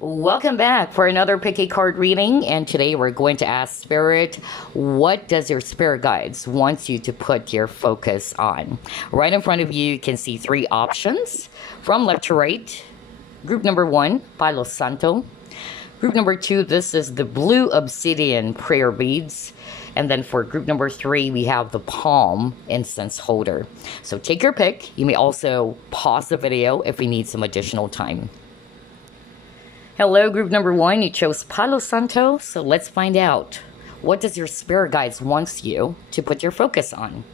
Welcome back for another picky card reading, and today we're going to ask Spirit, what does your spirit guides want you to put your focus on? Right in front of you, you can see three options from left to right. Group number one, Palo Santo. Group number two, this is the blue Obsidian prayer beads. And then for group number three, we have the palm incense holder. So take your pick. You may also pause the video if you need some additional time. Hello, group number one. You chose Palo Santo, so let's find out. What does your spirit guides want you to put your focus on?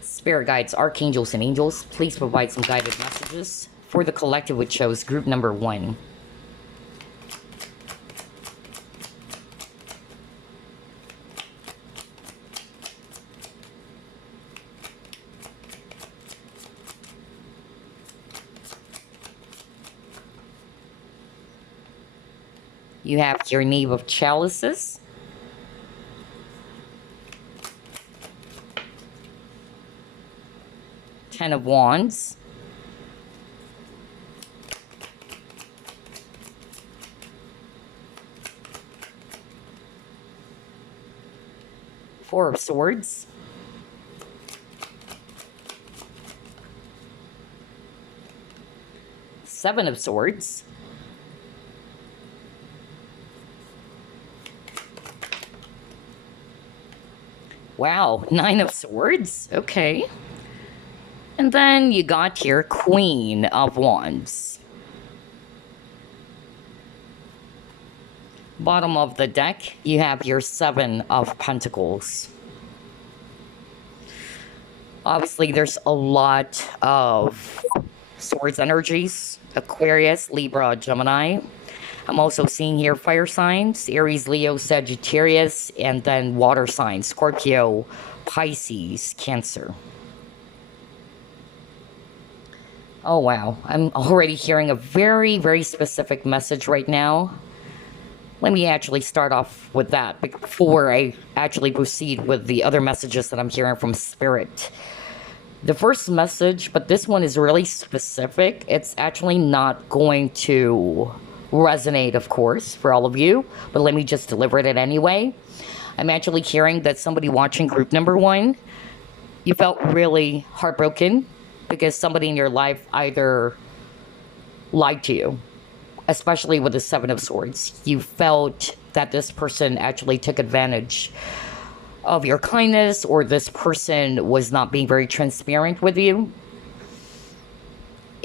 Spirit guides, archangels, and angels, please provide some guided messages for the collective which chose group number one. You have your Knave of Chalices. Ten of Wands. Four of Swords. Seven of Swords. Wow, Nine of Swords. Okay. And then you got your Queen of Wands. Bottom of the deck, you have your Seven of Pentacles. Obviously, there's a lot of Swords energies. Aquarius, Libra, Gemini. I'm also seeing here fire signs, Aries, Leo, Sagittarius, and then water signs, Scorpio, Pisces, Cancer. Oh, wow. I'm already hearing a very, very specific message right now. Let me actually start off with that before I actually proceed with the other messages that I'm hearing from Spirit. The first message, but this one is really specific. It's actually not going to resonate, of course, for all of you, but let me just deliver it anyway. I'm actually hearing that somebody watching group number one, you felt really heartbroken because somebody in your life either lied to you, especially with the Seven of Swords. You felt that this person actually took advantage of your kindness, or this person was not being very transparent with you.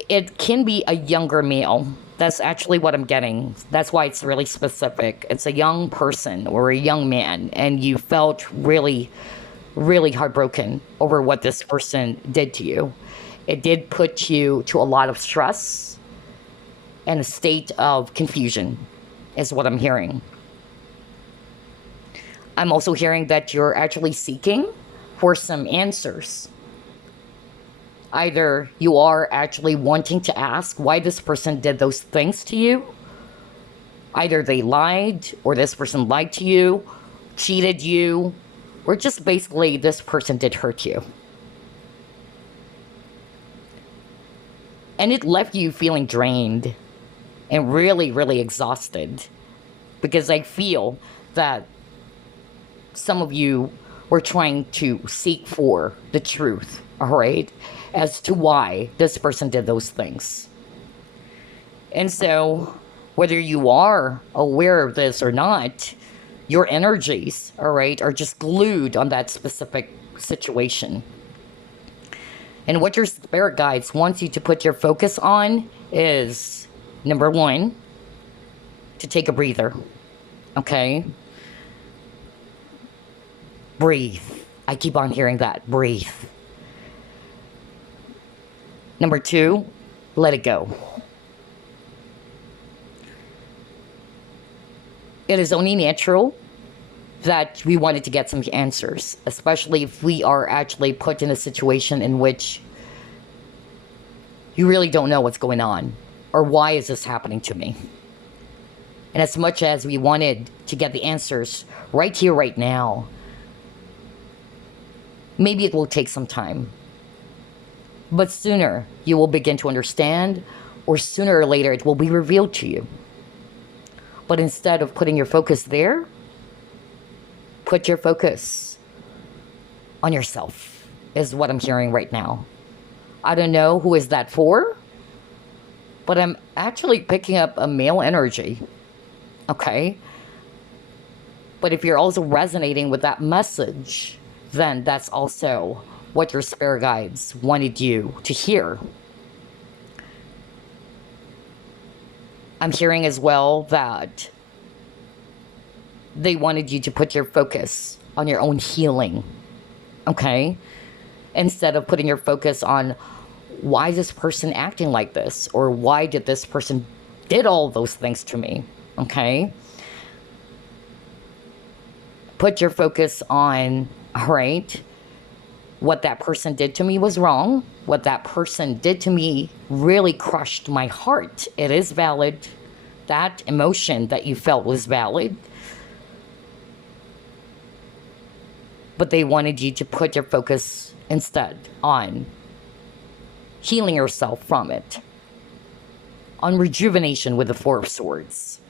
It can be a younger male. That's actually what I'm getting. That's why it's really specific. It's a young person or a young man, and you felt really, really heartbroken over what this person did to you. It did put you to a lot of stress and a state of confusion, is what I'm hearing. I'm also hearing that you're actually seeking for some answers. Either you are actually wanting to ask why this person did those things to you. Either they lied, or this person lied to you, cheated you, or just basically this person did hurt you. And it left you feeling drained and really, really exhausted. Because I feel that some of you were trying to seek for the truth, all right, as to why this person did those things. And so, whether you are aware of this or not, your energies, all right, are just glued on that specific situation. And what your spirit guides want you to put your focus on is, number one, to take a breather, okay? Breathe. I keep on hearing that. Breathe. Number two, let it go. It is only natural that we wanted to get some answers, especially if we are actually put in a situation in which you really don't know what's going on, or why is this happening to me? And as much as we wanted to get the answers right here, right now, maybe it will take some time. But sooner you will begin to understand, or sooner or later it will be revealed to you. But instead of putting your focus there, put your focus on yourself, is what I'm hearing right now. I don't know who is that for, but I'm actually picking up a male energy. Okay? But if you're also resonating with that message, then that's also what your spirit guides wanted you to hear. I'm hearing as well that they wanted you to put your focus on your own healing, okay? Instead of putting your focus on why is this person acting like this, or why did this person did all those things to me, okay? Put your focus on, all right, what that person did to me was wrong. What that person did to me really crushed my heart. It is valid. That emotion that you felt was valid. But they wanted you to put your focus instead on healing yourself from it. On rejuvenation with the Four of Swords.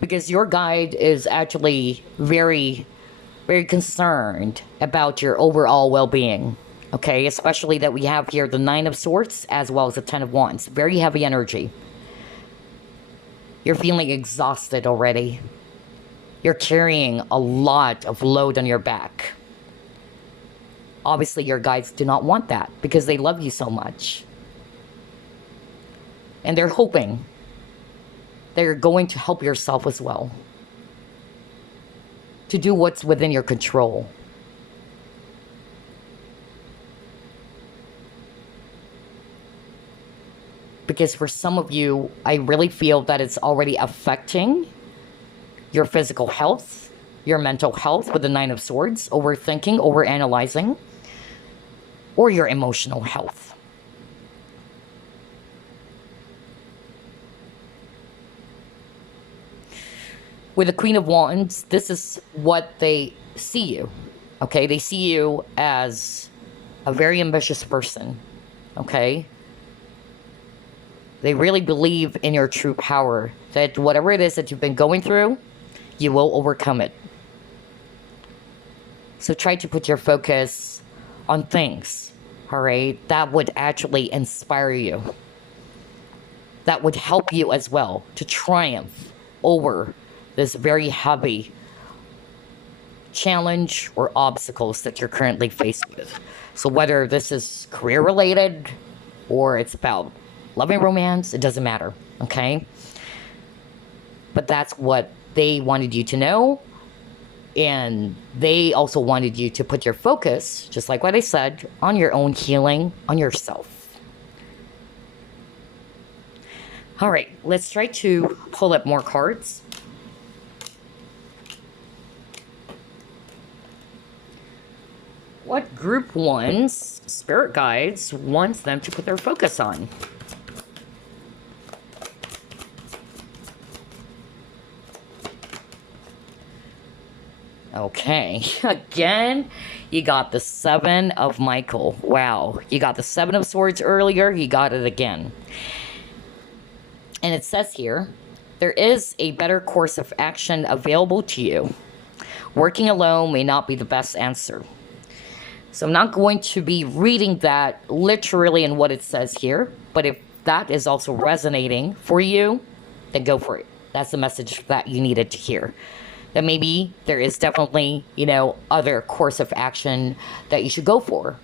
Because your guide is actually very concerned about your overall well-being. Okay, especially that we have here the Nine of Swords as well as the Ten of Wands. Very heavy energy. You're feeling exhausted already. You're carrying a lot of load on your back. Obviously, your guides do not want that because they love you so much. And they're hoping that you're going to help yourself as well. To do what's within your control. Because for some of you, I really feel that it's already affecting your physical health, your mental health with the Nine of Swords, overthinking, overanalyzing, or your emotional health. With the Queen of Wands, this is what they see you, okay? They see you as a very ambitious person, okay? They really believe in your true power, that whatever it is that you've been going through, you will overcome it. So try to put your focus on things, all right, that would actually inspire you. That would help you as well to triumph over this very heavy challenge or obstacles that you're currently faced with. So whether this is career related or it's about love and romance, it doesn't matter, okay? But that's what they wanted you to know. And they also wanted you to put your focus, just like what I said, on your own healing, on yourself. All right, let's try to pull up more cards. What group one's spirit guides wants them to put their focus on? Okay, again, you got the Seven of Michael. Wow, you got the Seven of Swords earlier, you got it again. And it says here, there is a better course of action available to you. Working alone may not be the best answer. So I'm not going to be reading that literally in what it says here, but if that is also resonating for you, then go for it. That's the message that you needed to hear. That maybe there is definitely, other course of action that you should go for.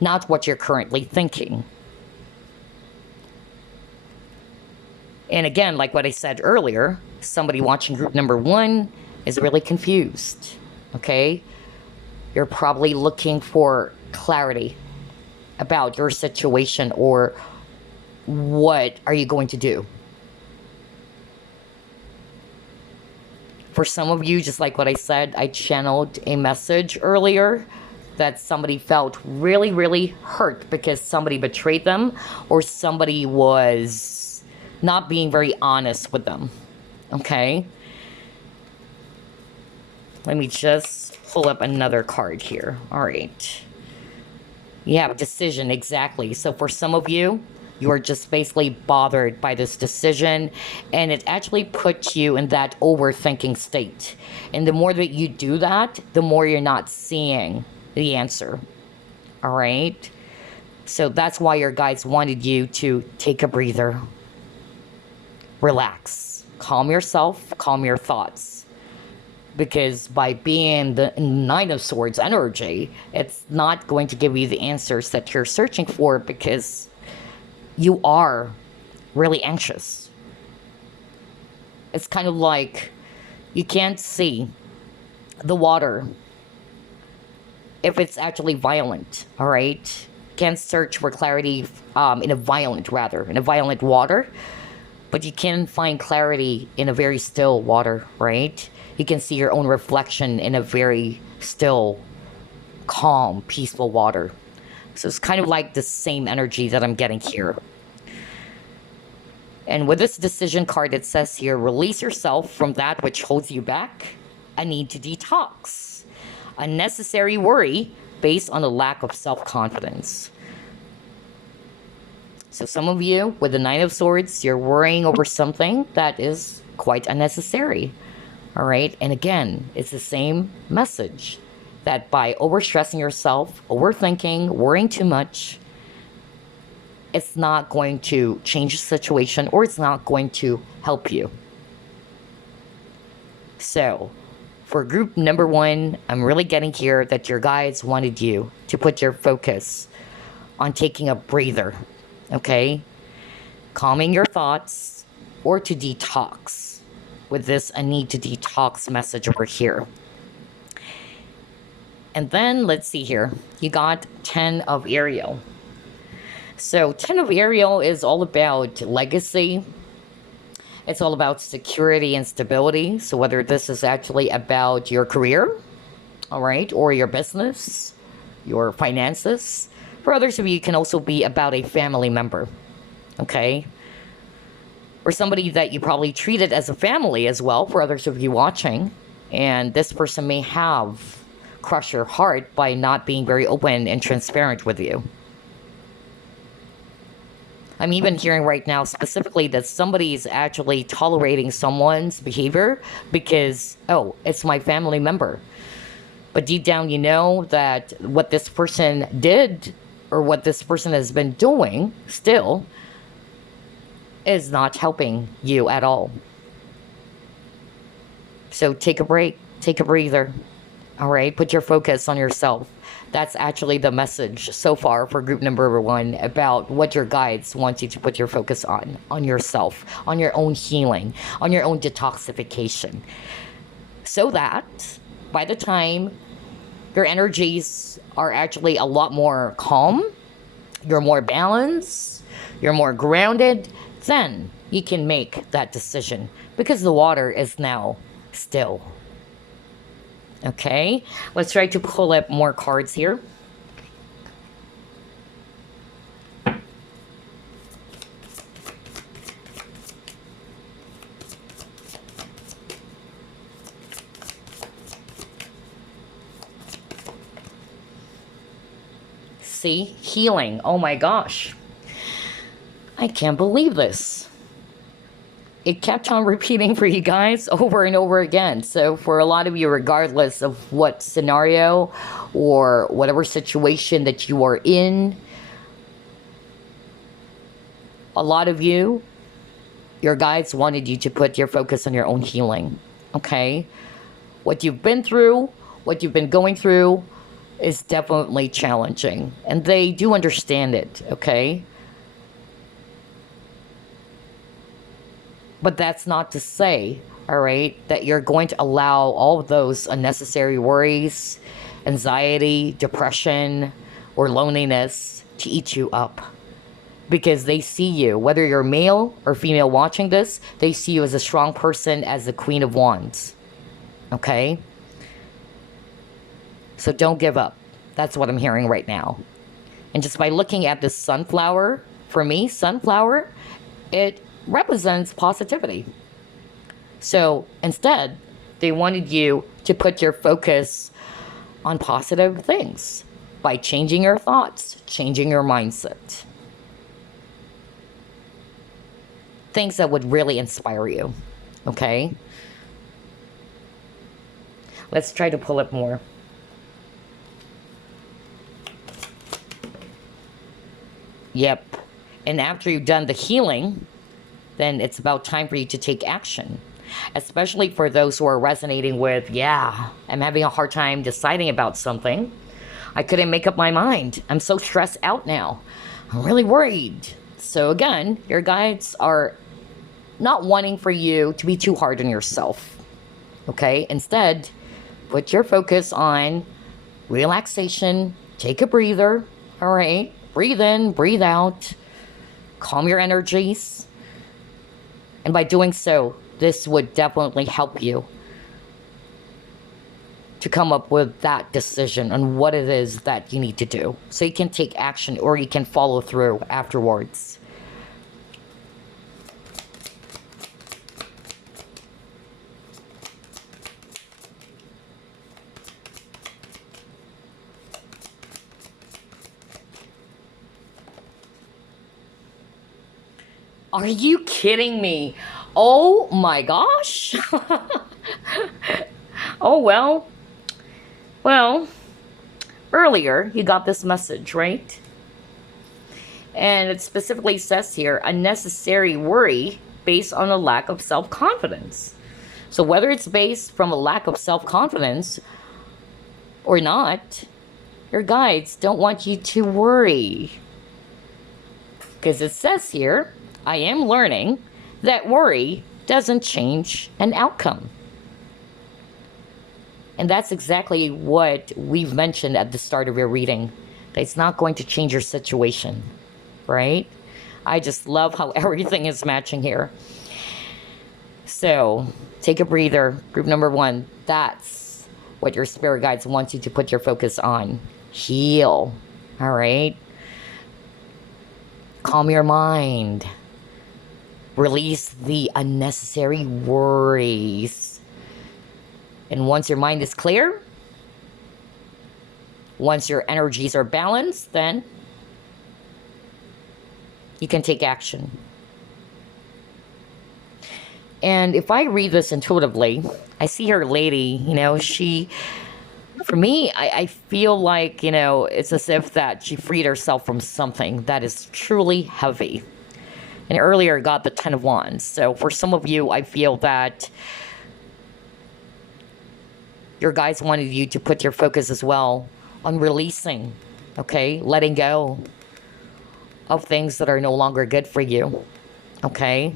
Not what you're currently thinking. And again, like what I said earlier, somebody watching group number one is really confused, okay? You're probably looking for clarity about your situation or what are you going to do. For some of you, just like what I said, I channeled a message earlier that somebody felt really, really hurt because somebody betrayed them or somebody was not being very honest with them, okay? Let me just pull up another card here. All right. You have a decision, exactly. So for some of you, You are just basically bothered by this decision, and it actually puts you in that overthinking state. And the more that you do that, the more you're not seeing the answer. All right? So that's why your guides wanted you to take a breather, relax, calm yourself, calm your thoughts. Because by being the Nine of Swords energy, it's not going to give you the answers that you're searching for, because you are really anxious. It's kind of like you can't see the water if it's actually violent, all right? Can't search for clarity in a violent water, but you can find clarity in a very still water, right? You can see your own reflection in a very still, calm, peaceful water. So it's kind of like the same energy that I'm getting here. And with this decision card, it says here, release yourself from that which holds you back. A need to detox. Unnecessary worry based on a lack of self-confidence. So some of you, with the Nine of Swords, you're worrying over something that is quite unnecessary. All right? And again, it's the same message, that by overstressing yourself, overthinking, worrying too much, it's not going to change the situation, or it's not going to help you. So, for group number 1, I'm really getting here that your guides wanted you to put your focus on taking a breather, okay? Calming your thoughts, or to detox. With this, a need to detox message over here. And then, let's see here. You got 10 of Ethereal. So 10 of Ethereal is all about legacy. It's all about security and stability. So whether this is actually about your career, all right, or your business, your finances. For others of you, it can also be about a family member, okay? Or somebody that you probably treated as a family as well, for others of you watching. And this person may have crushed your heart by not being very open and transparent with you. I'm even hearing right now specifically that somebody is actually tolerating someone's behavior because, oh, it's my family member. But deep down, you know that what this person did, or what this person has been doing still, is not helping you at all. So take a break, take a breather. All right, put your focus on yourself. That's actually the message so far for group number 1 about what your guides want you to put your focus on yourself, on your own healing, on your own detoxification. So that by the time your energies are actually a lot more calm, you're more balanced, you're more grounded, then you can make that decision, because the water is now still. Okay, let's try to pull up more cards here. See, healing. Oh my gosh. I can't believe this. It kept on repeating for you guys over and over again. So for a lot of you, regardless of what scenario or whatever situation that you are in, a lot of you, your guides wanted you to put your focus on your own healing, okay? What you've been through, what you've been going through is definitely challenging. And they do understand it, okay? But that's not to say, all right, that you're going to allow all of those unnecessary worries, anxiety, depression, or loneliness to eat you up. Because they see you, whether you're male or female watching this, they see you as a strong person, as the Queen of Wands. Okay? So don't give up. That's what I'm hearing right now. And just by looking at this sunflower, for me, sunflower, it represents positivity. So instead, they wanted you to put your focus on positive things by changing your thoughts, changing your mindset. things that would really inspire you. Okay? Let's try to pull it more. Yep. And after you've done the healing, then it's about time for you to take action. Especially for those who are resonating with, yeah, I'm having a hard time deciding about something. I couldn't make up my mind. I'm so stressed out now. I'm really worried. So again, your guides are not wanting for you to be too hard on yourself. Okay? Instead, put your focus on relaxation. Take a breather. All right? Breathe in, breathe out. Calm your energies. And by doing so, this would definitely help you to come up with that decision on what it is that you need to do. So you can take action or you can follow through afterwards. Are you kidding me? Oh my gosh. Oh, well. Well, earlier you got this message, right? And it specifically says here, unnecessary worry based on a lack of self-confidence. So whether it's based from a lack of self-confidence or not, your guides don't want you to worry. Because it says here, I am learning that worry doesn't change an outcome. And that's exactly what we've mentioned at the start of your reading. That it's not going to change your situation, right? I just love how everything is matching here. So, take a breather. Group number 1, that's what your spirit guides want you to put your focus on. Heal, all right? Calm your mind. Release the unnecessary worries. And once your mind is clear, once your energies are balanced, then you can take action. And if I read this intuitively, I see her lady, for me, I feel like, it's as if that she freed herself from something that is truly heavy. And earlier got the 10 of Wands. So for some of you, I feel that your guides wanted you to put your focus as well on releasing, okay? Letting go of things that are no longer good for you, okay?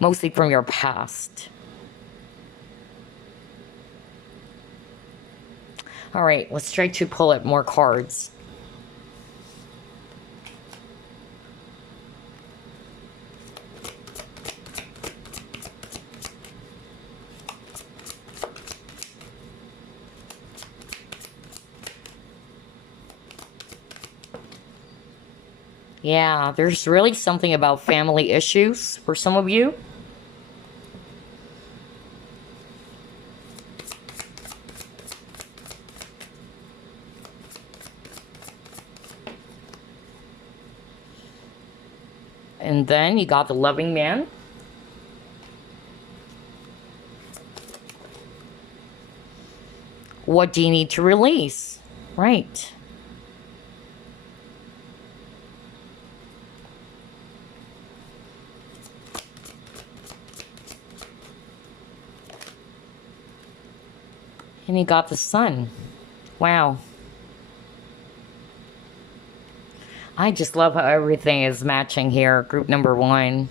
Mostly from your past. All right, let's try to pull out more cards. Yeah, there's really something about family issues for some of you. And then you got the loving man. What do you need to release? Right. And you got the sun. Wow. I just love how everything is matching here. Group number 1.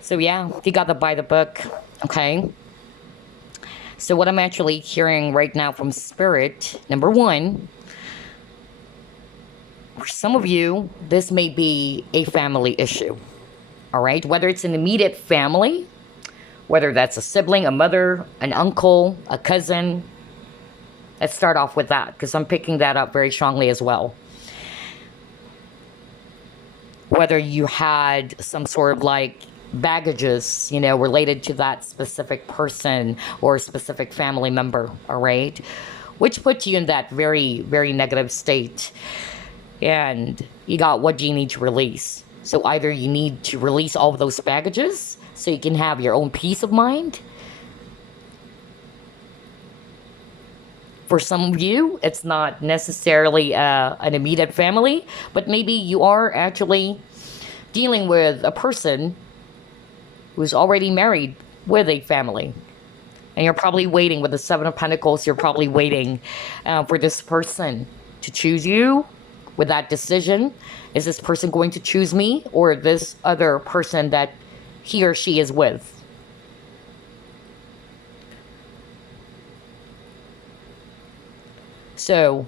So yeah, you got to buy the book. Okay. So what I'm actually hearing right now from Spirit, number 1, for some of you, this may be a family issue. All right. Whether it's an immediate family, whether that's a sibling, a mother, an uncle, a cousin. Let's start off with that because I'm picking that up very strongly as well. Whether you had some sort of like baggages, related to that specific person or a specific family member, all right? Which puts you in that very, very negative state. And you got what do you need to release? So either you need to release all of those baggages so you can have your own peace of mind. For some of you, it's not necessarily an immediate family, but maybe you are actually dealing with a person who's already married with a family. And you're probably waiting with the Seven of Pentacles, you're probably waiting for this person to choose you with that decision. Is this person going to choose me or this other person that he or she is with? So,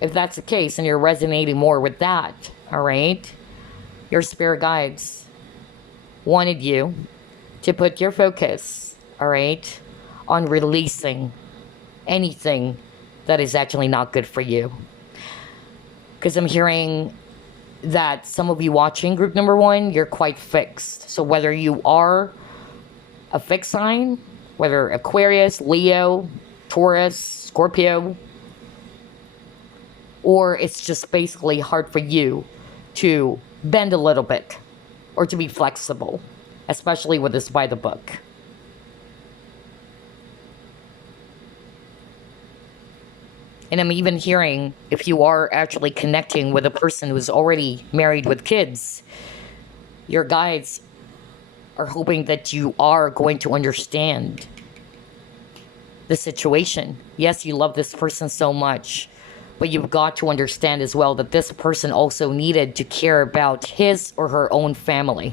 if that's the case and you're resonating more with that, all right, your spirit guides wanted you to put your focus, all right, on releasing anything that is actually not good for you. Because I'm hearing that some of you watching group number 1, you're quite fixed. So whether you are a fixed sign, whether Aquarius, Leo, Taurus, Scorpio, or it's just basically hard for you to bend a little bit or to be flexible, especially with this by the book. And I'm even hearing if you are actually connecting with a person who's already married with kids, your guides are hoping that you are going to understand the situation. Yes, you love this person so much, but you've got to understand as well that this person also needed to care about his or her own family.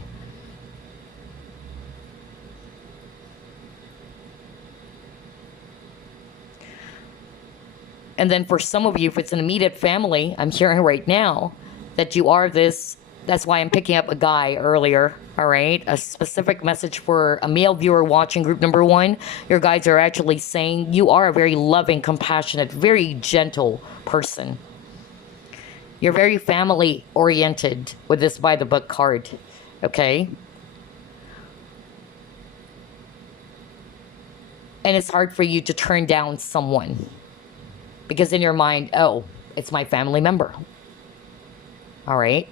And then for some of you, if it's an immediate family, I'm hearing right now that you are this. That's why I'm picking up a guy earlier, all right? A specific message for a male viewer watching group number 1. Your guides are actually saying you are a very loving, compassionate, very gentle person. You're very family oriented with this by the book card, okay? And it's hard for you to turn down someone because in your mind, oh, it's my family member, all right?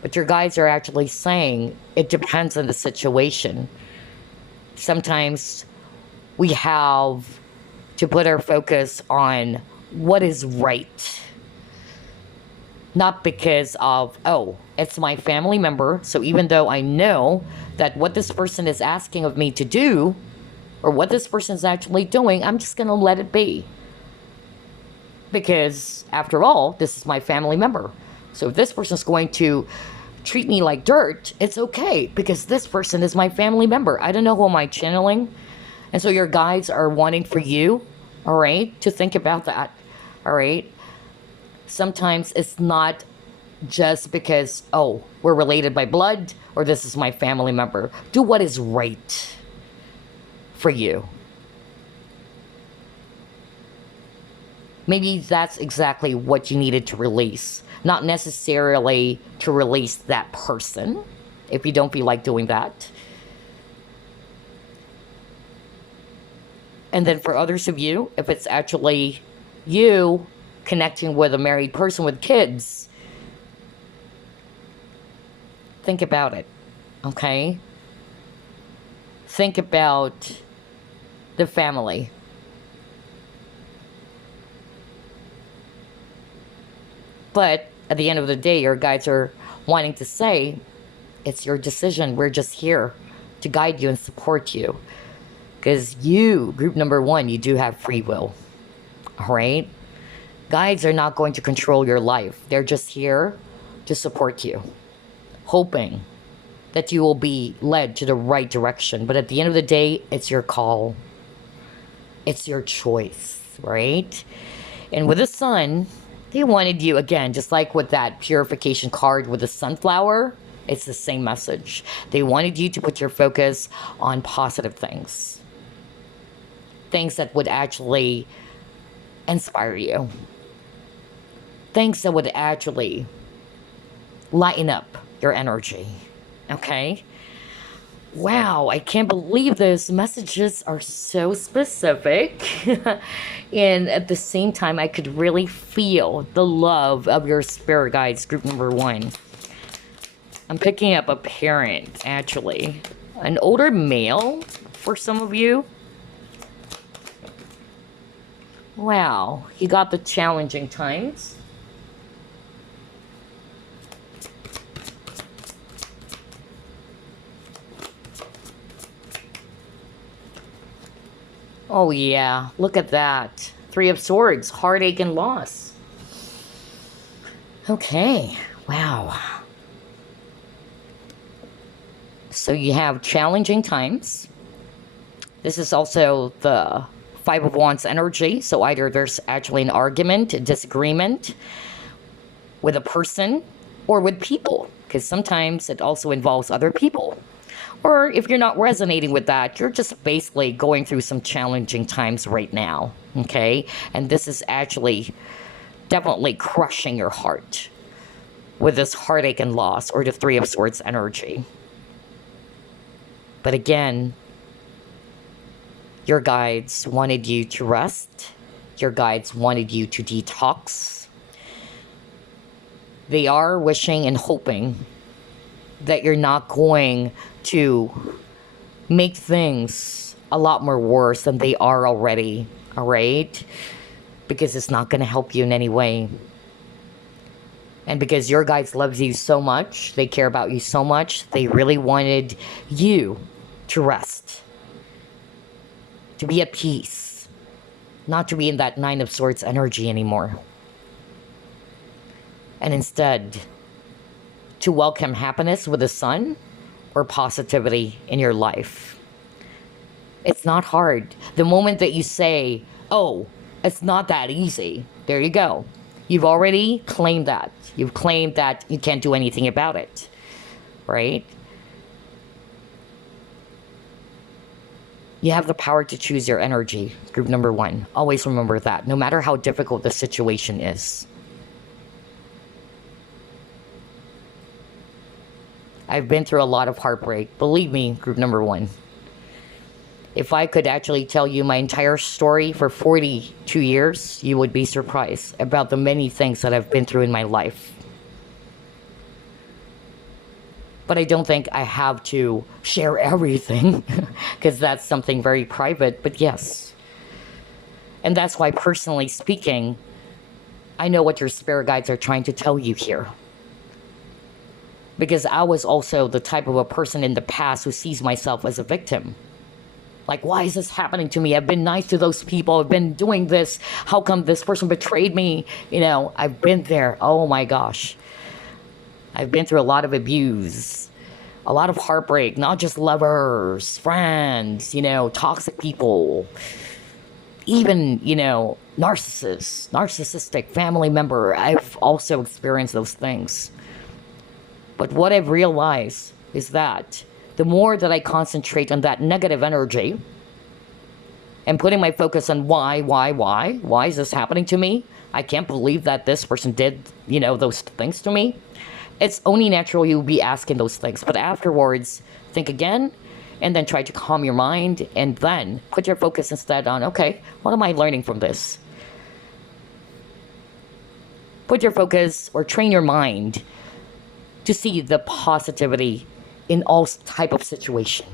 But your guides are actually saying it depends on the situation. Sometimes we have to put our focus on what is right. Not because of, oh, it's my family member, so even though I know that what this person is asking of me to do, or what this person is actually doing, I'm just going to let it be. Because, after all, this is my family member. So if this person is going to treat me like dirt, it's okay, because this person is my family member. I don't know who am I channeling. And so your guides are wanting for you, all right, to think about that, all right? Sometimes it's not just because, oh, we're related by blood, or this is my family member. Do what is right for you. Maybe that's exactly what you needed to release. Not necessarily to release that person, if you don't feel like doing that. And then for others of you, if it's actually you connecting with a married person with kids, think about it, okay? Think about the family. But at the end of the day, your guides are wanting to say, it's your decision. We're just here to guide you and support you. Because you, group number 1, you do have free will. All right? Guides are not going to control your life. They're just here to support you, hoping that you will be led to the right direction. But at the end of the day, it's your call. It's your choice, right? And with the sun, they wanted you, again, just like with that purification card with the sunflower, it's the same message. They wanted you to put your focus on positive things. Things that would actually inspire you. Things that would actually lighten up your energy. Okay? Wow, I can't believe those messages are so specific. And at the same time, I could really feel the love of your spirit guides, group number 1. I'm picking up a parent, actually. An older male for some of you. Wow, he got the challenging times. Oh yeah, look at that. Three of Swords, heartache and loss. Okay, wow. So you have challenging times. This is also the Five of Wands energy. So either there's actually an argument, a disagreement with a person or with people, because sometimes it also involves other people. Or if you're not resonating with that, you're just basically going through some challenging times right now, okay? And this is actually definitely crushing your heart with this heartache and loss, or the Three of Swords energy. But again, your guides wanted you to rest. Your guides wanted you to detox. They are wishing and hoping that you're not going to make things a lot more worse than they are already, all right? Because it's not going to help you in any way. And because your guides love you so much, they care about you so much, they really wanted you to rest, to be at peace, not to be in that Nine of Swords energy anymore. And instead, to welcome happiness with the sun or positivity in your life. It's not hard. The moment that you say, oh, it's not that easy, there you go. You've already claimed that. You've claimed that you can't do anything about it, right? You have the power to choose your energy, group number one. Always remember that, no matter how difficult the situation is. I've been through a lot of heartbreak. Believe me, group number one. If I could actually tell you my entire story for 42 years, you would be surprised about the many things that I've been through in my life. But I don't think I have to share everything, because that's something very private, but yes. And that's why, personally speaking, I know what your spirit guides are trying to tell you here. Because I was also the type of a person in the past who sees myself as a victim. Like, why is this happening to me? I've been nice to those people. I've been doing this. How come this person betrayed me? You know, I've been there. Oh my gosh. I've been through a lot of abuse, a lot of heartbreak, not just lovers, friends, you know, toxic people, even, you know, narcissistic family member. I've also experienced those things. But what I've realized is that the more that I concentrate on that negative energy and putting my focus on why is this happening to me? I can't believe that this person did, you know, those things to me. It's only natural you'll be asking those things. But afterwards, think again, and then try to calm your mind, and then put your focus instead on, okay, what am I learning from this? Put your focus, or train your mind to see the positivity in all type of situation.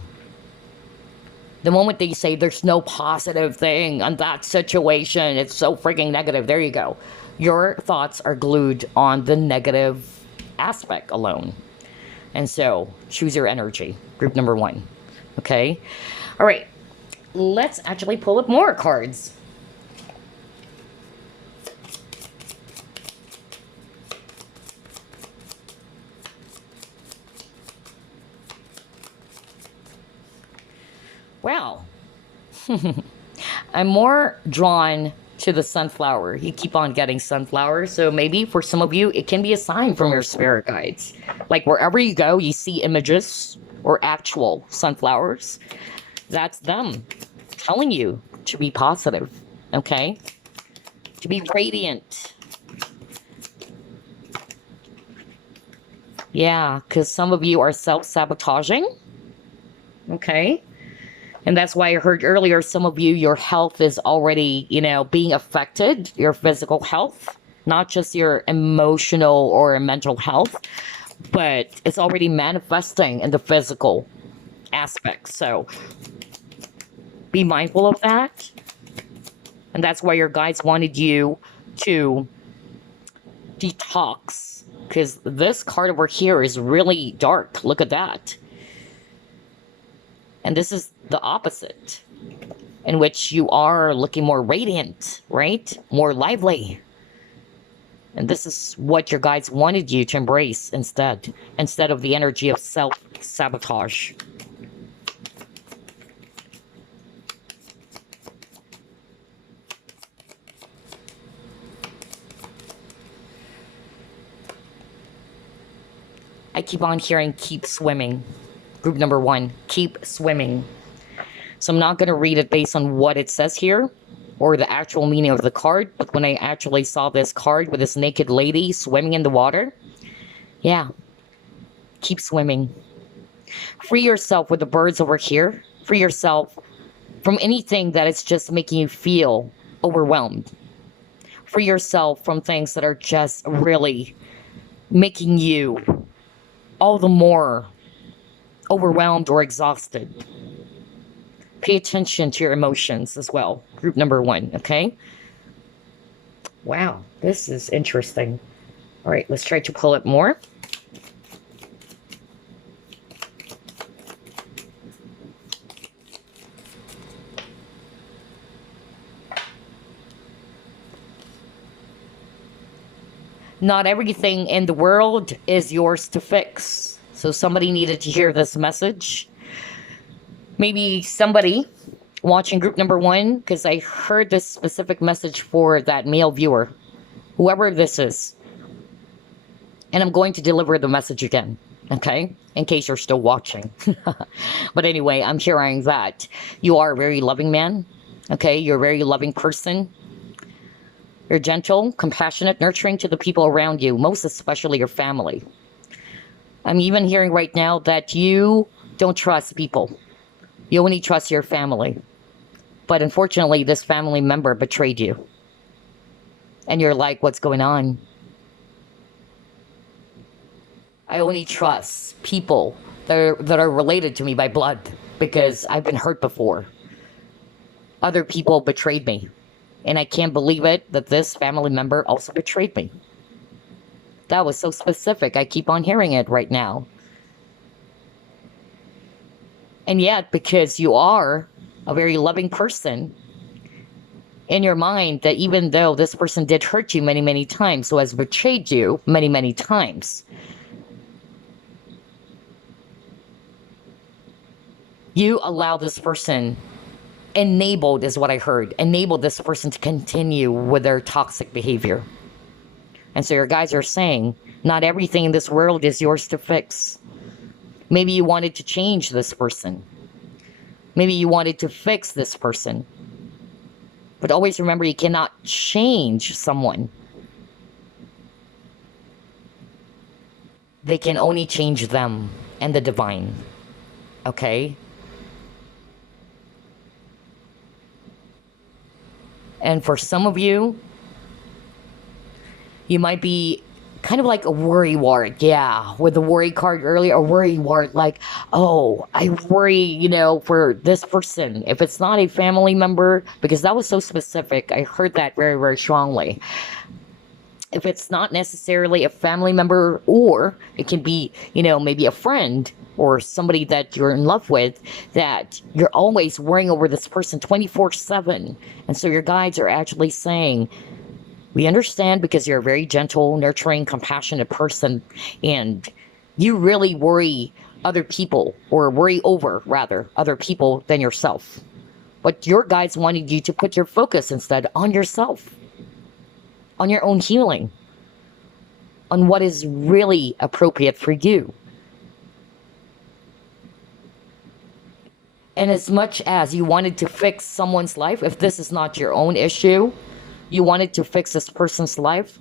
The moment that you say there's no positive thing on that situation, it's so freaking negative, there you go. Your thoughts are glued on the negative aspect alone. And so, choose your energy, group number one. Okay? All right, let's actually pull up more cards. Wow. I'm more drawn to the sunflower. You keep on getting sunflowers, so maybe for some of you, it can be a sign from your spirit guides. Like wherever you go, you see images or actual sunflowers. That's them telling you to be positive, okay? To be radiant. Yeah, because some of you are self-sabotaging, okay? And that's why I heard earlier, some of you, your health is already, you know, being affected, your physical health, not just your emotional or mental health, but it's already manifesting in the physical aspect. So be mindful of that. And that's why your guides wanted you to detox. Because this card over here is really dark. Look at that. And this is the opposite, in which you are looking more radiant, right? More lively. And this is what your guides wanted you to embrace instead of the energy of self-sabotage. I keep on hearing keep swimming. Group number 1, keep swimming. So I'm not going to read it based on what it says here or the actual meaning of the card, but when I actually saw this card with this naked lady swimming in the water, yeah, keep swimming. Free yourself with the birds over here. Free yourself from anything that is just making you feel overwhelmed. Free yourself from things that are just really making you all the more overwhelmed or exhausted. Pay attention to your emotions as well. Group number 1, okay? Wow, this is interesting. All right, let's try to pull it more. Not everything in the world is yours to fix. So somebody needed to hear this message. Maybe somebody watching group number 1, because I heard this specific message for that male viewer, whoever this is. And I'm going to deliver the message again, okay? In case you're still watching. But anyway, I'm hearing that you are a very loving man, okay? You're a very loving person. You're gentle, compassionate, nurturing to the people around you, most especially your family. I'm even hearing right now that you don't trust people. You only trust your family. But unfortunately, this family member betrayed you. And you're like, what's going on? I only trust people that are related to me by blood because I've been hurt before. Other people betrayed me. And I can't believe it that this family member also betrayed me. That was so specific. I keep on hearing it right now. And yet, because you are a very loving person, in your mind that even though this person did hurt you many, many times, so has betrayed you many, many times, you allow this person, enabled is what I heard, enabled this person to continue with their toxic behavior. And so your guys are saying, not everything in this world is yours to fix. Maybe you wanted to change this person. Maybe you wanted to fix this person. But always remember, you cannot change someone. They can only change them and the divine. Okay? And for some of you, you might be kind of like a worry wart. Yeah, with the worry card earlier, a worry wart, like, oh, I worry, for this person. If it's not a family member, because that was so specific, I heard that very, very strongly. If it's not necessarily a family member, or it can be, maybe a friend or somebody that you're in love with, that you're always worrying over this person 24/7. And so your guides are actually saying, we understand because you're a very gentle, nurturing, compassionate person, and you really worry other people, or worry over, rather, other people than yourself. But your guides wanted you to put your focus instead on yourself, on your own healing, on what is really appropriate for you. And as much as you wanted to fix someone's life, if this is not your own issue, you wanted to fix this person's life,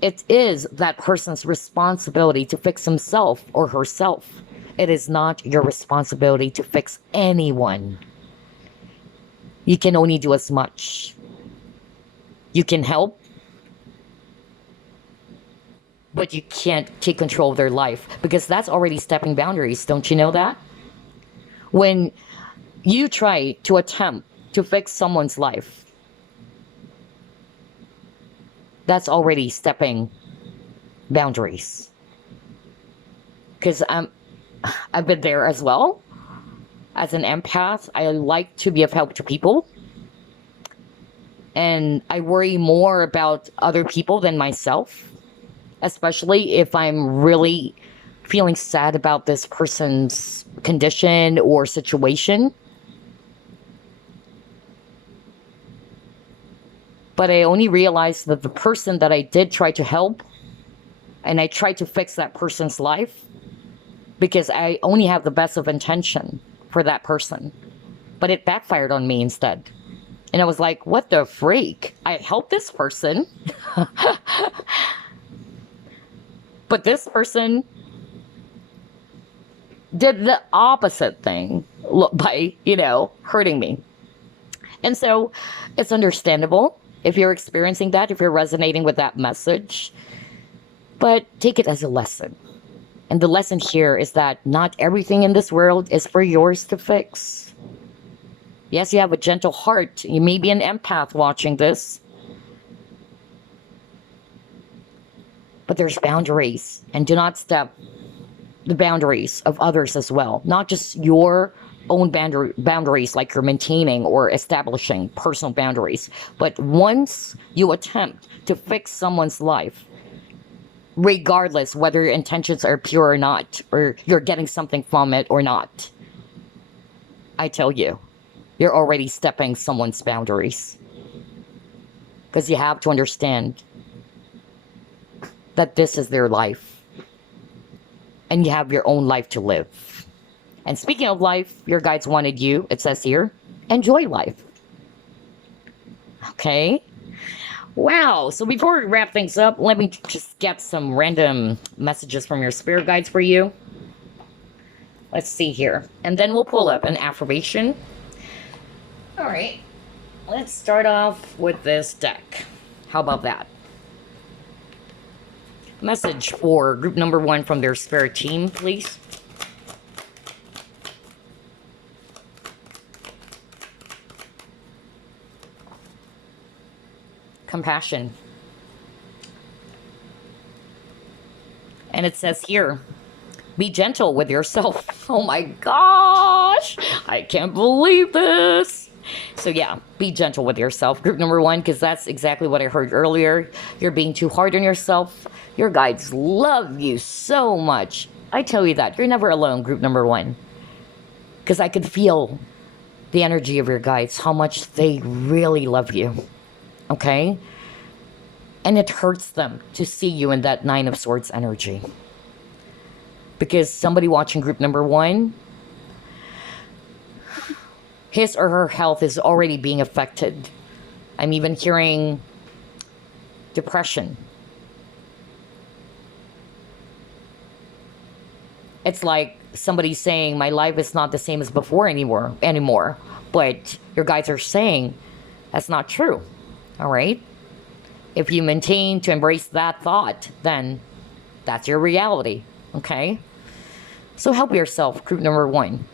it is that person's responsibility to fix himself or herself. It is not your responsibility to fix anyone. You can only do as much. You can help, but you can't take control of their life, because that's already stepping boundaries. Don't you know that? When you try to attempt to fix someone's life, that's already stepping boundaries. Because I've been there as well. As an empath, I like to be of help to people. And I worry more about other people than myself, especially if I'm really feeling sad about this person's condition or situation. But I only realized that the person that I did try to help, and I tried to fix that person's life, because I only have the best of intention for that person. But it backfired on me instead. And I was like, what the freak? I helped this person. But this person did the opposite thing by, hurting me. And so it's understandable if you're experiencing that, if you're resonating with that message. But take it as a lesson. And the lesson here is that not everything in this world is for yours to fix. Yes, you have a gentle heart. You may be an empath watching this. But there's boundaries. And do not step the boundaries of others as well. Not just your own boundaries like you're maintaining or establishing personal boundaries. But once you attempt to fix someone's life, regardless whether your intentions are pure or not, or you're getting something from it or not, I tell you, you're already stepping someone's boundaries. Because you have to understand that this is their life. And you have your own life to live. And speaking of life, your guides wanted you, it says here, enjoy life. Okay? Wow. So before we wrap things up, let me just get some random messages from your spirit guides for you. Let's see here. And then we'll pull up an affirmation. All right. Let's start off with this deck. How about that? Message for group number 1 from their spirit team, please. Compassion. And it says here, be gentle with yourself. Oh my gosh, I can't believe this. So yeah, be gentle with yourself, group number 1, because that's exactly what I heard earlier. You're being too hard on yourself. Your guides love you so much. I tell you that. You're never alone, group number 1. Because I could feel the energy of your guides, how much they really love you. Okay? And it hurts them to see you in that 9 of Swords energy. Because somebody watching group number 1, his or her health is already being affected. I'm even hearing depression. It's like somebody saying, my life is not the same as before anymore. But your guides are saying, that's not true. All right? If you maintain to embrace that thought, then that's your reality. Okay? So help yourself, group number 1.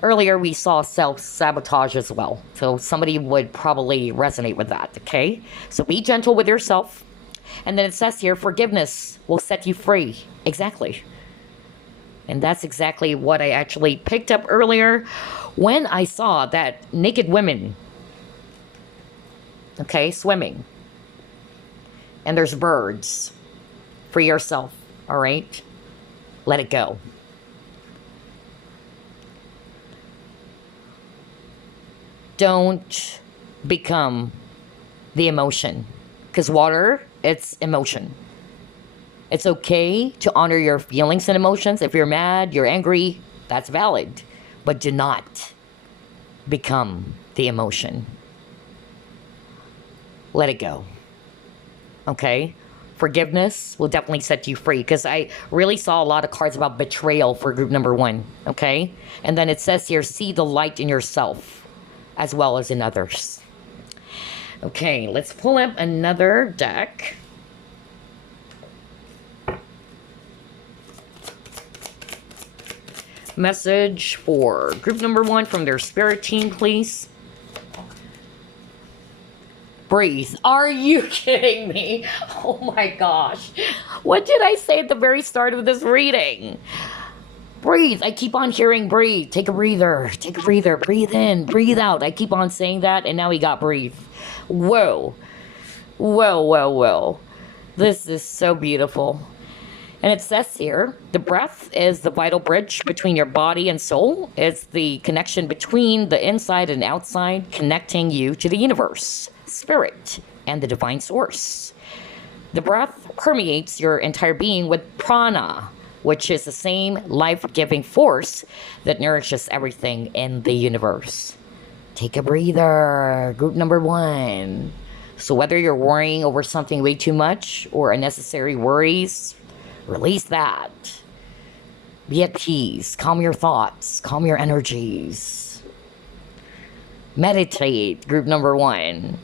Earlier, we saw self-sabotage as well. So somebody would probably resonate with that, okay? So be gentle with yourself. And then it says here, forgiveness will set you free. Exactly. And that's exactly what I actually picked up earlier when I saw that naked women, okay, swimming. And there's birds. Free yourself, all right? Let it go. Don't become the emotion. Because water, it's emotion. It's okay to honor your feelings and emotions. If you're mad, you're angry, that's valid. But do not become the emotion. Let it go. Okay? Forgiveness will definitely set you free. Because I really saw a lot of cards about betrayal for group number 1. Okay? And then it says here, see the light in yourself as well as in others. Okay, let's pull up another deck. Message for group number 1 from their spirit team, please. Breathe. Are you kidding me? Oh my gosh. What did I say at the very start of this reading? Breathe. I keep on hearing breathe. Take a breather. Take a breather. Breathe in. Breathe out. I keep on saying that, and now we got breathe. Whoa. Whoa, whoa, whoa. This is so beautiful. And it says here, the breath is the vital bridge between your body and soul. It's the connection between the inside and outside, connecting you to the universe, spirit, and the divine source. The breath permeates your entire being with prana, which is the same life-giving force that nourishes everything in the universe. Take a breather, group number 1. So whether you're worrying over something way too much or unnecessary worries, release that. Be at peace. Calm your thoughts. Calm your energies. Meditate, group number 1.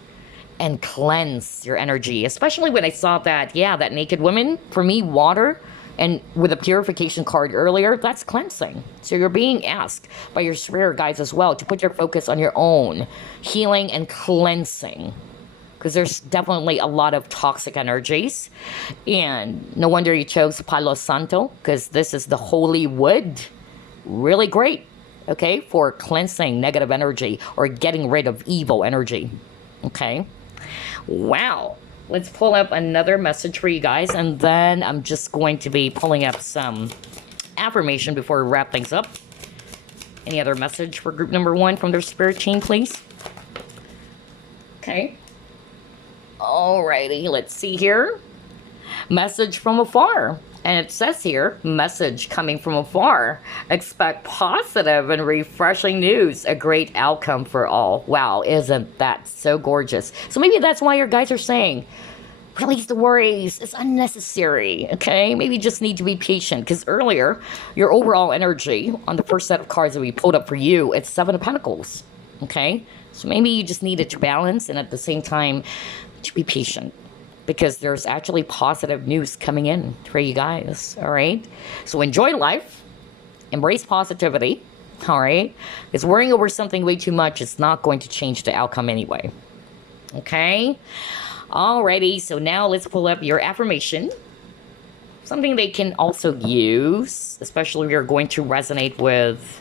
And cleanse your energy. Especially when I saw that, that naked woman. For me, water. And with a purification card earlier, that's cleansing. So you're being asked by your spirit guides as well to put your focus on your own healing and cleansing. Because there's definitely a lot of toxic energies. And no wonder you chose Palo Santo, because this is the holy wood. Really great, okay, for cleansing negative energy or getting rid of evil energy, okay? Wow. Let's pull up another message for you guys, and then I'm just going to be pulling up some affirmation before we wrap things up. Any other message for group number 1 from their spirit team, please? Okay. Alrighty, let's see here. Message from afar. And it says here, message coming from afar. Expect positive and refreshing news. A great outcome for all. Wow, isn't that so gorgeous? So maybe that's why your guys are saying, release the worries. It's unnecessary, okay? Maybe you just need to be patient. Because earlier, your overall energy on the first set of cards that we pulled up for you, it's 7 of Pentacles, okay? So maybe you just needed to balance and at the same time, to be patient, because there's actually positive news coming in for you guys, all right? So enjoy life, embrace positivity, all right? Because worrying over something way too much is not going to change the outcome anyway, okay? Alrighty, so now let's pull up your affirmation. Something they can also use, especially if you're going to resonate with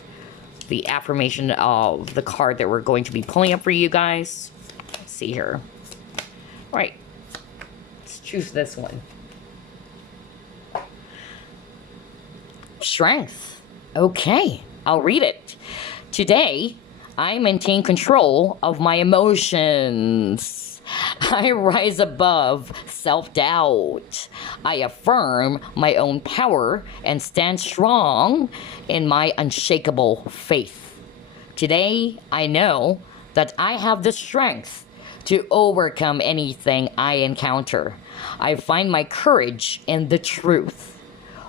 the affirmation of the card that we're going to be pulling up for you guys. Let's see here. Right, let's choose this one. Strength. Okay, I'll read it. Today, I maintain control of my emotions. I rise above self-doubt. I affirm my own power and stand strong in my unshakable faith. Today, I know that I have the strength to overcome anything I encounter. I find my courage in the truth.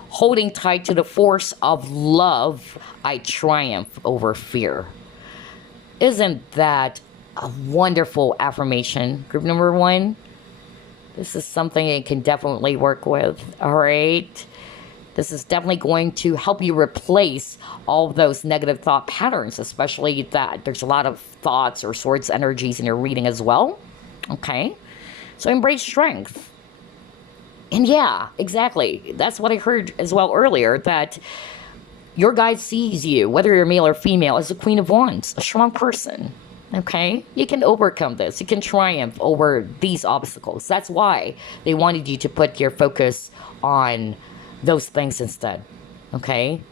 Holding tight to the force of love, I triumph over fear. Isn't that a wonderful affirmation? Group number 1, this is something you can definitely work with, all right? This is definitely going to help you replace all of those negative thought patterns, especially that there's a lot of thoughts or swords energies in your reading as well. Okay? So embrace strength. And yeah, exactly. That's what I heard as well earlier, that your guide sees you, whether you're male or female, as a Queen of Wands, a strong person. Okay? You can overcome this. You can triumph over these obstacles. That's why they wanted you to put your focus on those things instead, okay?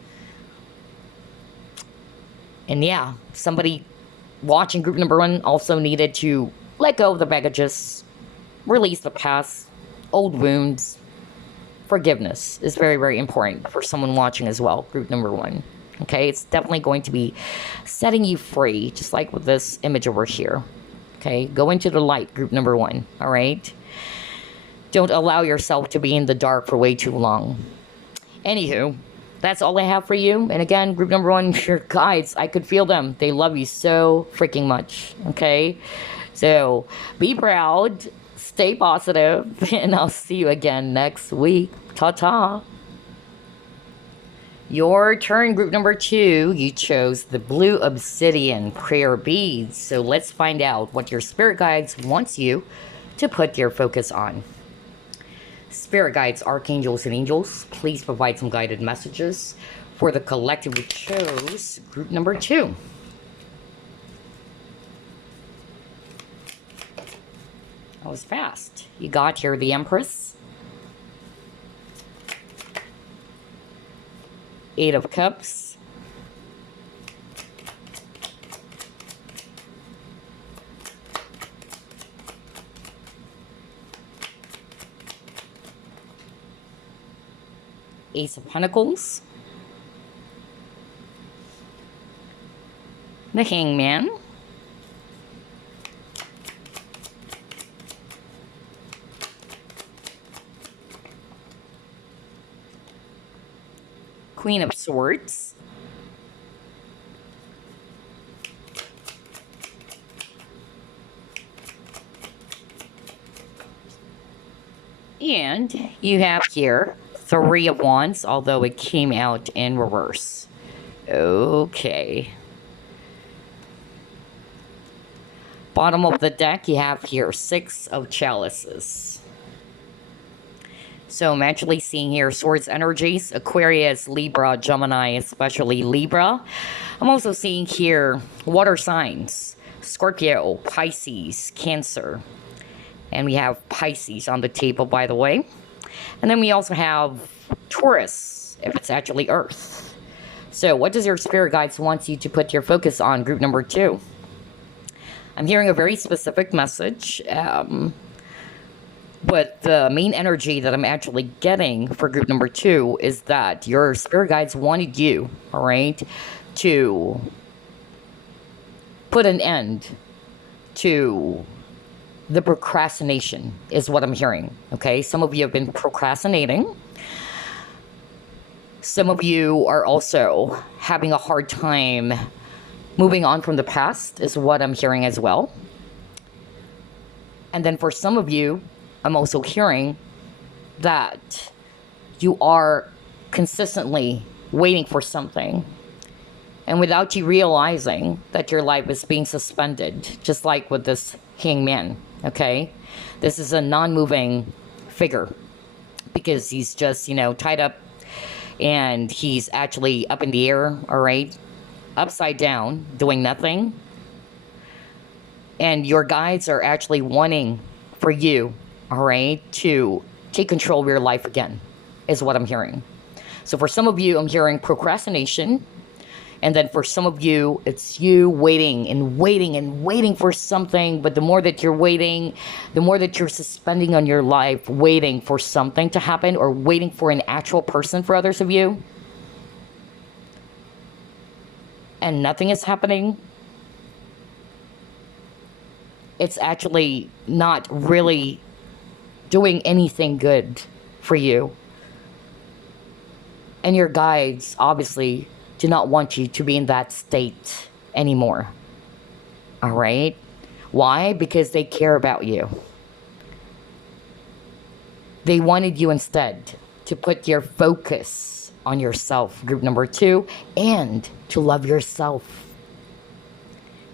And yeah, somebody watching group number 1 also needed to let go of the baggages, release the past, old wounds. Forgiveness is very, very important for someone watching as well, group number 1, okay? It's definitely going to be setting you free, just like with this image over here, okay? Go into the light, group number 1, all right? Don't allow yourself to be in the dark for way too long. Anywho, that's all I have for you. And again, group number 1, your guides, I could feel them. They love you so freaking much, okay? So, be proud, stay positive, and I'll see you again next week. Ta-ta. Your turn, group number 2. You chose the blue obsidian prayer beads. So let's find out what your spirit guides wants you to put your focus on. Spirit guides, archangels, and angels, please provide some guided messages for the collective who chose group number 2. That was fast. You got here the Empress, 8 of Cups, Ace of Pentacles, the Hangman, Queen of Swords, and you have here 3 of Wands, although it came out in reverse. Okay. Bottom of the deck, you have here 6 of Chalices. So I'm actually seeing here Swords energies, Aquarius, Libra, Gemini, especially Libra. I'm also seeing here water signs, Scorpio, Pisces, Cancer. And we have Pisces on the table, by the way. And then we also have Taurus, if it's actually Earth. So what does your spirit guides want you to put your focus on, group number 2? I'm hearing a very specific message. But the main energy that I'm actually getting for group number 2 is that your spirit guides wanted you, all right, to put an end to the procrastination is what I'm hearing, okay? Some of you have been procrastinating. Some of you are also having a hard time moving on from the past is what I'm hearing as well. And then for some of you, I'm also hearing that you are consistently waiting for something. And without you realizing that your life is being suspended, just like with this Hangman, okay? This is a non-moving figure because he's just, tied up and he's actually up in the air, all right? Upside down, doing nothing. And your guides are actually wanting for you, all right, to take control of your life again, is what I'm hearing. So for some of you, I'm hearing procrastination. And then for some of you, it's you waiting and waiting and waiting for something. But the more that you're waiting, the more that you're suspending on your life, waiting for something to happen or waiting for an actual person for others of you. And nothing is happening. It's actually not really doing anything good for you. And your guides obviously do not want you to be in that state anymore. All right? Why? Because they care about you. They wanted you instead to put your focus on yourself, group number 2, and to love yourself.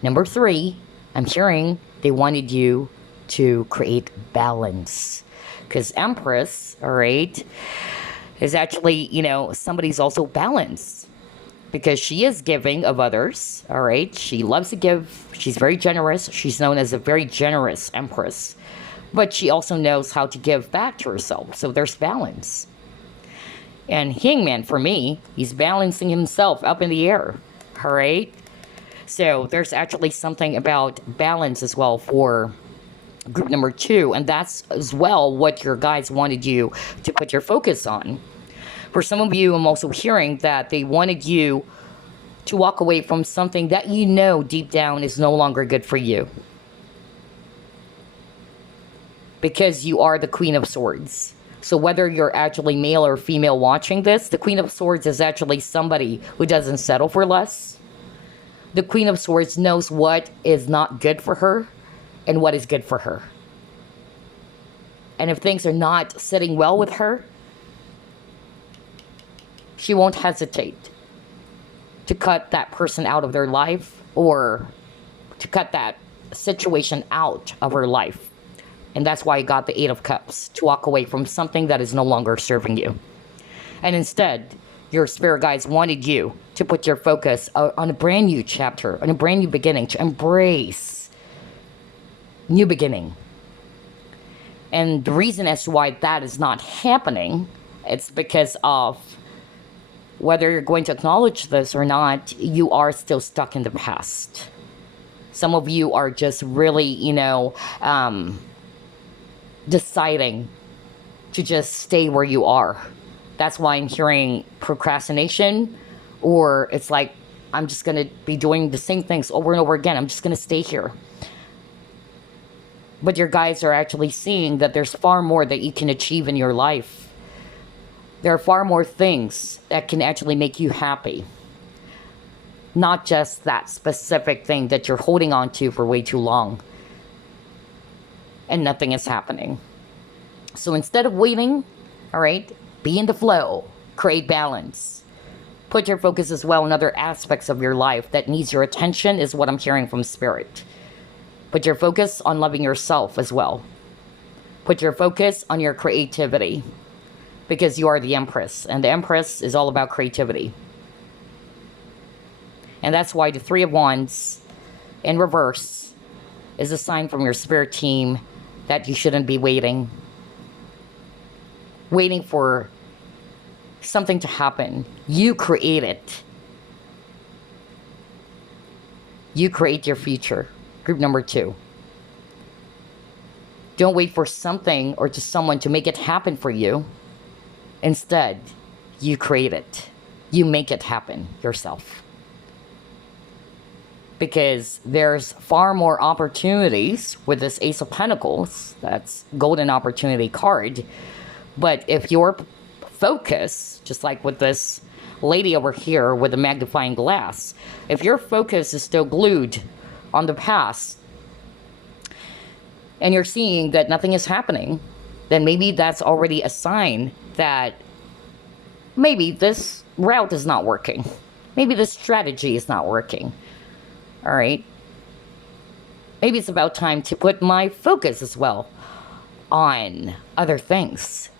Number 3, I'm hearing they wanted you to create balance. Because Empress, all right, is actually, somebody's also balanced. Because she is giving of others, all right? She loves to give. She's very generous. She's known as a very generous Empress. But she also knows how to give back to herself. So there's balance. And Hangman, for me, he's balancing himself up in the air, all right? So there's actually something about balance as well for group number 2. And that's as well what your guides wanted you to put your focus on. For some of you, I'm also hearing that they wanted you to walk away from something that you know deep down is no longer good for you. Because you are the Queen of Swords. So whether you're actually male or female watching this, the Queen of Swords is actually somebody who doesn't settle for less. The Queen of Swords knows what is not good for her and what is good for her. And if things are not sitting well with her, she won't hesitate to cut that person out of their life, or to cut that situation out of her life. And that's why you got the Eight of Cups, to walk away from something that is no longer serving you. And instead, your spirit guides wanted you to put your focus on a brand new chapter, on a brand new beginning, to embrace new beginning. And the reason as to why that is not happening, it's because of, whether you're going to acknowledge this or not, you are still stuck in the past. Some of you are just really, deciding to just stay where you are. That's why I'm hearing procrastination, or it's like, I'm just going to be doing the same things over and over again. I'm just going to stay here. But your guides are actually seeing that there's far more that you can achieve in your life. There are far more things that can actually make you happy. Not just that specific thing that you're holding on to for way too long. And nothing is happening. So instead of waiting, all right, be in the flow, create balance. Put your focus as well on other aspects of your life that needs your attention, is what I'm hearing from Spirit. Put your focus on loving yourself as well. Put your focus on your creativity, because you are the Empress, and the Empress is all about creativity. And that's why the Three of Wands in reverse is a sign from your spirit team that you shouldn't be waiting for something to happen. You create it. You create your future. Group number 2. Don't wait for something or to someone to make it happen for you. Instead, you create it. You make it happen yourself. Because there's far more opportunities with this Ace of Pentacles. That's golden opportunity card. But if your focus, just like with this lady over here with the magnifying glass, if your focus is still glued on the past, and you're seeing that nothing is happening, then maybe that's already a sign that maybe this route is not working. Maybe this strategy is not working. All right. Maybe it's about time to put my focus as well on other things.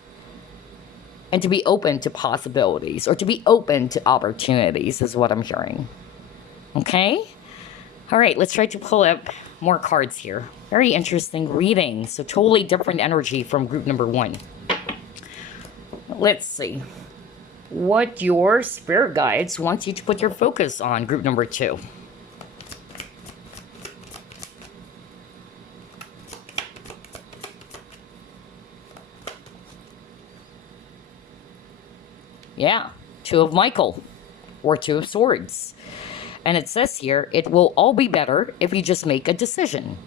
And to be open to possibilities, or to be open to opportunities, is what I'm hearing. Okay? All right, let's try to pull up more cards here. Very interesting reading. So totally different energy from group number 1. Let's see what your spirit guides want you to put your focus on, group number 2. Yeah, 2 of Michael, or 2 of Swords. And it says here, it will all be better if you just make a decision.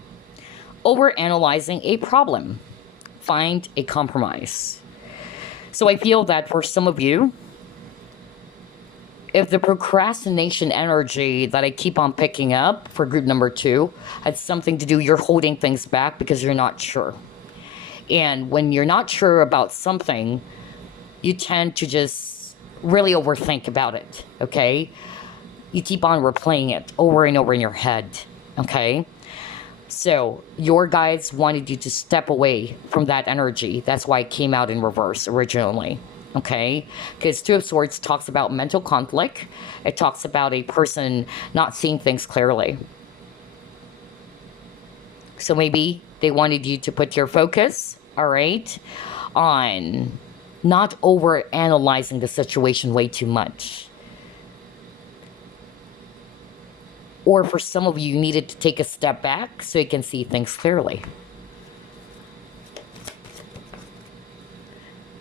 Overanalyzing a problem. Find a compromise. So I feel that for some of you, if the procrastination energy that I keep on picking up for group number 2 had something to do, you're holding things back because you're not sure. And when you're not sure about something, you tend to just really overthink about it, okay? You keep on replaying it over and over in your head, okay? So your guides wanted you to step away from that energy. That's why it came out in reverse originally, okay? Because 2 of Swords talks about mental conflict. It talks about a person not seeing things clearly. So maybe they wanted you to put your focus, all right, on not over-analyzing the situation way too much. Or for some of you, you needed to take a step back so you can see things clearly.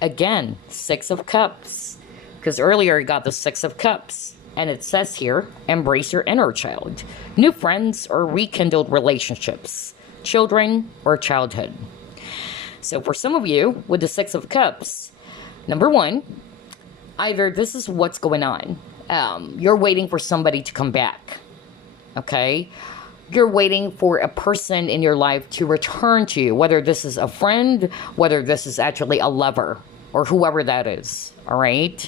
Again, 6 of Cups. Because earlier you got the 6 of Cups. And it says here, embrace your inner child. New friends or rekindled relationships. Children or childhood. So for some of you, with the 6 of Cups, number 1, either this is what's going on. You're waiting for somebody to come back. Okay? You're waiting for a person in your life to return to you, whether this is a friend, whether this is actually a lover, or whoever that is. All right?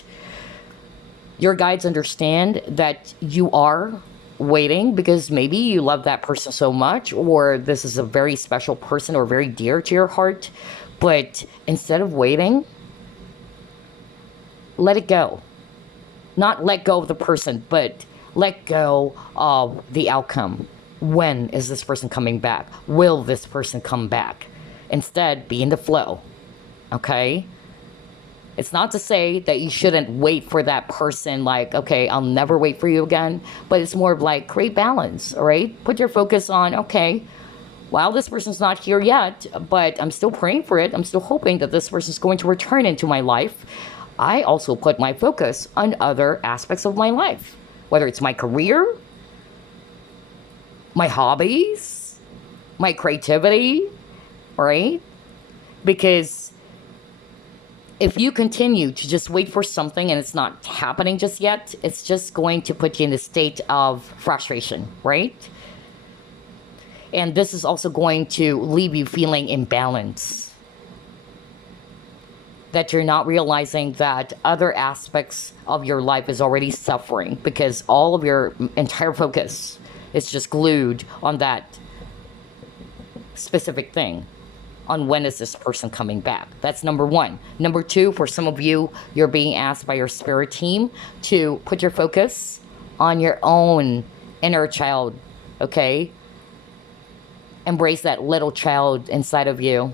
Your guides understand that you are waiting because maybe you love that person so much, or this is a very special person or very dear to your heart. But instead of waiting, let it go. Not let go of the person, but let go of the outcome. When is this person coming back? Will this person come back? Instead, be in the flow. Okay? It's not to say that you shouldn't wait for that person, like, okay, I'll never wait for you again. But it's more of like, create balance, all right? Put your focus on, okay, while this person's not here yet, but I'm still praying for it. I'm still hoping that this person's going to return into my life. I also put my focus on other aspects of my life, whether it's my career, my hobbies, my creativity, right? Because if you continue to just wait for something and it's not happening just yet, it's just going to put you in a state of frustration, right? And this is also going to leave you feeling imbalanced. That you're not realizing that other aspects of your life is already suffering because all of your entire focus is just glued on that specific thing. On when is this person coming back. That's number one. Number two, for some of you, you're being asked by your spirit team to put your focus on your own inner child, okay? Embrace that little child inside of you.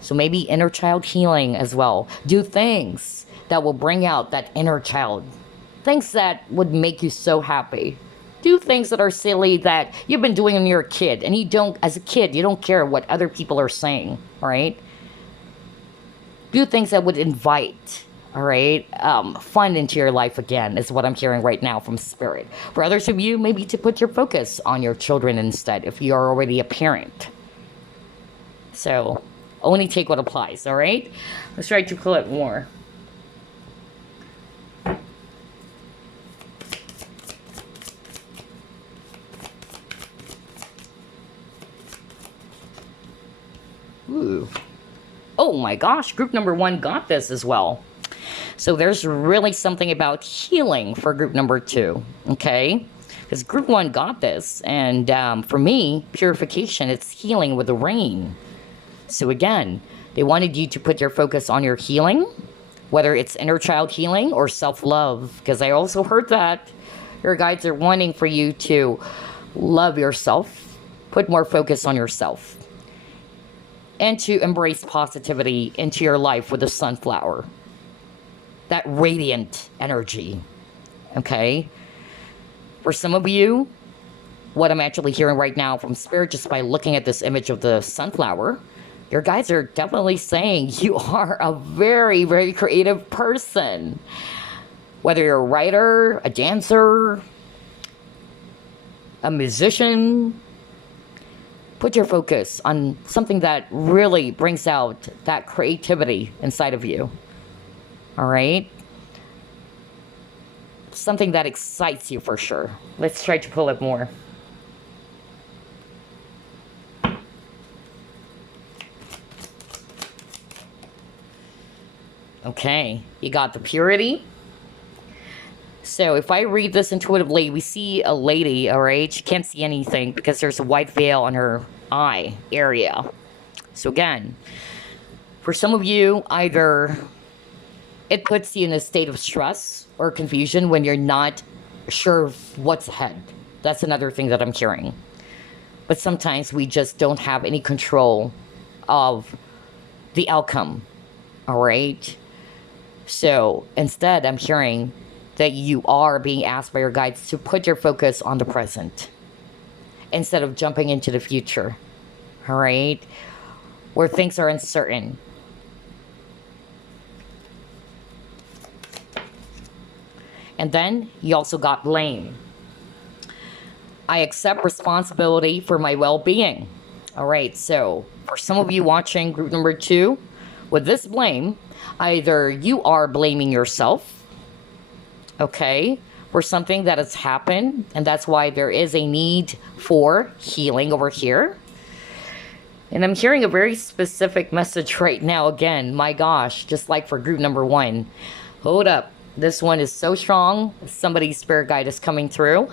So maybe inner child healing as well. Do things that will bring out that inner child. Things that would make you so happy. Do things that are silly that you've been doing when you're a kid. And you don't, as a kid, you don't care what other people are saying, all right? Do things that would invite, all right, fun into your life again, is what I'm hearing right now from Spirit. For others of you, maybe to put your focus on your children instead, if you are already a parent. So, only take what applies, all right? Let's try to pull it more. Ooh. Oh my gosh, group number 1 got this as well. So there's really something about healing for group number 2, okay? Because group 1 got this, and for me, purification, it's healing with the rain. So again, they wanted you to put your focus on your healing, whether it's inner child healing or self-love, because I also heard that your guides are wanting for you to love yourself, put more focus on yourself, and to embrace positivity into your life with the sunflower. That radiant energy, okay? For some of you, what I'm actually hearing right now from Spirit, just by looking at this image of the sunflower, your guides are definitely saying you are a very, very creative person. Whether you're a writer, a dancer, a musician, put your focus on something that really brings out that creativity inside of you. All right? Something that excites you for sure. Let's try to pull it more. Okay, you got the purity. So if I read this intuitively, we see a lady, all right? She can't see anything because there's a white veil on her eye area. So again, for some of you, either it puts you in a state of stress or confusion when you're not sure of what's ahead. That's another thing that I'm hearing. But sometimes we just don't have any control of the outcome, all right? So instead, I'm hearing that you are being asked by your guides to put your focus on the present instead of jumping into the future, all right? Where things are uncertain. And then you also got blame. I accept responsibility for my well-being. All right, so for some of you watching group number 2, with this blame, either you are blaming yourself, okay, for something that has happened, and that's why there is a need for healing over here. And I'm hearing a very specific message right now again. My gosh, just like for group number 1. Hold up. This one is so strong. Somebody's spirit guide is coming through.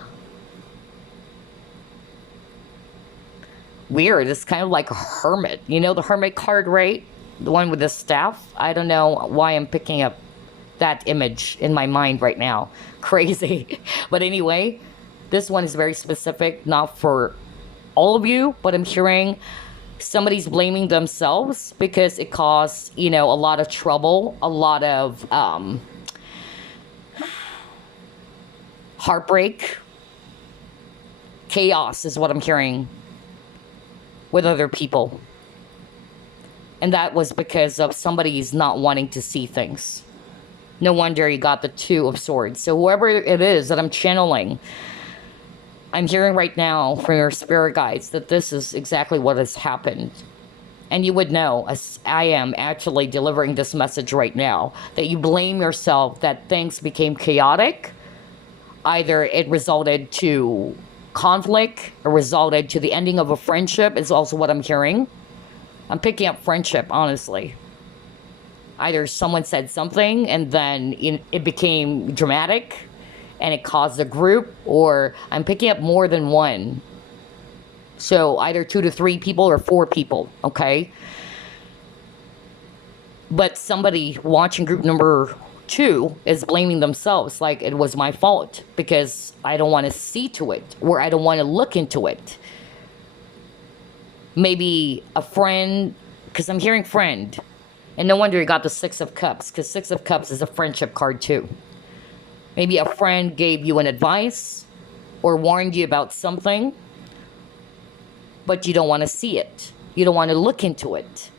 Weird. It's kind of like a hermit. You know the hermit card, right? The one with the staff. I don't know why I'm picking up that image in my mind right now. Crazy. But anyway, this one is very specific, not for all of you, but I'm hearing somebody's blaming themselves because it caused, a lot of trouble, a lot of heartbreak, chaos is what I'm hearing with other people. And that was because of somebody's not wanting to see things. No wonder you got the Two of Swords. So whoever it is that I'm channeling, I'm hearing right now from your spirit guides that this is exactly what has happened. And you would know, as I am actually delivering this message right now, that you blame yourself that things became chaotic. Either it resulted to conflict or resulted to the ending of a friendship is also what I'm hearing. I'm picking up friendship, honestly. Either someone said something and then it became dramatic and it caused a group, or I'm picking up more than one. So either 2 to 3 people or 4 people, okay? But somebody watching group number 2 is blaming themselves, like it was my fault because I don't want to see to it, or I don't want to look into it. Maybe a friend, because I'm hearing friend, and no wonder you got the Six of Cups, because Six of Cups is a friendship card too. Maybe a friend gave you an advice or warned you about something, but you don't want to see it. You don't want to look into it.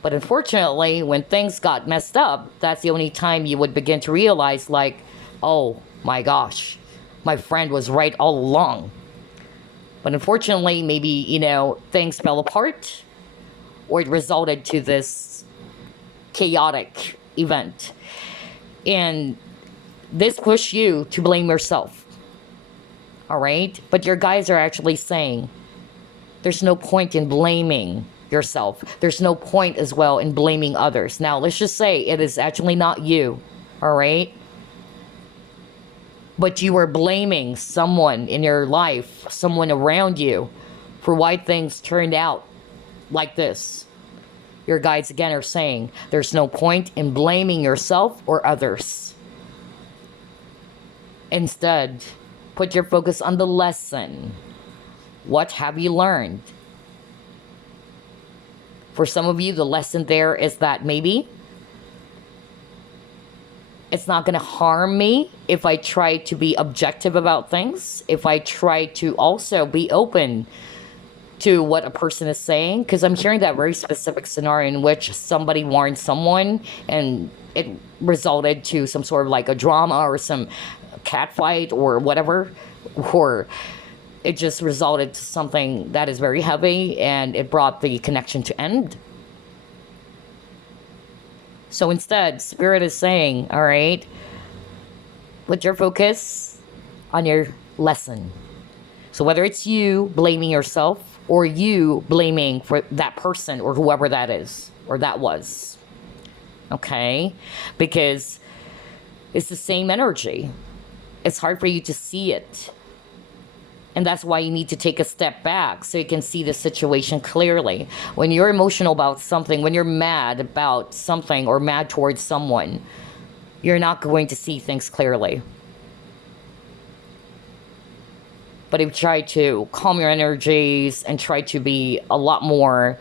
But unfortunately, when things got messed up, that's the only time you would begin to realize, like, oh my gosh, my friend was right all along. But unfortunately, maybe, things fell apart, or it resulted to this chaotic event. And this pushed you to blame yourself. All right? But your guys are actually saying there's no point in blaming yourself. There's no point as well in blaming others. Now, let's just say it is actually not you. All right? But you are blaming someone in your life, someone around you, for why things turned out like this. Your guides again are saying there's no point in blaming yourself or others. Instead, put your focus on the lesson. What have you learned? For some of you, the lesson there is that maybe it's not going to harm me if I try to be objective about things, if I try to also be open to what a person is saying, because I'm hearing that very specific scenario in which somebody warned someone and it resulted to some sort of like a drama or some cat fight or whatever, or it just resulted to something that is very heavy and it brought the connection to end. So instead, Spirit is saying, all right, put your focus on your lesson. So whether it's you blaming yourself or you blaming for that person or whoever that is or that was, okay? Because it's the same energy. It's hard for you to see it. And that's why you need to take a step back so you can see the situation clearly. When you're emotional about something, when you're mad about something or mad towards someone, you're not going to see things clearly. But if you try to calm your energies and try to be a lot more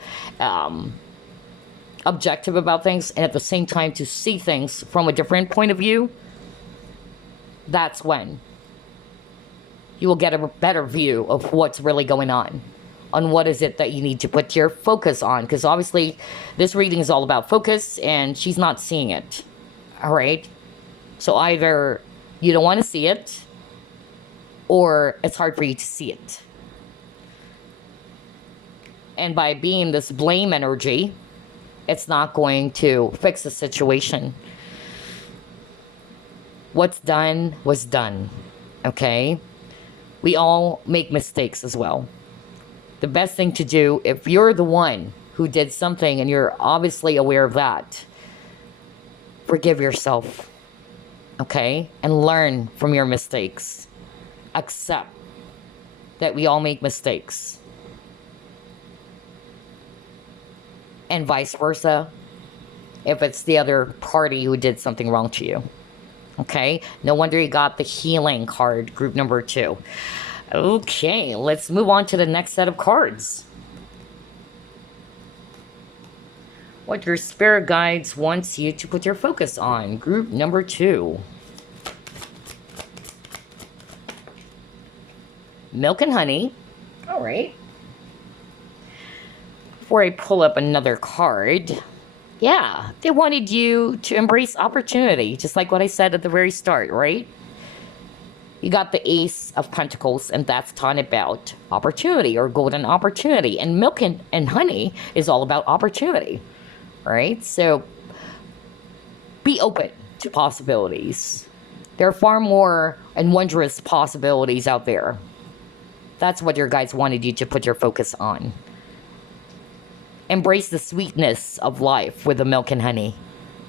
objective about things, and at the same time to see things from a different point of view, that's when you will get a better view of what's really going on what is it that you need to put your focus on. Because obviously this reading is all about focus and she's not seeing it. All right? So either you don't want to see it or it's hard for you to see it. And by being this blame energy, it's not going to fix the situation. What's done was done. Okay? We all make mistakes as well. The best thing to do, if you're the one who did something and you're obviously aware of that, forgive yourself. okay? And learn from your mistakes. Accept that we all make mistakes. And vice versa, if it's the other party who did something wrong to you. Okay? No wonder you got the healing card, group number 2. Okay, let's move on to the next set of cards. What your spirit guides wants you to put your focus on, group number 2. Milk and honey. All right. Before I pull up another card, yeah, they wanted you to embrace opportunity, just like what I said at the very start, right? You got the Ace of Pentacles, and that's talking about opportunity or golden opportunity. And milk and honey is all about opportunity, right? So be open to possibilities. There are far more and wondrous possibilities out there. That's what your guides wanted you to put your focus on. Embrace the sweetness of life with the milk and honey,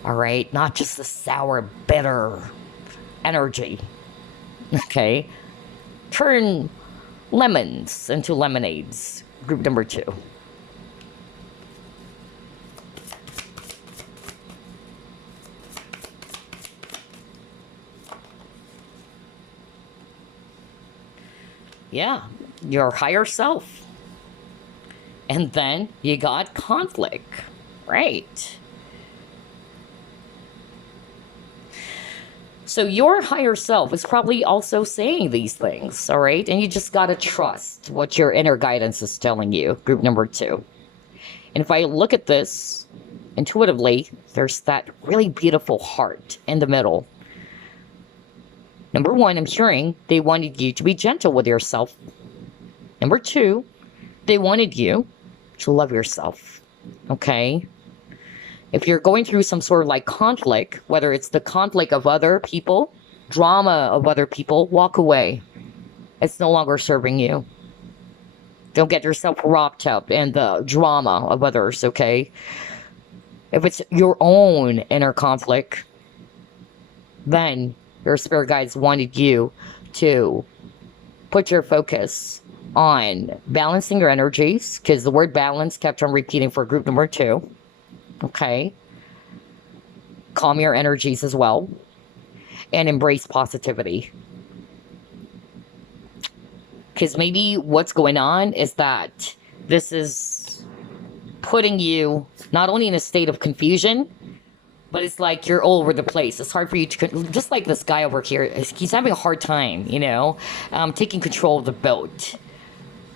all right? Not just the sour, bitter energy, okay? Turn lemons into lemonades, group number 2. Yeah, your higher self. And then you got conflict, right? So your higher self is probably also saying these things, all right? And you just got to trust what your inner guidance is telling you, group number 2. And if I look at this intuitively, there's that really beautiful heart in the middle. Number 1, I'm hearing they wanted you to be gentle with yourself. Number 2, they wanted you to love yourself, okay? If you're going through some sort of like conflict, whether it's the conflict of other people, drama of other people, walk away. It's no longer serving you. Don't get yourself wrapped up in the drama of others, okay? If it's your own inner conflict, then your spirit guides wanted you to put your focus on balancing your energies, because the word balance kept on repeating for group number 2. Okay. Calm your energies as well. And embrace positivity. Because maybe what's going on is that this is putting you not only in a state of confusion, but it's like you're all over the place. It's hard for you to, just like this guy over here, he's having a hard time, taking control of the boat.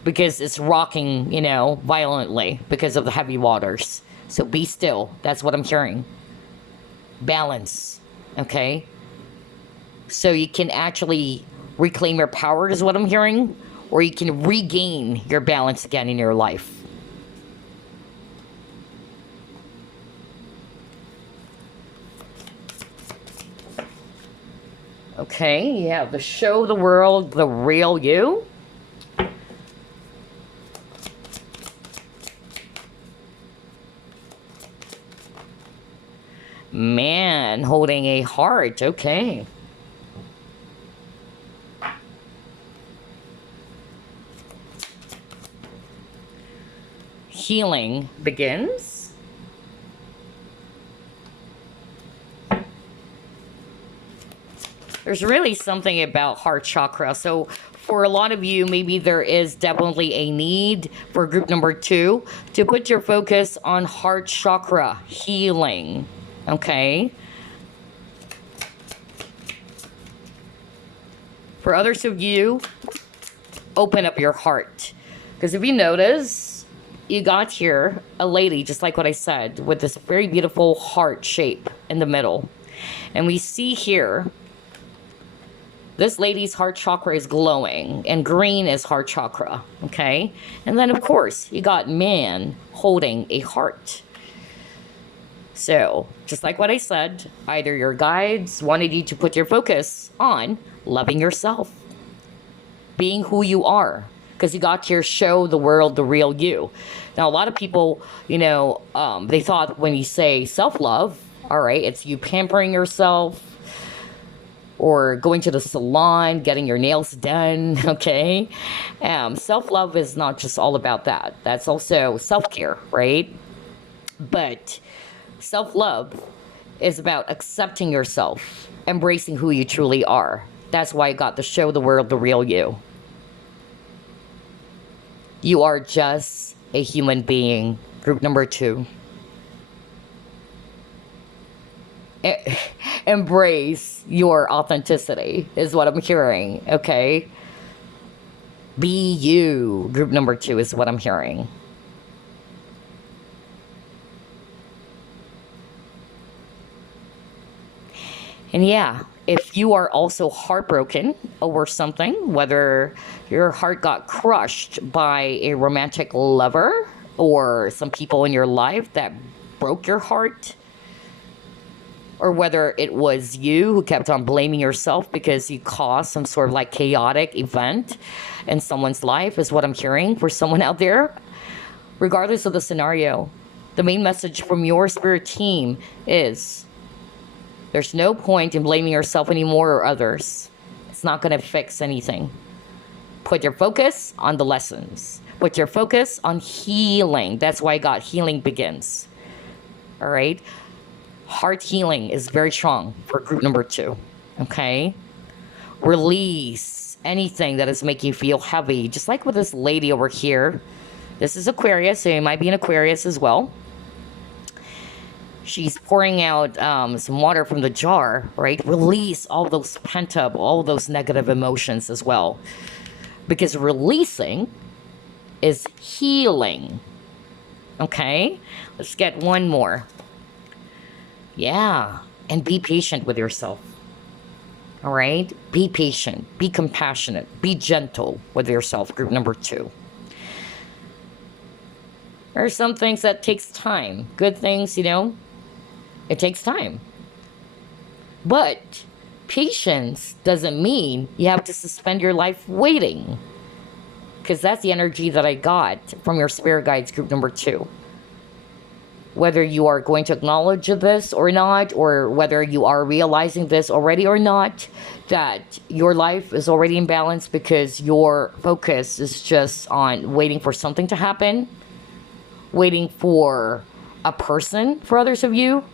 Because it's rocking, violently because of the heavy waters. So be still. That's what I'm hearing. Balance. Okay? So you can actually reclaim your power is what I'm hearing. Or you can regain your balance again in your life. Okay, yeah, to show the world the real you. Man, holding a heart, okay. Healing begins. There's really something about heart chakra. So for a lot of you, maybe there is definitely a need for group number 2 to put your focus on heart chakra healing. Okay. For others of you, open up your heart. Because if you notice, you got here a lady, just like what I said, with this very beautiful heart shape in the middle. And we see here, this lady's heart chakra is glowing, and green is heart chakra, okay? And then, of course, you got man holding a heart. So, just like what I said, either your guides wanted you to put your focus on loving yourself, being who you are, because you got to show the world the real you. Now, a lot of people, they thought when you say self-love, all right, it's you pampering yourself, or going to the salon, getting your nails done, okay? Self-love is not just all about that. That's also self-care, right? But self-love is about accepting yourself, embracing who you truly are. That's why I got to show the world the real you. You are just a human being. Group number 2. Embrace your authenticity is what I'm hearing, okay? Be you. Group number 2 is what I'm hearing. And yeah, if you are also heartbroken over something, whether your heart got crushed by a romantic lover or some people in your life that broke your heart, or whether it was you who kept on blaming yourself because you caused some sort of like chaotic event in someone's life, is what I'm hearing for someone out there. Regardless of the scenario, the main message from your spirit team is there's no point in blaming yourself anymore or others. It's not going to fix anything. Put your focus on the lessons. Put your focus on healing. That's why I got healing begins. All right? Heart healing is very strong for group number 2. Okay? Release anything that is making you feel heavy. Just like with this lady over here. This is Aquarius, so you might be an Aquarius as well. She's pouring out some water from the jar, right? Release all those pent up, all those negative emotions as well. Because releasing is healing. Okay? Let's get one more. Yeah. And be patient with yourself. All right? Be patient. Be compassionate. Be gentle with yourself. Group number 2. There are some things that takes time. Good things, it takes time. But patience doesn't mean you have to suspend your life waiting. Because that's the energy that I got from your spirit guides, group number 2. Whether you are going to acknowledge this or not, or whether you are realizing this already or not, that your life is already in balance because your focus is just on waiting for something to happen, waiting for a person for others of you,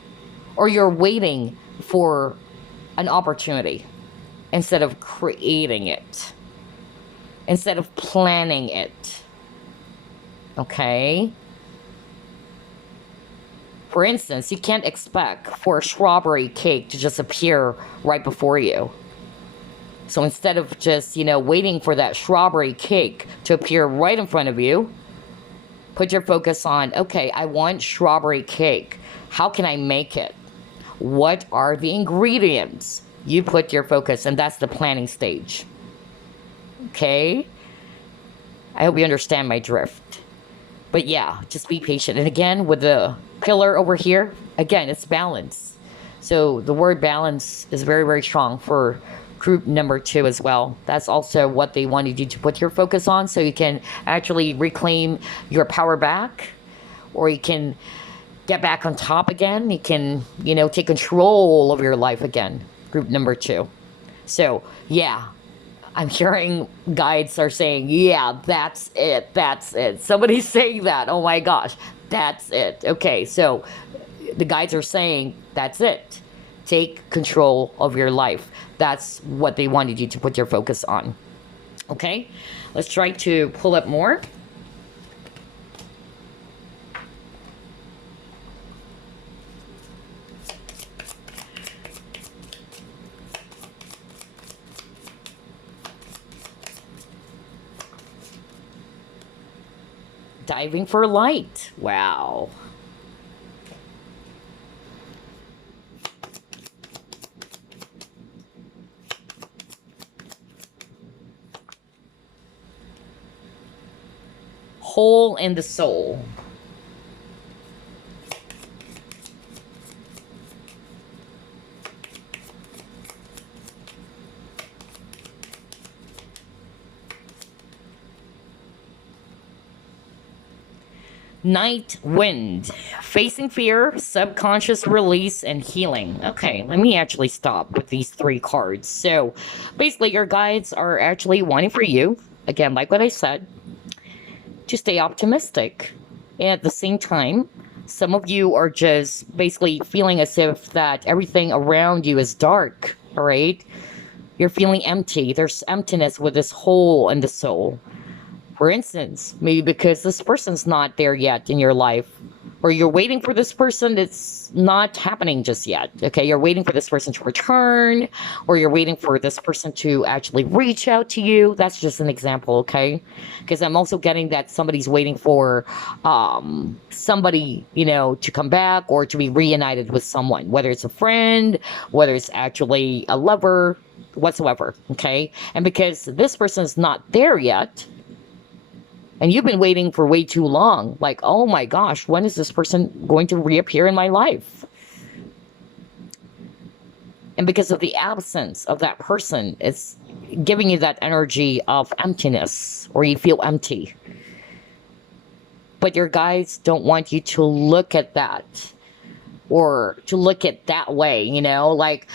or you're waiting for an opportunity instead of creating it, instead of planning it. Okay? For instance, you can't expect for a strawberry cake to just appear right before you. So instead of just, waiting for that strawberry cake to appear right in front of you, put your focus on, okay, I want strawberry cake. How can I make it? What are the ingredients? You put your focus, and that's the planning stage. Okay? I hope you understand my drift. But yeah, just be patient. And again, with the pillar over here, again, it's balance. So the word balance is very, very strong for group number 2 as well. That's also what they wanted you to put your focus on, so you can actually reclaim your power back, or you can get back on top again. You can, take control of your life again. Group number 2. So yeah, I'm hearing guides are saying, yeah, that's it. That's it. Somebody's saying that. Oh my gosh, that's it. Okay, so the guides are saying, that's it. Take control of your life. That's what they wanted you to put your focus on. Okay, let's try to pull up more. Diving for light. Wow. Hole in the soul. Night wind. Facing fear, subconscious release, and healing. Okay, let me actually stop with these three cards. So basically, your guides are actually wanting for you, again, like what I said, to stay optimistic. And at the same time, some of you are just basically feeling as if that everything around you is dark, all right? You're feeling empty. There's emptiness with this hole in the soul. For instance, maybe because this person's not there yet in your life, or you're waiting for this person that's not happening just yet. Okay, you're waiting for this person to return, or you're waiting for this person to actually reach out to you. That's just an example, okay? Because I'm also getting that somebody's waiting for somebody, to come back or to be reunited with someone, whether it's a friend, whether it's actually a lover, whatsoever, okay? And because this person is not there yet, and you've been waiting for way too long. Like, oh my gosh, when is this person going to reappear in my life? And because of the absence of that person, it's giving you that energy of emptiness, or you feel empty. But your guides don't want you to look at that, or to look at that way, like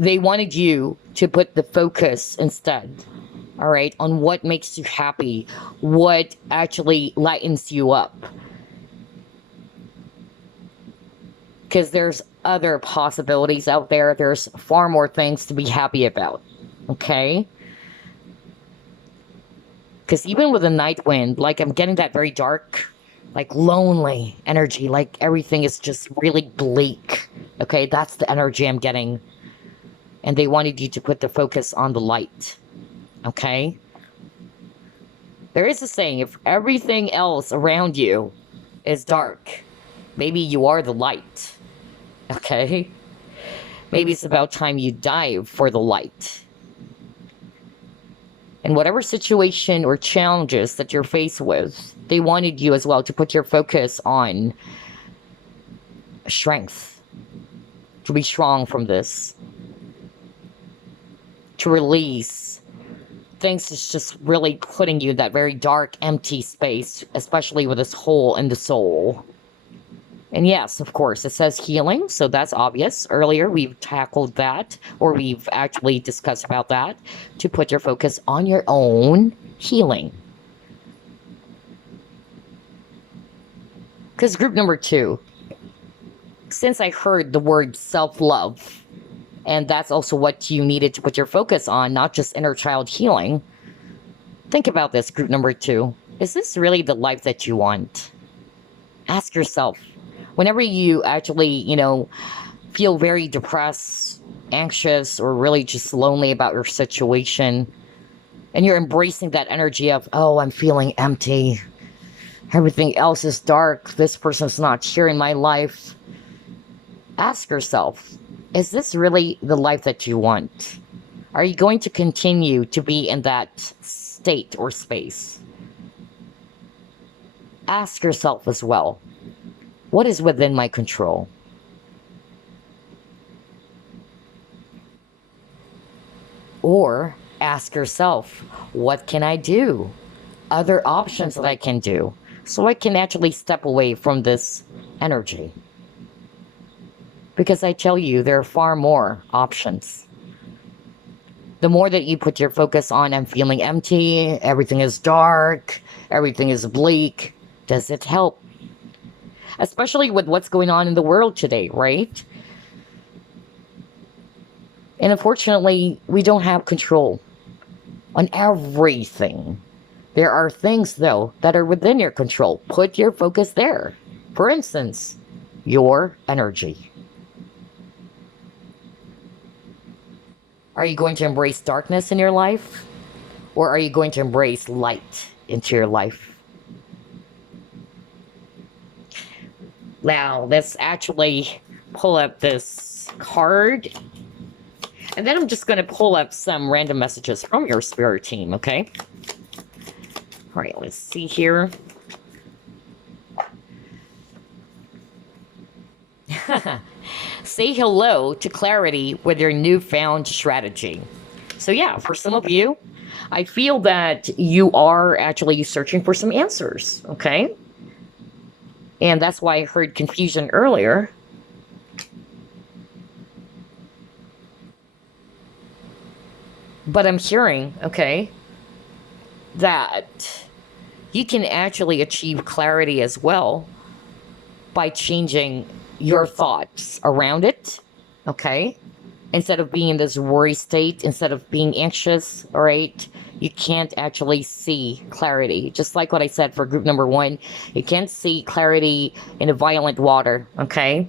they wanted you to put the focus instead, all right, on what makes you happy, what actually lightens you up. Because there's other possibilities out there. There's far more things to be happy about, okay? Because even with the night wind, like I'm getting that very dark, like lonely energy, like everything is just really bleak, okay? That's the energy I'm getting. And they wanted you to put the focus on the light. Okay? There is a saying, if everything else around you is dark, maybe you are the light. Okay? Maybe it's about time you dive for the light. And whatever situation or challenges that you're faced with, they wanted you as well to put your focus on strength, to be strong from this, to release things is just really putting you in that very dark, empty space, especially with this hole in the soul. And yes, of course, it says healing, so that's obvious. Earlier, we've tackled that, or we've actually discussed about that, to put your focus on your own healing. Because group number 2, since I heard the word self-love, and that's also what you needed to put your focus on, not just inner child healing. Think about this, group number 2. Is this really the life that you want? Ask yourself. Whenever you actually, feel very depressed, anxious, or really just lonely about your situation, and you're embracing that energy of, oh, I'm feeling empty. Everything else is dark. This person's not here in my life. Ask yourself, is this really the life that you want? Are you going to continue to be in that state or space? Ask yourself as well, what is within my control? Or ask yourself, what can I do? Other options that I can do, so I can actually step away from this energy. Because I tell you, there are far more options. The more that you put your focus on, I'm feeling empty, everything is dark, everything is bleak, does it help? Especially with what's going on in the world today, right? And unfortunately, we don't have control on everything. There are things, though, that are within your control. Put your focus there. For instance, your energy. Are you going to embrace darkness in your life? Or are you going to embrace light into your life? Now, let's actually pull up this card. And then I'm just going to pull up some random messages from your spirit team, okay? All right, let's see here. Say hello to clarity with your newfound strategy. So yeah, for some of you, I feel that you are actually searching for some answers, okay? And that's why I heard confusion earlier. But I'm hearing, okay, that you can actually achieve clarity as well by changing your thoughts around it, okay? Instead of being in this worry state, instead of being anxious, all right, you can't actually see clarity. Just like what I said for group number one, you can't see clarity in a violent water, okay?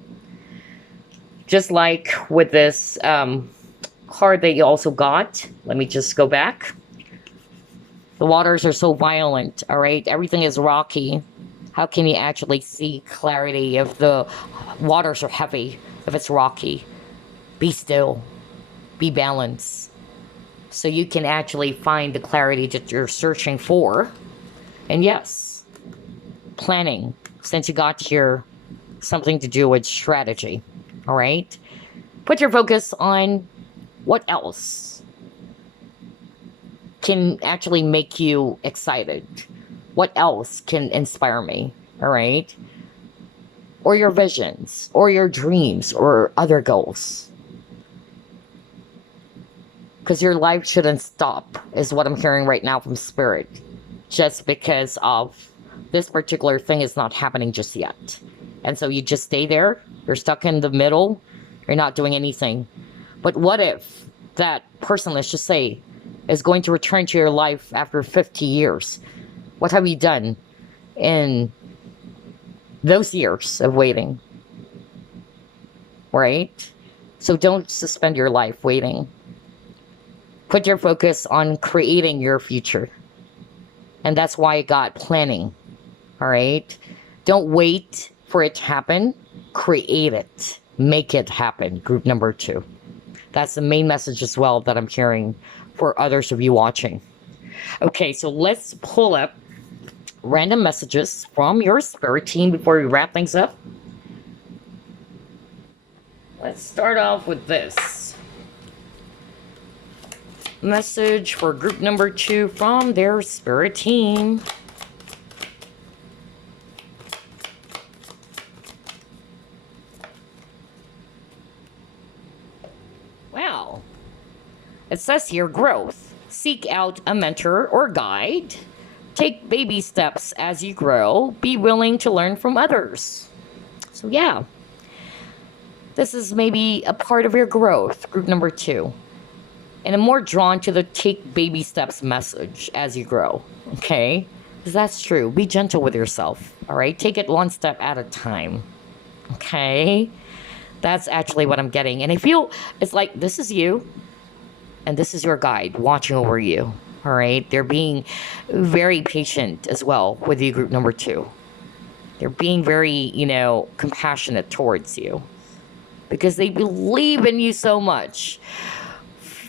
Just like with this card that you also got, let me just go back. The waters are so violent, all right? Everything is rocky. How can you actually see clarity if the waters are heavy, if it's rocky? Be still, be balanced, so you can actually find the clarity that you're searching for. And yes, planning, since you got here, something to do with strategy, all right? Put your focus on what else can actually make you excited. What else can inspire me, all right? Or your visions, or your dreams, or other goals. Because your life shouldn't stop, is what I'm hearing right now from Spirit, just because of this particular thing is not happening just yet. And so you just stay there, you're stuck in the middle, you're not doing anything. But what if that person, let's just say, is going to return to your life after 50 years? What have you done in those years of waiting? Right? So don't suspend your life waiting. Put your focus on creating your future. And that's why I got planning. All right? Don't wait for it to happen. Create it. Make it happen. Group number 2. That's the main message as well that I'm hearing for others of you watching. Okay, so let's pull up random messages from your spirit team before we wrap things up. Let's start off with this message for group number 2 from their spirit team. Wow. It says here, growth. Seek out a mentor or guide. Take baby steps as you grow. Be willing to learn from others. So yeah, this is maybe a part of your growth, group number 2. And I'm more drawn to the take baby steps message as you grow, okay? Because that's true. Be gentle with yourself, all right? Take it one step at a time, okay? That's actually what I'm getting. And I feel it's like this is you, and this is your guide watching over you, all right? They're being very patient as well with you, group number 2. They're being very, compassionate towards you because they believe in you so much.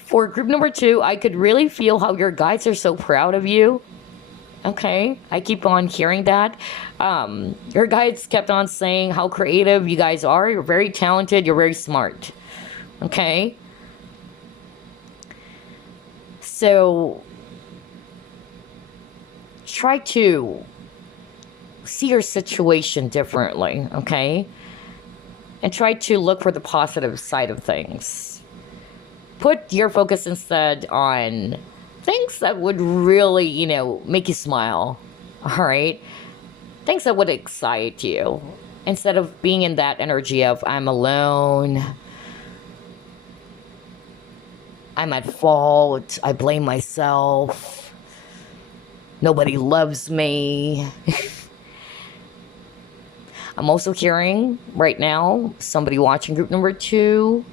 For group number 2, I could really feel how your guides are so proud of you. Okay, I keep on hearing that. Your guides kept on saying how creative you guys are. You're very talented. You're very smart. Okay. So try to see your situation differently. Okay. And try to look for the positive side of things. Put your focus instead on things that would really, make you smile. All right? Things that would excite you. Instead of being in that energy of, I'm alone. I'm at fault. I blame myself. Nobody loves me. I'm also hearing right now, somebody watching group number 2,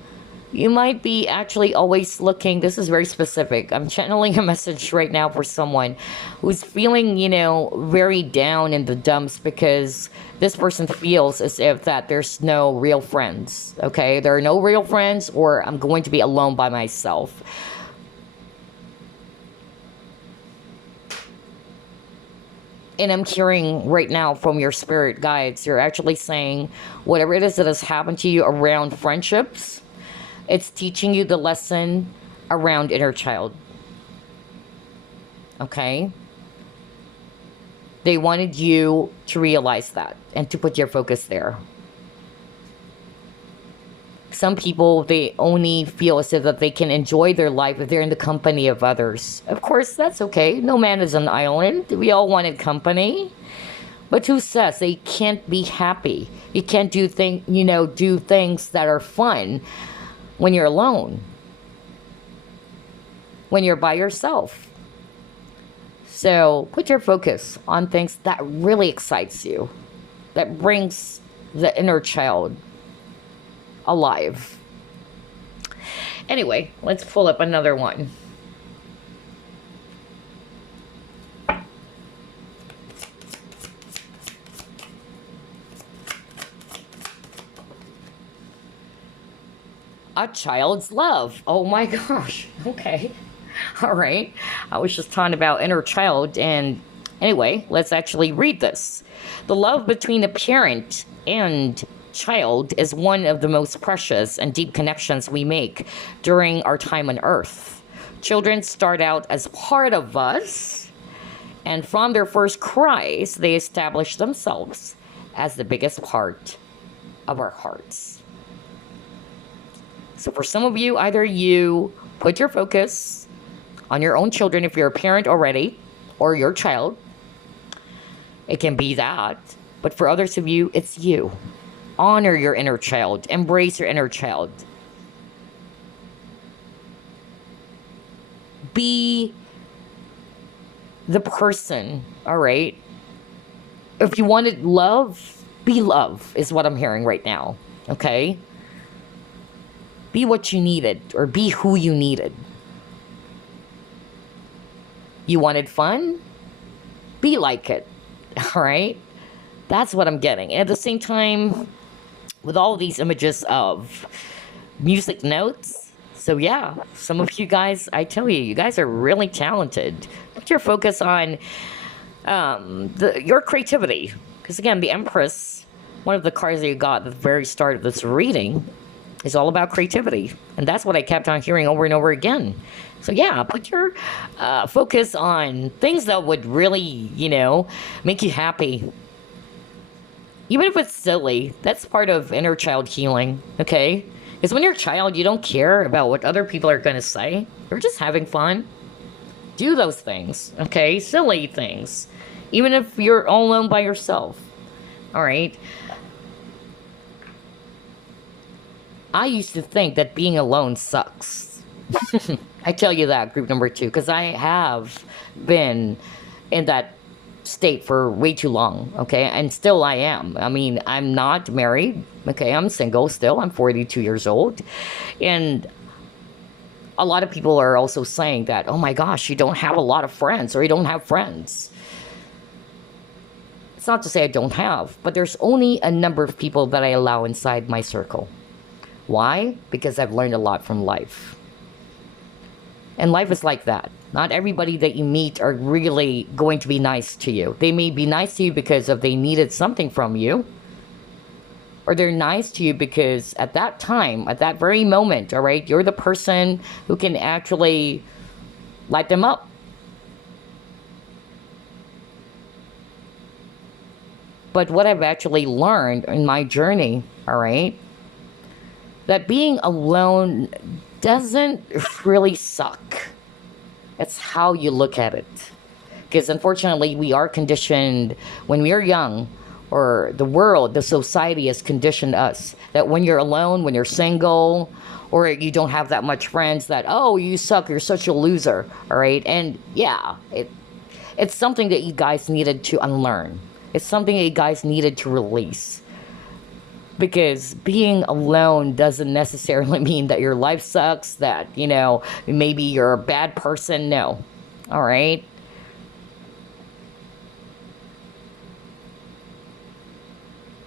you might be actually always looking, this is very specific. I'm channeling a message right now for someone who's feeling, very down in the dumps because this person feels as if that there's no real friends, okay? There are no real friends, or I'm going to be alone by myself. And I'm hearing right now from your spirit guides, you're actually saying whatever it is that has happened to you around friendships, it's teaching you the lesson around inner child. Okay? They wanted you to realize that and to put your focus there. Some people, they only feel as if that they can enjoy their life if they're in the company of others. Of course, that's okay. No man is an island. We all wanted company. But who says they can't be happy? You can't do things that are fun when you're alone, when you're by yourself. So put your focus on things that really excites you, that brings the inner child alive. Anyway, let's pull up another one. A child's love. Oh my gosh. Okay. All right. I was just talking about inner child. And anyway, let's actually read this. The love between a parent and child is one of the most precious and deep connections we make during our time on earth. Children start out as part of us, and from their first cries, they establish themselves as the biggest part of our hearts. So for some of you, either you put your focus on your own children if you're a parent already, or your child. It can be that. But for others of you, it's you. Honor your inner child. Embrace your inner child. Be the person, all right? If you wanted love, be love, is what I'm hearing right now, okay? Be what you needed, or be who you needed. You wanted fun? Be like it, all right? That's what I'm getting. And at the same time, with all these images of music notes, so yeah, some of you guys, I tell you, you guys are really talented. Put your focus on your creativity. Because again, the Empress, one of the cards that you got at the very start of this reading, is all about creativity. And that's what I kept on hearing over and over again. So yeah, put your focus on things that would really, make you happy. Even if it's silly, that's part of inner child healing, okay? Because when you're a child, you don't care about what other people are going to say. You're just having fun. Do those things, okay? Silly things. Even if you're all alone by yourself, all right? I used to think that being alone sucks. I tell you that, group number 2, because I have been in that state for way too long, okay? And still I am. I mean, I'm not married, okay? I'm single still. I'm 42 years old. And a lot of people are also saying that, oh my gosh, you don't have a lot of friends, or you don't have friends. It's not to say I don't have, but there's only a number of people that I allow inside my circle. Why? Because I've learned a lot from life. And life is like that. Not everybody that you meet are really going to be nice to you. They may be nice to you because they needed something from you. Or they're nice to you because at that time, at that very moment, all right, you're the person who can actually light them up. But what I've actually learned in my journey, all right, that being alone doesn't really suck. It's how you look at it. Because unfortunately, we are conditioned when we are young, or the world, the society has conditioned us that when you're alone, when you're single, or you don't have that much friends, that, oh, you suck, you're such a loser, all right? And yeah, it's something that you guys needed to unlearn. It's something that you guys needed to release. Because being alone doesn't necessarily mean that your life sucks, that, maybe you're a bad person. No. All right?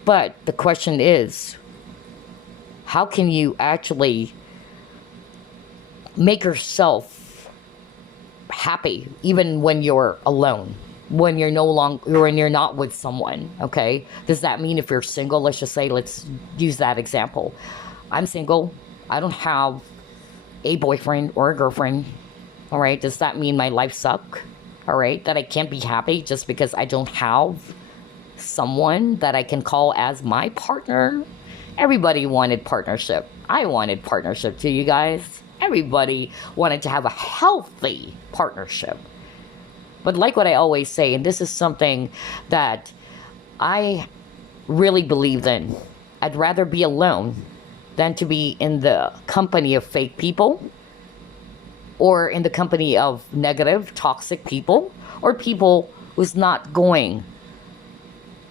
But the question is, how can you actually make yourself happy even when you're alone? When you're when you're not with someone, okay? Does that mean if you're single, let's use that example. I'm single. I don't have a boyfriend or a girlfriend, all right? Does that mean my life sucks? all right, that I can't be happy just because I don't have someone that I can call as my partner. Everybody wanted partnership. I wanted partnership too, you guys. Everybody wanted to have a healthy partnership. But like what I always say, and this is something that I really believe in, I'd rather be alone than to be in the company of fake people, or in the company of negative, toxic people, or people who's not going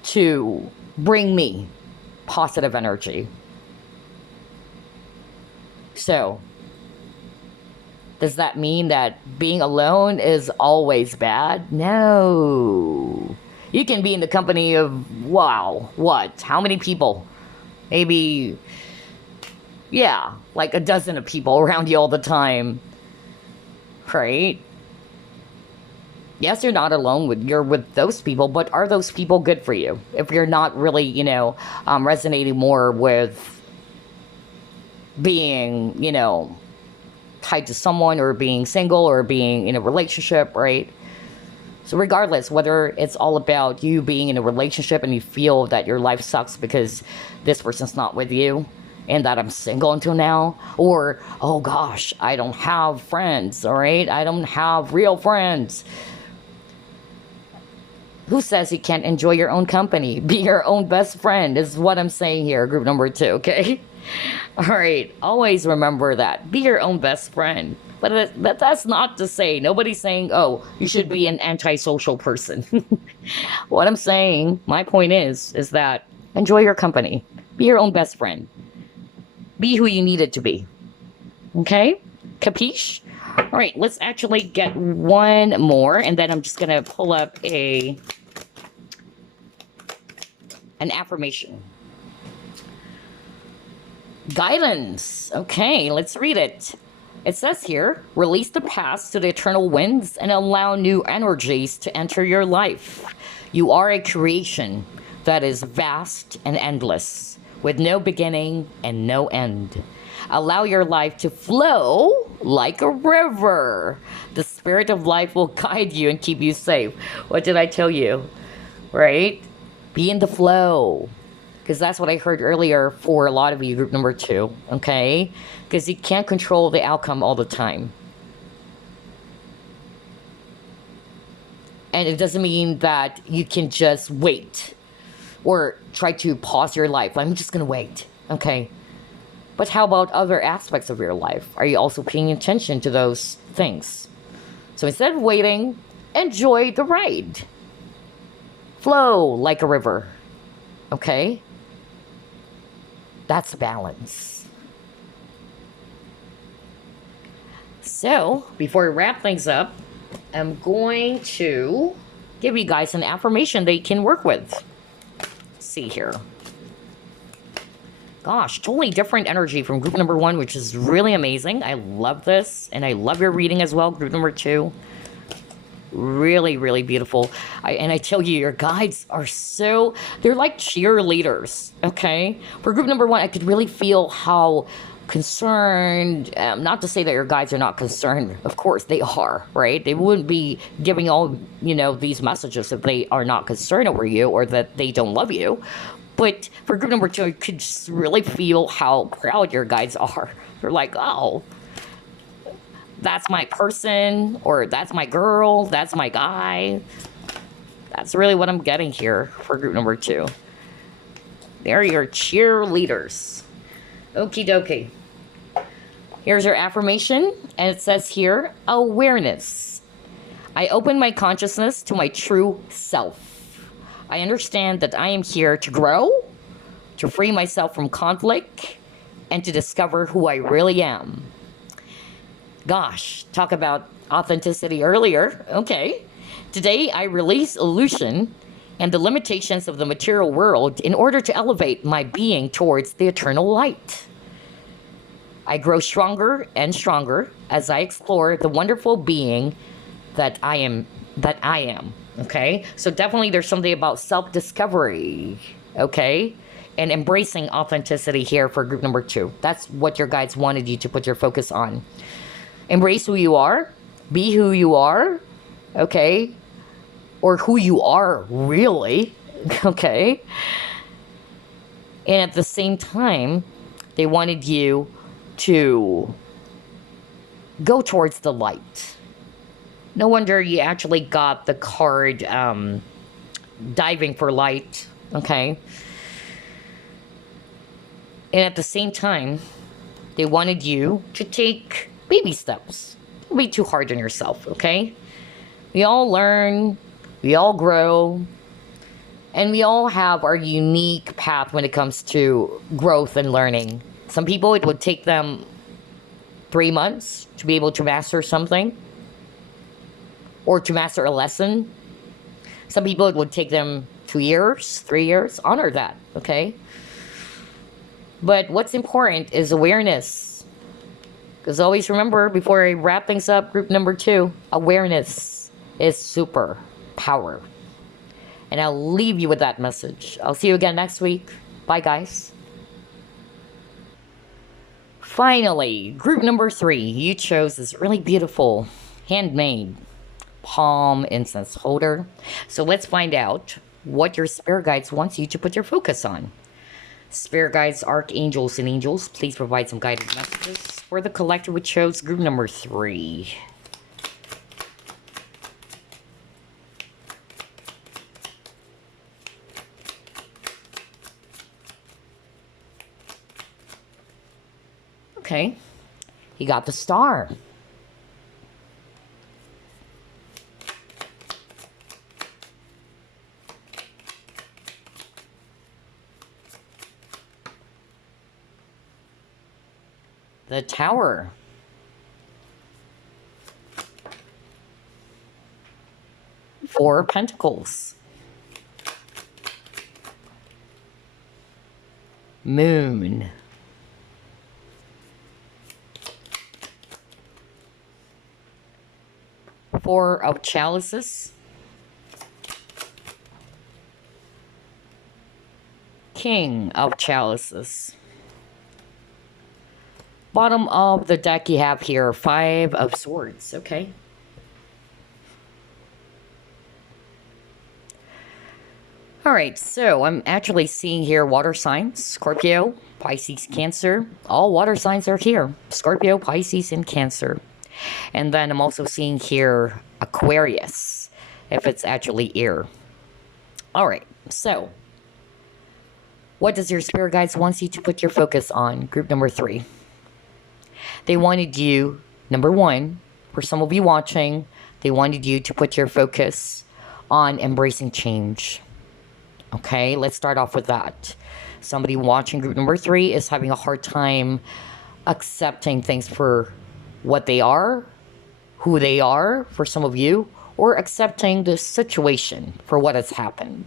to bring me positive energy. So, does that mean that being alone is always bad? No. You can be in the company of, wow, what? How many people? Maybe, yeah, like a dozen of people around you all the time. Right? Yes, you're not alone you're with those people, but are those people good for you? If you're not really, resonating more with being, tied to someone, or being single, or being in a relationship, right? So regardless, whether it's all about you being in a relationship and you feel that your life sucks because this person's not with you, and that I'm single until now, or, oh gosh, I don't have friends, all right? I don't have real friends. Who says you can't enjoy your own company? Be your own best friend is what I'm saying here, group number 2, okay? All right, always remember that. Be your own best friend. But that's not to say, nobody's saying, oh, you should be an antisocial person. What I'm saying, my point is that enjoy your company. Be your own best friend. Be who you need it to be. Okay? Capiche? All right, let's actually get one more, and then I'm just going to pull up an affirmation. Guidance. Okay, let's read it. It says here, release the past to the eternal winds and allow new energies to enter your life. You are a creation that is vast and endless, with no beginning and no end. Allow your life to flow like a river. The spirit of life will guide you and keep you safe. What did I tell you? Right? Be in the flow. Because that's what I heard earlier for a lot of you, group number 2. Okay? Because you can't control the outcome all the time. And it doesn't mean that you can just wait or try to pause your life. I'm just going to wait. Okay? But how about other aspects of your life? Are you also paying attention to those things? So instead of waiting, enjoy the ride. Flow like a river. Okay? That's balance. So, before we wrap things up, I'm going to give you guys an affirmation that you can work with. Let's see here. Gosh, totally different energy from group number 1, which is really amazing. I love this, and I love your reading as well, group number 2. Really, really beautiful. And I tell you, your guides are they're like cheerleaders, okay? For group number 1, I could really feel how concerned, not to say that your guides are not concerned, of course they are, right? They wouldn't be giving all, these messages if they are not concerned over you or that they don't love you. But for group number 2, I could just really feel how proud your guides are. They're like, oh, that's my person, or that's my girl, that's my guy. That's really what I'm getting here for group number 2. They're your cheerleaders. Okie dokie. Here's your affirmation, and it says here, awareness. I open my consciousness to my true self. I understand that I am here to grow, to free myself from conflict, and to discover who I really am. Gosh, talk about authenticity earlier. Okay. Today, I release illusion and the limitations of the material world in order to elevate my being towards the eternal light. I grow stronger and stronger as I explore the wonderful being that I am. Okay? So definitely there's something about self-discovery. Okay? And embracing authenticity here for group number 2. That's what your guides wanted you to put your focus on. Embrace who you are. Be who you are. okay? Or who you are, really, okay? And at the same time, they wanted you to go towards the light. No wonder you actually got the card diving for light, okay? And at the same time, they wanted you to take baby steps. Don't be too hard on yourself, okay? We all learn, we all grow, and we all have our unique path when it comes to growth and learning. Some people, it would take them 3 months to be able to master something or to master a lesson. Some people, it would take them 2 years, 3 years. Honor that, okay? But what's important is awareness. Because always remember, before I wrap things up, group number 2, awareness is super power. And I'll leave you with that message. I'll see you again next week. Bye, guys. Finally, group number 3, you chose this really beautiful handmade palm incense holder. So let's find out what your spirit guides wants you to put your focus on. Spirit guides, archangels, and angels, please provide some guided messages for the collective who chose group number 3. Okay, he got the star. The Tower. Four Pentacles. Moon. Four of Chalices. King of Chalices. Bottom of the deck you have here, 5 of Swords, okay? Alright, so I'm actually seeing here water signs, Scorpio, Pisces, Cancer. All water signs are here, Scorpio, Pisces, and Cancer. And then I'm also seeing here Aquarius, if it's actually air. Alright, so what does your spirit guides want you to put your focus on? Group number 3. They wanted you, number 1, for some of you watching, they wanted you to put your focus on embracing change. Okay, let's start off with that. Somebody watching group number 3 is having a hard time accepting things for what they are, who they are, for some of you, or accepting the situation for what has happened.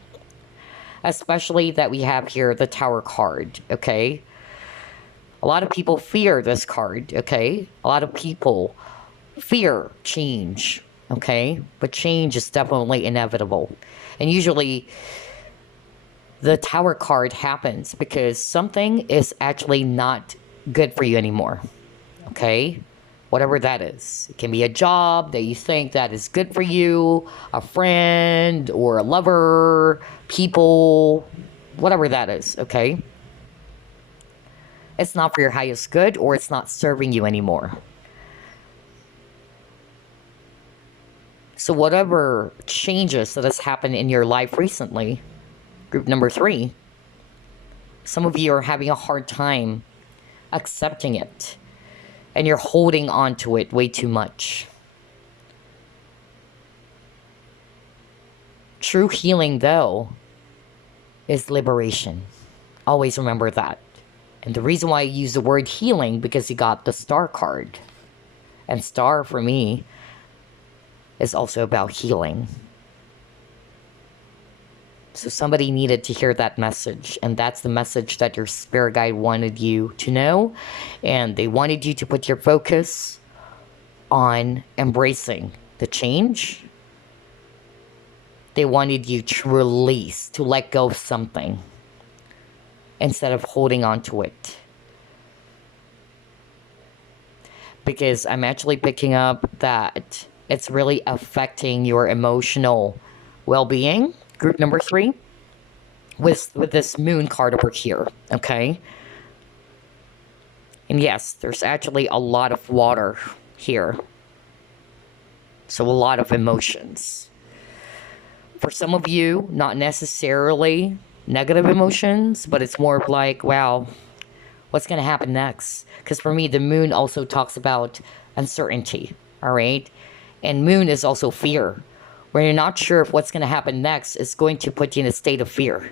Especially that we have here the Tower card, okay? A lot of people fear this card, okay? A lot of people fear change, okay? But change is definitely inevitable. And usually, the Tower card happens because something is actually not good for you anymore, okay? Whatever that is. It can be a job that you think that is good for you, a friend, or a lover, people, whatever that is, okay? It's not for your highest good, or it's not serving you anymore. So whatever changes that has happened in your life recently, group number 3, some of you are having a hard time accepting it. And you're holding on to it way too much. True healing, though, is liberation. Always remember that. And the reason why I use the word healing, because you got the Star card. And Star, for me, is also about healing. So somebody needed to hear that message. And that's the message that your spirit guide wanted you to know. And they wanted you to put your focus on embracing the change. They wanted you to release, to let go of something, instead of holding on to it. Because I'm actually picking up that It's really affecting your emotional well-being. Group number 3, with this moon card over here, okay? And yes, there's actually a lot of water here. So a lot of emotions. For some of you, not necessarily negative emotions, but it's more of like, wow, what's going to happen next? Because for me, the moon also talks about uncertainty, all right? And moon is also fear. When you're not sure if what's going to happen next, it's going to put you in a state of fear.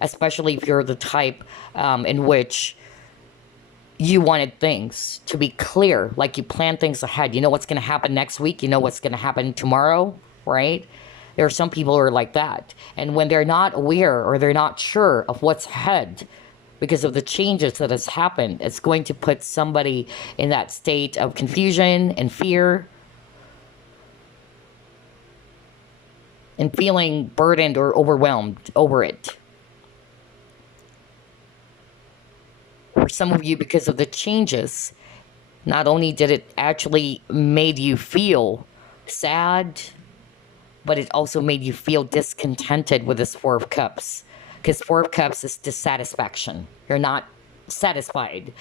Especially if you're the type in which you wanted things to be clear, like you plan things ahead. You know what's going to happen next week. You know what's going to happen tomorrow, right? There are some people who are like that. And when they're not aware or they're not sure of what's ahead because of the changes that has happened, it's going to put somebody in that state of confusion and fear and feeling burdened or overwhelmed over it. For some of you, because of the changes, not only did it actually made you feel sad, but it also made you feel discontented with this Four of Cups. Because Four of Cups is dissatisfaction. You're not satisfied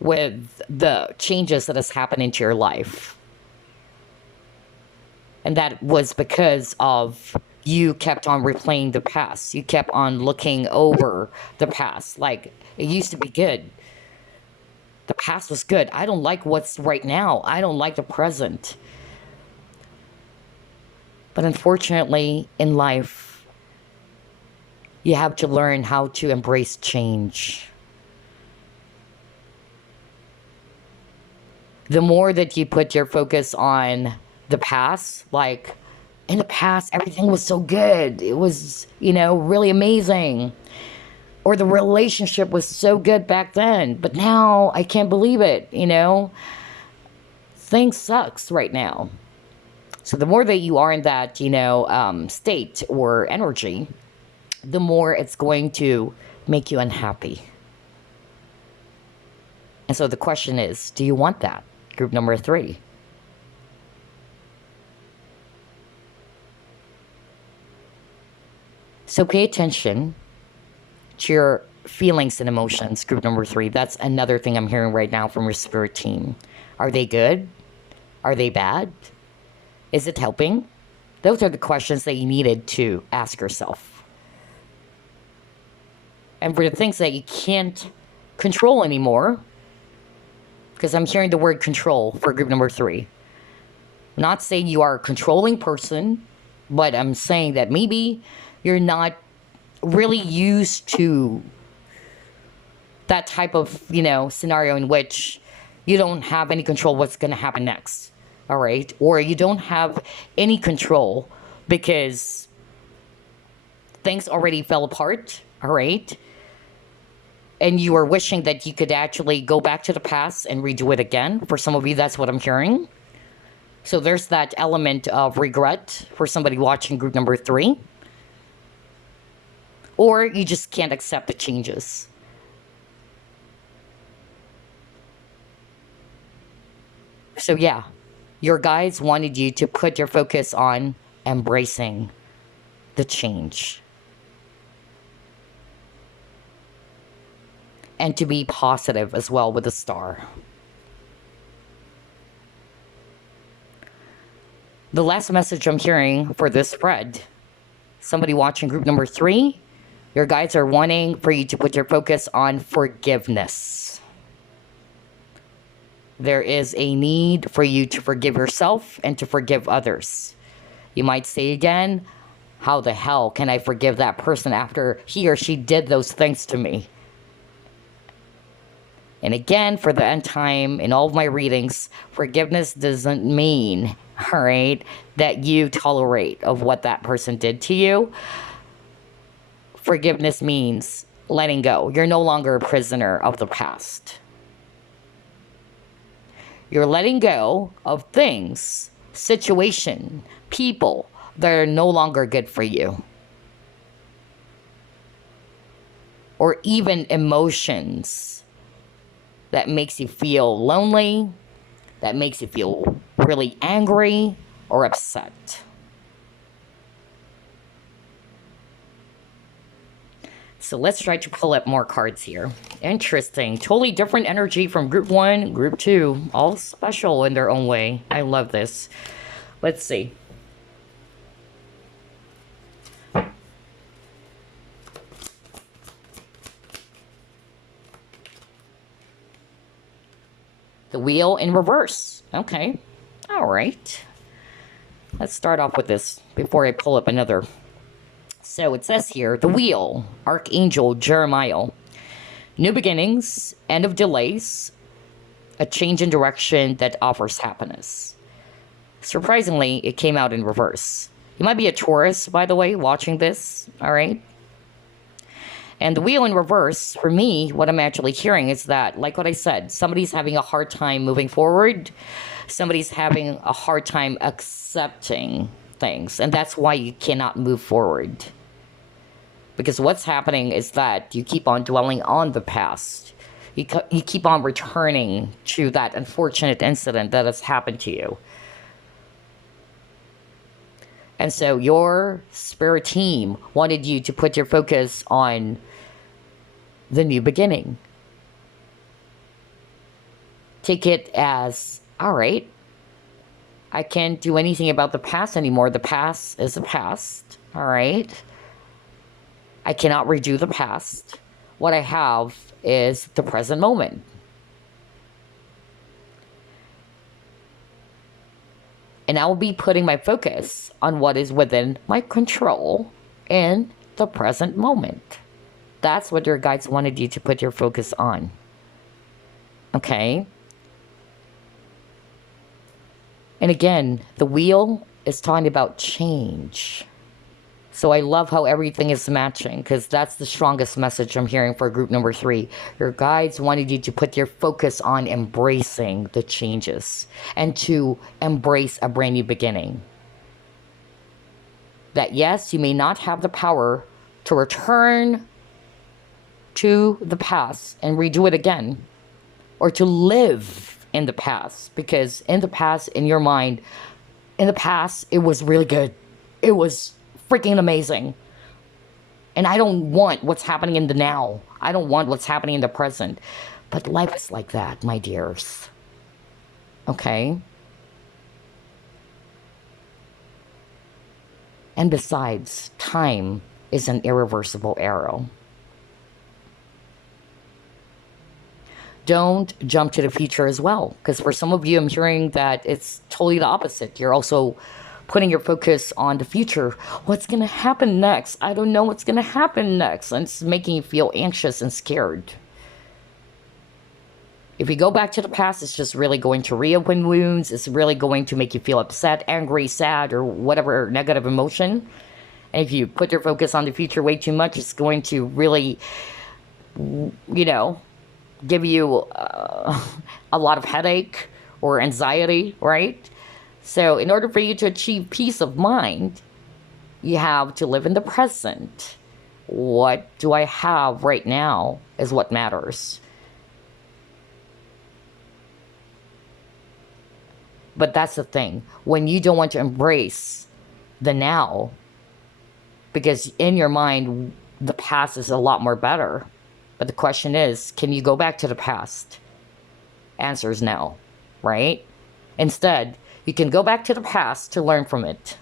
with the changes that has happened into your life. And that was because of you kept on replaying the past. You kept on looking over the past. Like, it used to be good. The past was good. I don't like what's right now. I don't like the present. But unfortunately, in life, you have to learn how to embrace change. The more that you put your focus on the past, like, in the past, everything was so good. It was, really amazing. Or the relationship was so good back then, but now I can't believe it, Things sucks right now. So the more that you are in that, state or energy, the more it's going to make you unhappy. And so the question is, do you want that? Group number 3. So pay attention to your feelings and emotions, group number 3. That's another thing I'm hearing right now from your spirit team. Are they good? Are they bad? Is it helping? Those are the questions that you needed to ask yourself. And for the things that you can't control anymore, because I'm hearing the word control for group number 3. I'm not saying you are a controlling person, but I'm saying that maybe you're not really used to that type of, scenario in which you don't have any control what's going to happen next. All right? Or you don't have any control because things already fell apart. All right? And you are wishing that you could actually go back to the past and redo it again. For some of you, that's what I'm hearing. So there's that element of regret for somebody watching group number 3. Or you just can't accept the changes. So yeah, your guides wanted you to put your focus on embracing the change. And to be positive as well with the star. The last message I'm hearing for this spread, somebody watching group number 3, your guides are wanting for you to put your focus on forgiveness. There is a need for you to forgive yourself and to forgive others. You might say again, how the hell can I forgive that person after he or she did those things to me? And again, for the end time, in all of my readings, forgiveness doesn't mean, all right, that you tolerate of what that person did to you. Forgiveness means letting go. You're no longer a prisoner of the past. You're letting go of things, situation, people that are no longer good for you. Or even emotions that makes you feel lonely, that makes you feel really angry or upset. So let's try to pull up more cards here. Interesting. Totally different energy from group 1, group 2. All special in their own way. I love this. Let's see. The wheel in reverse. Okay. All right. Let's start off with this before I pull up another. So it says here, the wheel, Archangel Jeremiah. New beginnings, end of delays, a change in direction that offers happiness. Surprisingly, it came out in reverse. You might be a Taurus, by the way, watching this, all right? And the wheel in reverse, for me, what I'm actually hearing is that, like what I said, somebody's having a hard time moving forward. Somebody's having a hard time accepting things. And that's why you cannot move forward. Because what's happening is that you keep on dwelling on the past. You keep on returning to that unfortunate incident that has happened to you. And so your spirit team wanted you to put your focus on the new beginning. Take it as, all right, I can't do anything about the past anymore. The past is the past, all right? I cannot redo the past. What I have is the present moment. And I will be putting my focus on what is within my control in the present moment. That's what your guides wanted you to put your focus on. Okay? And again, the wheel is talking about change. So I love how everything is matching, because that's the strongest message I'm hearing for group number 3. Your guides wanted you to put your focus on embracing the changes and to embrace a brand new beginning. That yes, you may not have the power to return to the past and redo it again, or to live in the past, because in the past, in your mind, in the past, it was really good. It was freaking amazing. And I don't want what's happening in the now. I don't want what's happening in the present. But life is like that, my dears. Okay? And besides, time is an irreversible arrow. Don't jump to the future as well. Because for some of you, I'm hearing that it's totally the opposite. You're also putting your focus on the future. What's going to happen next? I don't know what's going to happen next. And it's making you feel anxious and scared. If you go back to the past, it's just really going to reopen wounds. It's really going to make you feel upset, angry, sad, or whatever negative emotion. And if you put your focus on the future way too much, it's going to really, you know, give you a lot of headache or anxiety, right? So in order for you to achieve peace of mind, you have to live in the present. What do I have right now is what matters. But that's the thing. When you don't want to embrace the now, because in your mind, the past is a lot more better. But the question is, can you go back to the past? Answer is no, right? Instead, you can go back to the past to learn from it.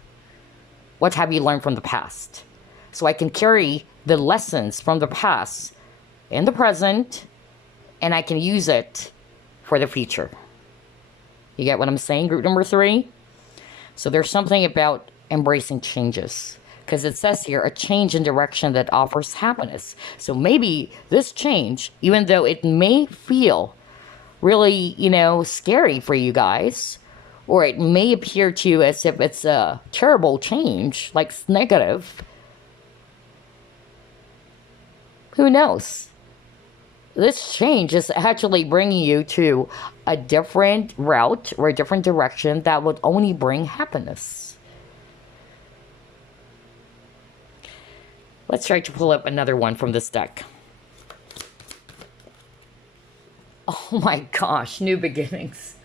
What have you learned from the past? So I can carry the lessons from the past in the present, and I can use it for the future. You get what I'm saying, group number 3? So there's something about embracing changes. Because it says here, a change in direction that offers happiness. So maybe this change, even though it may feel really, scary for you guys, or it may appear to you as if it's a terrible change, like it's negative. Who knows? This change is actually bringing you to a different route or a different direction that would only bring happiness. Let's try to pull up another one from this deck. Oh my gosh, new beginnings.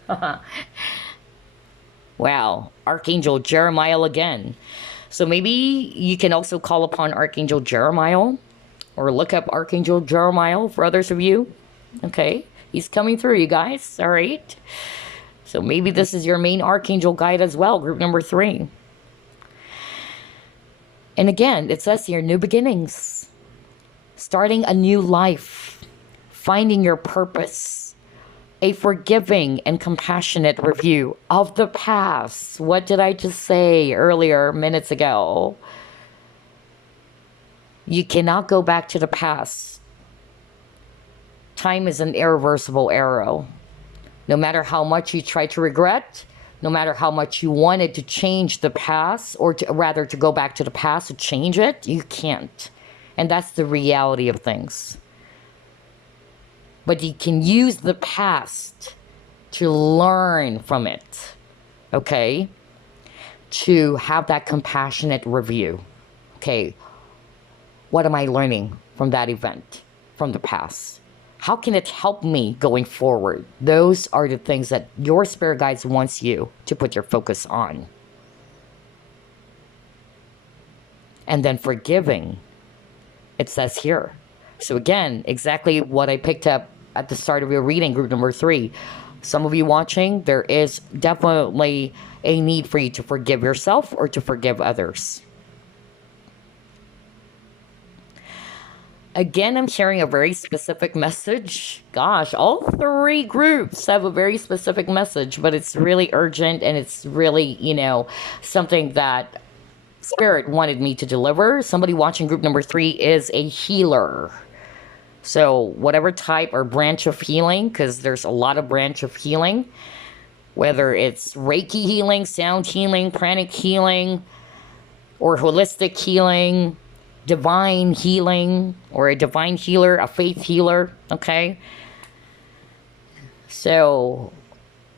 Wow, Archangel Jeremiah again. So maybe you can also call upon Archangel Jeremiah or look up Archangel Jeremiah for others of you. Okay, he's coming through, you guys. All right. So maybe this is your main Archangel guide as well, group number 3. And again, it says here, new beginnings, starting a new life, finding your purpose, a forgiving and compassionate review of the past. What did I just say earlier, minutes ago? You cannot go back to the past. Time is an irreversible arrow. No matter how much you try to regret, no matter how much you wanted to change the past, or rather to go back to the past to change it, you can't. And that's the reality of things. But you can use the past to learn from it, okay? To have that compassionate review. Okay, what am I learning from that event, from the past? How can it help me going forward? Those are the things that your spirit guides wants you to put your focus on. And then forgiving, it says here. So again, exactly what I picked up at the start of your reading, group number 3. Some of you watching, there is definitely a need for you to forgive yourself or to forgive others. Again, I'm sharing a very specific message. Gosh, all 3 groups have a very specific message, but it's really urgent and it's really, something that Spirit wanted me to deliver. Somebody watching group number 3 is a healer. So whatever type or branch of healing, because there's a lot of branch of healing, whether it's Reiki healing, sound healing, pranic healing, or holistic healing, divine healing, or a divine healer, a faith healer, okay? So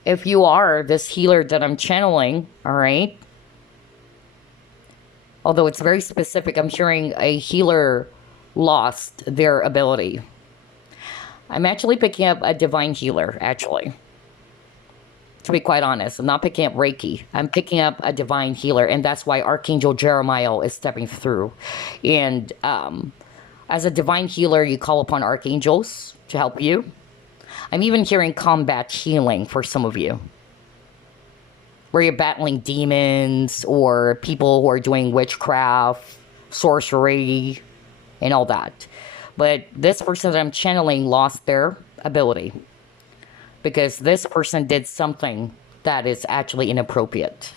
if you are this healer that I'm channeling, all right, although it's very specific, I'm hearing a healer lost their ability. I'm actually picking up a divine healer, actually. To be quite honest, I'm not picking up Reiki. I'm picking up a divine healer, and that's why Archangel Jeremiah is stepping through. And as a divine healer, you call upon archangels to help you. I'm even hearing combat healing for some of you, where you're battling demons or people who are doing witchcraft, sorcery, and all that. But this person that I'm channeling lost their ability, because this person did something that is actually inappropriate.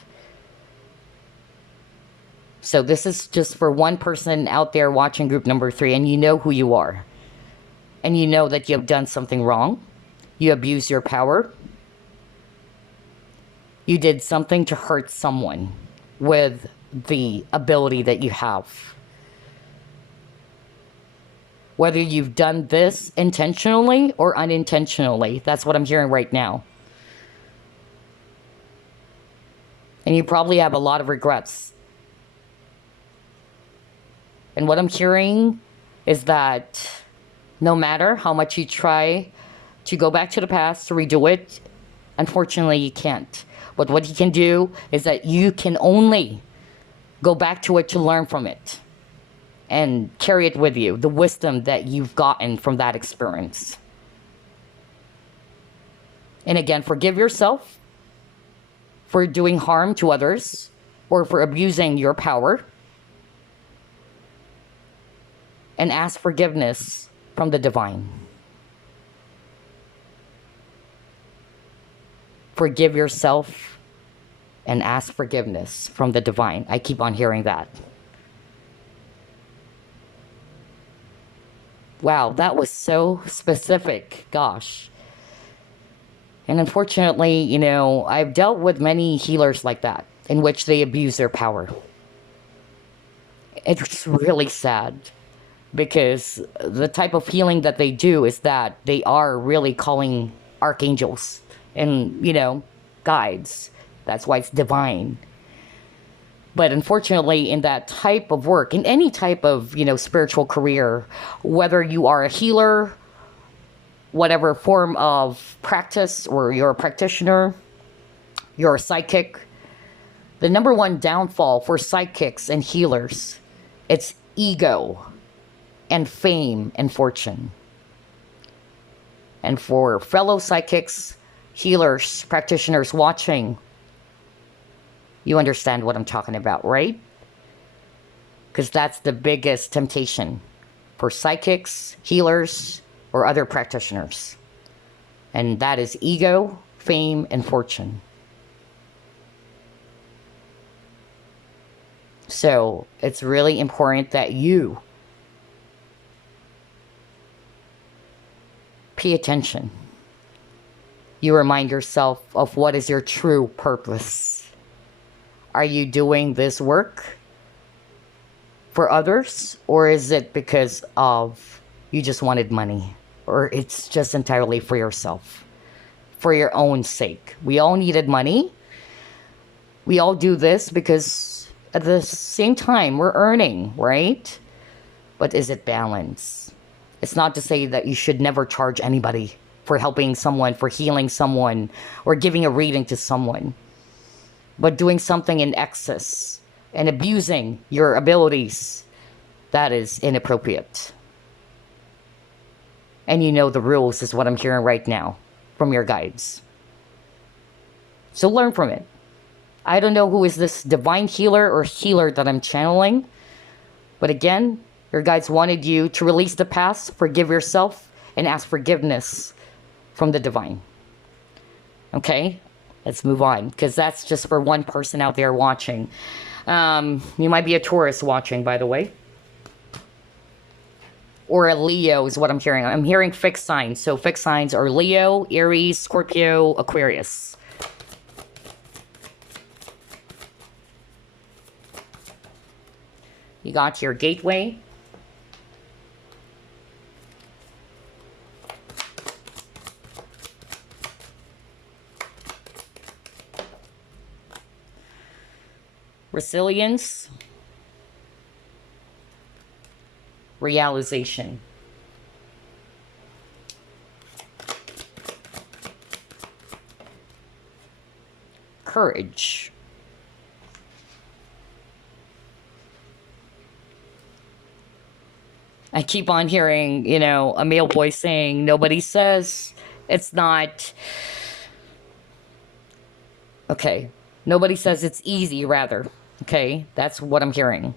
So this is just for one person out there watching group number 3, and you know who you are. And you know that you have done something wrong. You abuse your power. You did something to hurt someone with the ability that you have. Whether you've done this intentionally or unintentionally, that's what I'm hearing right now. And you probably have a lot of regrets. And what I'm hearing is that no matter how much you try to go back to the past to redo it, unfortunately you can't. But what you can do is that you can only go back to it to learn from it and carry it with you, the wisdom that you've gotten from that experience. And again, forgive yourself for doing harm to others or for abusing your power. And ask forgiveness from the divine. Forgive yourself and ask forgiveness from the divine. I keep on hearing that. Wow, that was so specific. Gosh. And unfortunately, I've dealt with many healers like that, in which they abuse their power. It's really sad, because the type of healing that they do is that they are really calling archangels and, guides. That's why it's divine. But unfortunately, in that type of work, in any type of, spiritual career, whether you are a healer, whatever form of practice, or you're a practitioner, you're a psychic, The number one downfall for psychics and healers, it's ego and fame and fortune. And for fellow psychics, healers, practitioners watching, you understand what I'm talking about, right? Because that's the biggest temptation for psychics, healers, or other practitioners. And that is ego, fame, and fortune. So it's really important that you pay attention. You remind yourself of what is your true purpose. Are you doing this work for others, or is it because of you just wanted money, or it's just entirely for yourself, for your own sake? We all needed money. We all do this because at the same time we're earning, right? But is it balance? It's not to say that you should never charge anybody for helping someone, for healing someone, or giving a reading to someone. But doing something in excess and abusing your abilities, that is inappropriate. And you know the rules is what I'm hearing right now from your guides. So learn from it. I don't know who is this divine healer or healer that I'm channeling. But again, your guides wanted you to release the past, forgive yourself, and ask forgiveness from the divine. Okay? Let's move on, because that's just for one person out there watching. You might be a Taurus watching, by the way. Or a Leo is what I'm hearing. I'm hearing fixed signs. So fixed signs are Leo, Aries, Scorpio, Aquarius. You got your gateway. Resilience. Realization. Courage. I keep on hearing, a male voice saying, nobody says it's not. Okay. Nobody says it's easy, rather. Okay. That's what I'm hearing.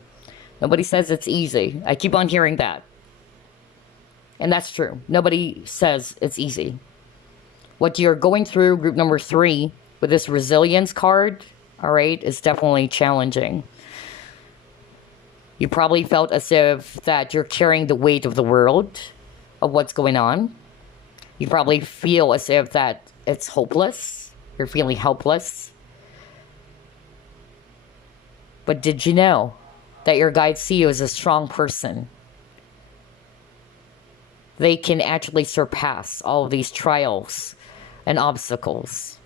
Nobody says it's easy. I keep on hearing that. And that's true. Nobody says it's easy. What you're going through, group number 3, with this resilience card, all right, is definitely challenging. You probably felt as if that you're carrying the weight of the world, of what's going on. You probably feel as if that it's hopeless. You're feeling helpless. But did you know that your guides see you as a strong person? They can actually surpass all of these trials and obstacles.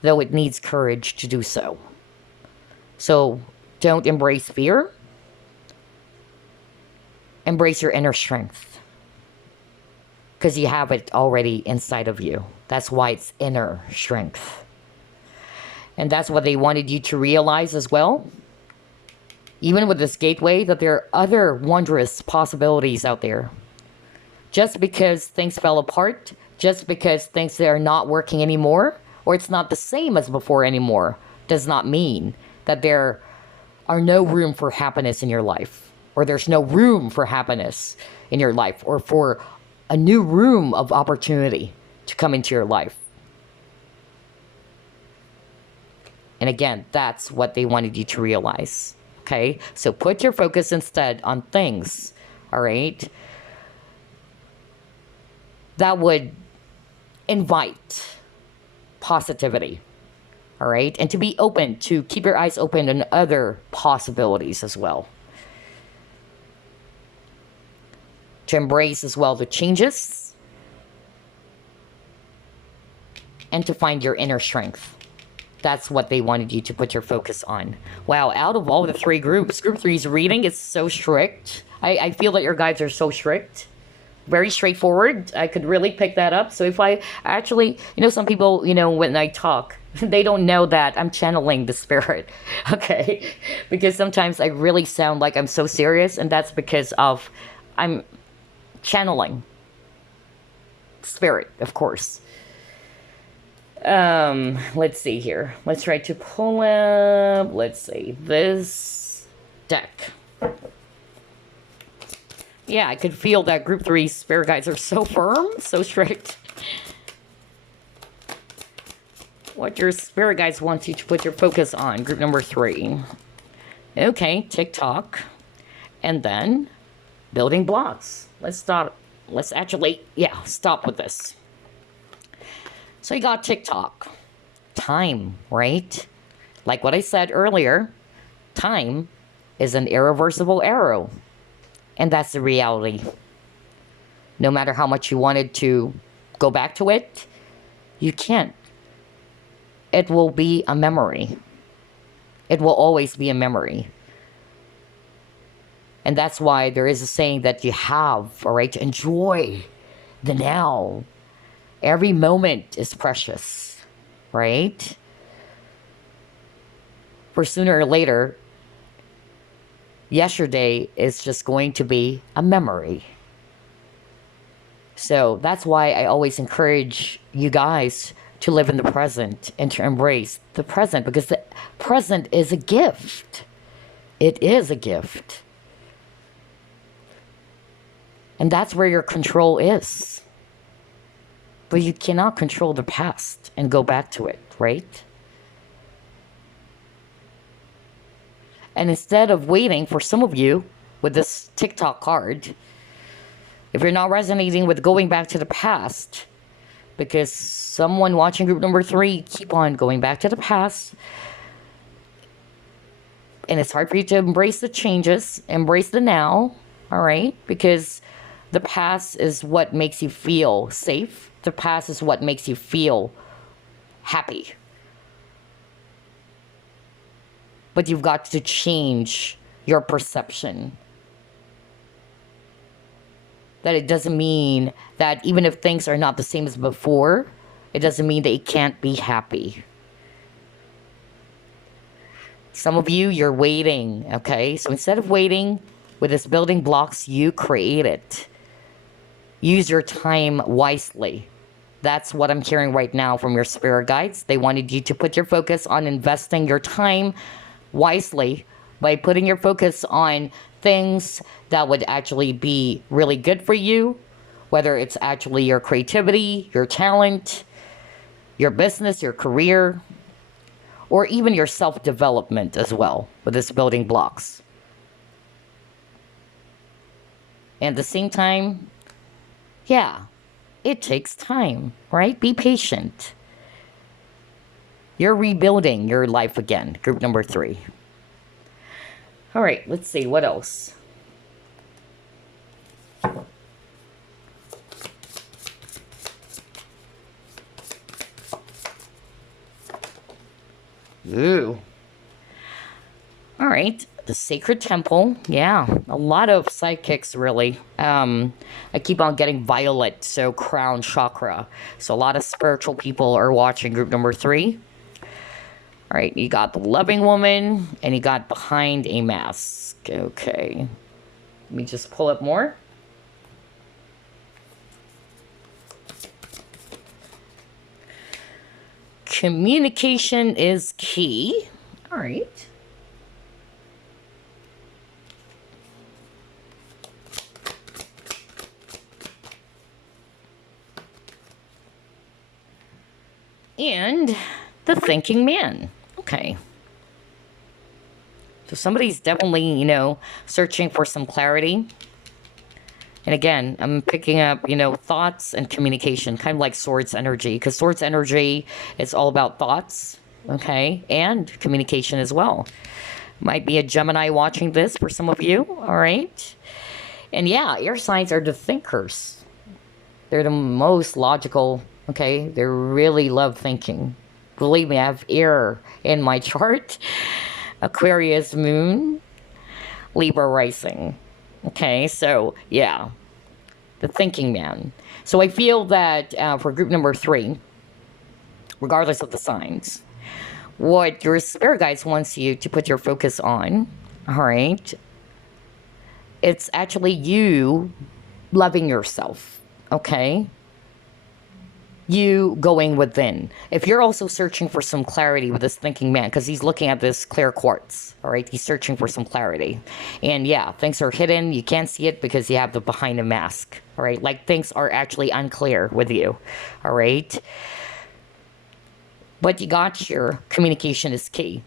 Though it needs courage to do so. So don't embrace fear. Embrace your inner strength. Because you have it already inside of you. That's why it's inner strength. And that's what they wanted you to realize as well. Even with this gateway, that there are other wondrous possibilities out there. Just because things fell apart, just because things are not working anymore, or it's not the same as before anymore, does not mean that there are no room for happiness in your life, or there's no room for happiness in your life, or for a new room of opportunity to come into your life. And again, that's what they wanted you to realize. Okay? So put your focus instead on things, all right, that would invite positivity. All right? And to be open, to keep your eyes open on other possibilities as well. To embrace as well the changes. And to find your inner strength. That's what they wanted you to put your focus on. Wow, out of all the 3 groups, group 3's reading is so strict. I feel that your guides are so strict. very straightforward. I could really pick that up. So if I actually, some people, when I talk, they don't know that I'm channeling the spirit. Okay. Because sometimes I really sound like I'm so serious, and that's because of I'm channeling spirit, of course. Let's see here. Let's try to pull up, let's see, this deck. Yeah, I could feel that group 3 spirit guides are so firm, so strict. What your spirit guides want you to put your focus on, group number 3. Okay, TikTok. And then building blocks. Let's start. Let's actually, stop with this. So you got TikTok. Time, right? Like what I said earlier, time is an irreversible arrow. And that's the reality. No matter how much you wanted to go back to it, you can't. It will be a memory. It will always be a memory. And that's why there is a saying that you have, all right, to enjoy the now. Every moment is precious, right? For sooner or later, yesterday is just going to be a memory. So that's why I always encourage you guys to live in the present and to embrace the present, because the present is a gift. It is a gift. And that's where your control is. But you cannot control the past and go back to it, right? And instead of waiting, for some of you with this TikTok card, if you're not resonating with going back to the past, because someone watching group number 3 keep on going back to the past, and it's hard for you to embrace the changes, embrace the now, all right? Because the past is what makes you feel safe. The past is what makes you feel happy. But you've got to change your perception. That it doesn't mean that even if things are not the same as before, it doesn't mean that you can't be happy. Some of you, you're waiting, okay? So instead of waiting with this building blocks, you create it. Use your time wisely. That's what I'm hearing right now from your spirit guides. They wanted you to put your focus on investing your time wisely by putting your focus on things that would actually be really good for you, whether it's actually your creativity, your talent, your business, your career, or even your self-development as well with this building blocks. And at the same time, it takes time, right? Be patient. You're rebuilding your life again, group number 3. All right, let's see, what else? Ooh. All right, the sacred temple. Yeah, a lot of sidekicks, really. I keep on getting violet, so crown chakra. So a lot of spiritual people are watching group number 3. All right, you got the loving woman, and you got behind a mask. Okay. Let me just pull up more. Communication is key. All right. And the thinking man. Okay. So somebody's definitely, searching for some clarity. And again, I'm picking up, thoughts and communication, kind of like Swords energy, because Swords energy is all about thoughts, okay, and communication as well. Might be a Gemini watching this for some of you, all right? And yeah, air signs are the thinkers. They're the most logical, okay? They really love thinking. Believe me, I have air in my chart. Aquarius moon, Libra rising. Okay, so yeah, the thinking man. So I feel that for group number 3, regardless of the signs, what your spirit guides wants you to put your focus on, all right, it's actually you loving yourself, okay? You going within. If you're also searching for some clarity with this thinking man, because he's looking at this clear quartz, all right? He's searching for some clarity. And yeah, things are hidden. You can't see it because you have the behind a mask, all right? Like things are actually unclear with you, all right? But you got here, communication is key.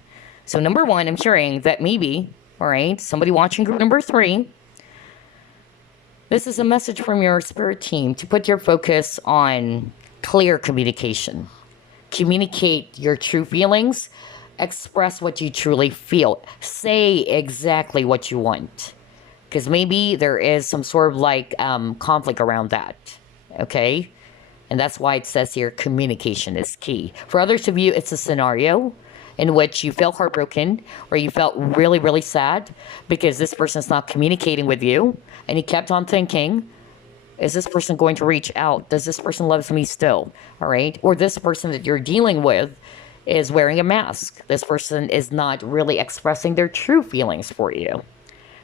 So number 1, I'm hearing that maybe, all right, somebody watching group number 3, this is a message from your spirit team to put your focus on clear communication. Communicate your true feelings. Express what you truly feel. Say exactly what you want. Because maybe there is some sort of like conflict around that. Okay? And that's why it says here communication is key. For others of you, it's a scenario in which you felt heartbroken or you felt really, really sad because this person's not communicating with you and you kept on thinking, is this person going to reach out? Does this person love me still? All right. Or this person that you're dealing with is wearing a mask. This person is not really expressing their true feelings for you.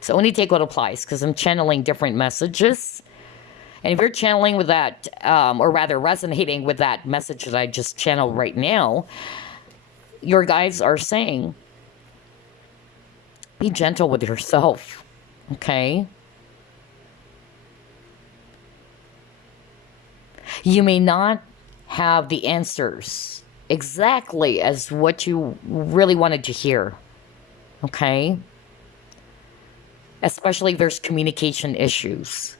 So only take what applies because I'm channeling different messages. And if you're channeling with that, or rather resonating with that message that I just channeled right now, your guides are saying, be gentle with yourself, okay? You may not have the answers exactly as what you really wanted to hear, okay? Especially if there's communication issues.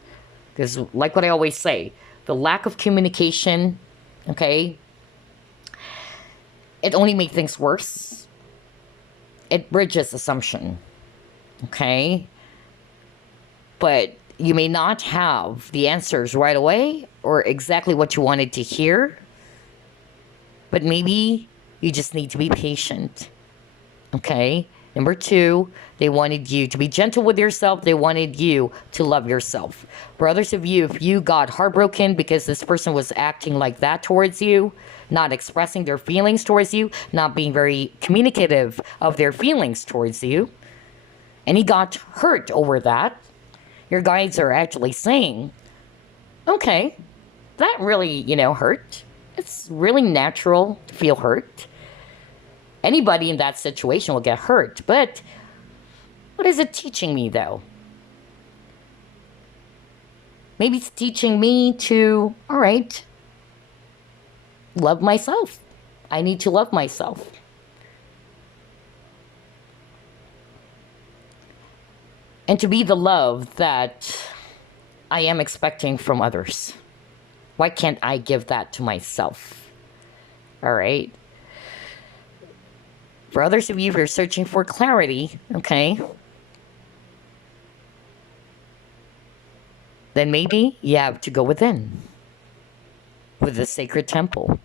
Because like what I always say, the lack of communication, okay, it only makes things worse. It bridges assumption, okay? But you may not have the answers right away or exactly what you wanted to hear, but maybe you just need to be patient, okay? Number 2, they wanted you to be gentle with yourself. They wanted you to love yourself. For others of you, if you got heartbroken because this person was acting like that towards you, not expressing their feelings towards you, not being very communicative of their feelings towards you, and he got hurt over that, your guides are actually saying, okay, that really, hurt. It's really natural to feel hurt. Anybody in that situation will get hurt, but what is it teaching me though? Maybe it's teaching me to, all right, love myself. I need to love myself. And to be the love that I am expecting from others. Why can't I give that to myself? All right. For others of you, if you're searching for clarity, okay, then maybe you have to go within with the sacred temple.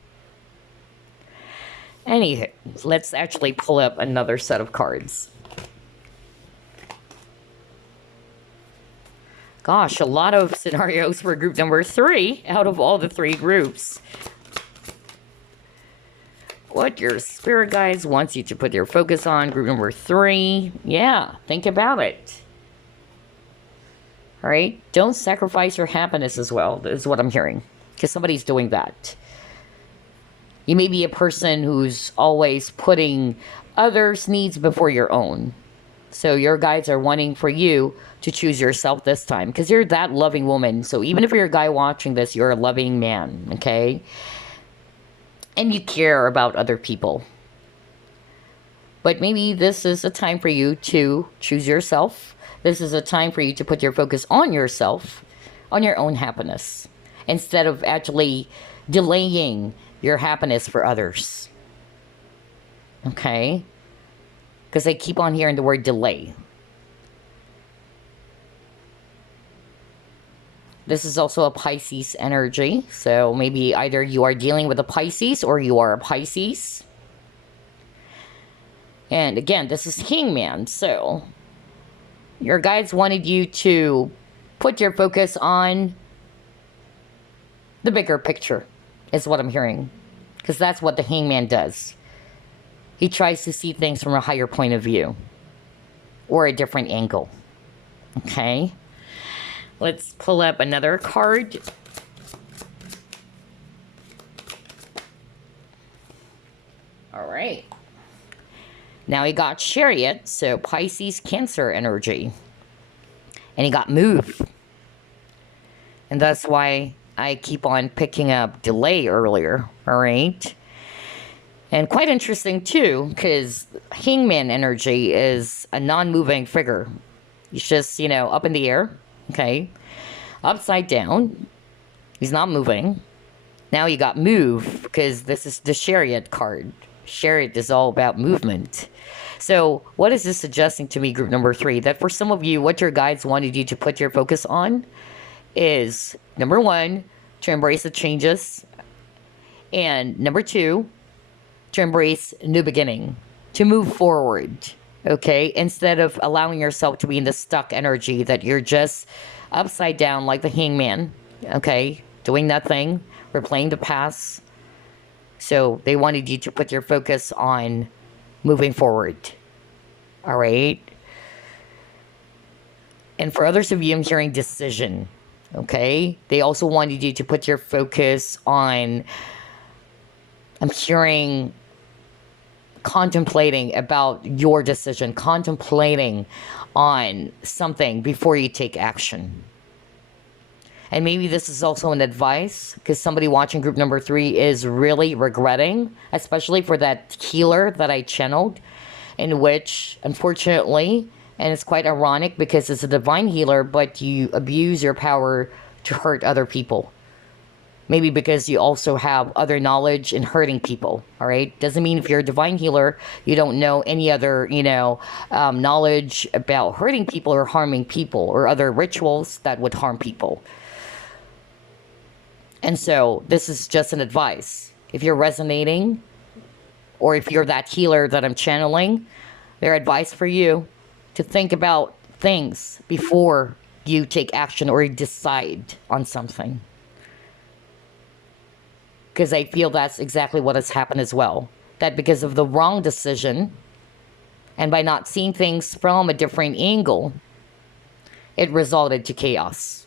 Anywho, let's actually pull up another set of cards. Gosh, a lot of scenarios for group number 3 out of all the 3 groups. What your spirit guides wants you to put your focus on, group number 3. Yeah, think about it. All right, don't sacrifice your happiness as well, is what I'm hearing. Because somebody's doing that. You may be a person who's always putting others' needs before your own. So your guides are wanting for you to choose yourself this time. Because you're that loving woman. So even if you're a guy watching this, you're a loving man, okay? And you care about other people. But maybe this is a time for you to choose yourself. This is a time for you to put your focus on yourself, on your own happiness, instead of actually delaying your happiness for others. Okay? Because I keep on hearing the word delay. This is also a Pisces energy. So maybe either you are dealing with a Pisces or you are a Pisces. And again, this is Hangman. So your guides wanted you to put your focus on the bigger picture is what I'm hearing. Because that's what the hangman does. He tries to see things from a higher point of view. Or a different angle. Okay. Let's pull up another card. All right. Now he got Chariot, so Pisces, Cancer energy. And he got Move. And that's why I keep on picking up Delay earlier, all right? And quite interesting too, because Hangman energy is a non-moving figure. He's just, you know, up in the air, okay? Upside down. He's not moving. Now you got Move, because this is the Chariot card. Chariot is all about movement. So what is this suggesting to me, group number 3? That for some of you, what your guides wanted you to put your focus on is, number 1, to embrace the changes. And number 2, to embrace new beginning. To move forward, okay? Instead of allowing yourself to be in the stuck energy that you're just upside down like the hangman, okay? Doing nothing, replaying the past. So they wanted you to put your focus on moving forward. All right? And for others of you, I'm hearing decision. Okay? They also wanted you to put your focus on, I'm hearing, contemplating about your decision. Contemplating on something before you take action. And maybe this is also an advice, because somebody watching group number 3 is really regretting, especially for that healer that I channeled, in which, unfortunately, and it's quite ironic because it's a divine healer, but you abuse your power to hurt other people. Maybe because you also have other knowledge in hurting people, all right? Doesn't mean if you're a divine healer, you don't know any other, knowledge about hurting people or harming people or other rituals that would harm people. And so this is just an advice. If you're resonating, or if you're that healer that I'm channeling, their advice for you to think about things before you take action or decide on something. Because I feel that's exactly what has happened as well. That because of the wrong decision, and by not seeing things from a different angle, it resulted to chaos.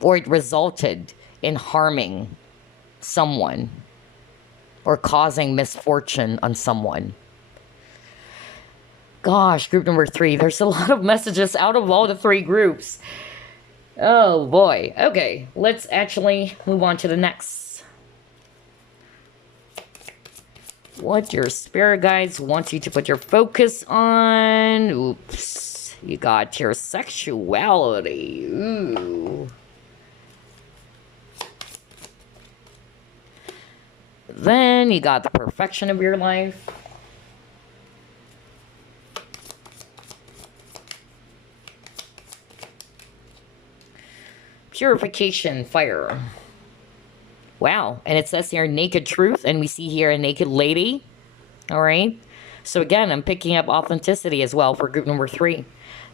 Or it resulted in harming someone or causing misfortune on someone. Gosh, group number 3, there's a lot of messages out of all the 3 groups. Oh boy. Okay, let's actually move on to the next. What your spirit guides want you to put your focus on. Oops. You got your sexuality. Ooh. Then you got the perfection of your life. Purification, fire. Wow. And it says here naked truth, and we see here a naked lady. All right. So again, I'm picking up authenticity as well for group number 3.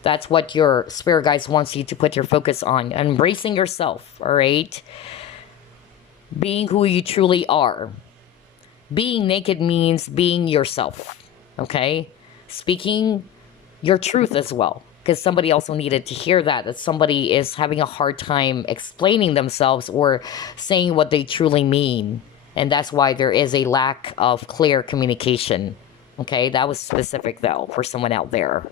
That's what your spirit guides wants you to put your focus on. Embracing yourself. All right. Being who you truly are. Being naked means being yourself. Okay. Speaking your truth as well. Because somebody also needed to hear that somebody is having a hard time explaining themselves or saying what they truly mean. And that's why there is a lack of clear communication. Okay, that was specific though for someone out there.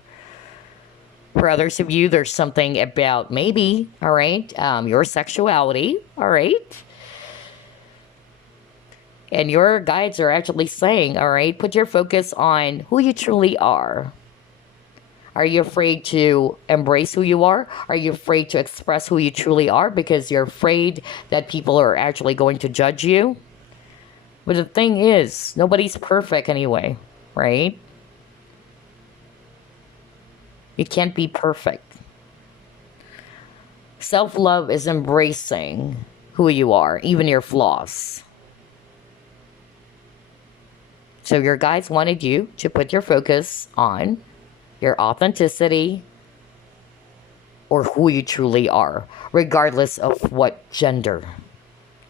For others of you, there's something about maybe, all right, your sexuality, all right. And your guides are actually saying, all right, put your focus on who you truly are. Are you afraid to embrace who you are? Are you afraid to express who you truly are because you're afraid that people are actually going to judge you? But the thing is, nobody's perfect anyway, right? You can't be perfect. Self-love is embracing who you are, even your flaws. So your guides wanted you to put your focus on your authenticity, or who you truly are, regardless of what gender,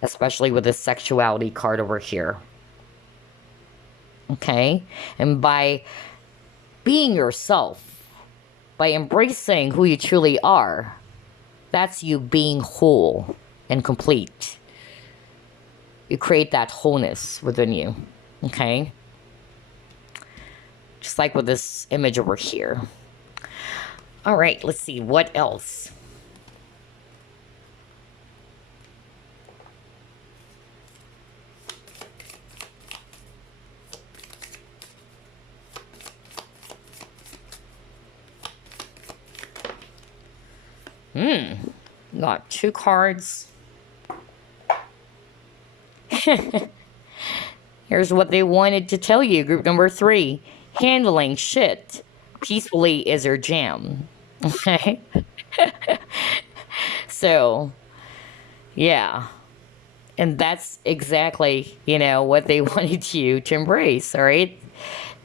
especially with the sexuality card over here. Okay? And by being yourself, by embracing who you truly are, that's you being whole and complete. You create that wholeness within you. Okay? Just like with this image over here. All right, let's see. What else? Got 2 cards. Here's what they wanted to tell you. Group number 3. Handling shit peacefully is your jam. Okay? So, yeah. And that's exactly, what they wanted you to embrace, all right?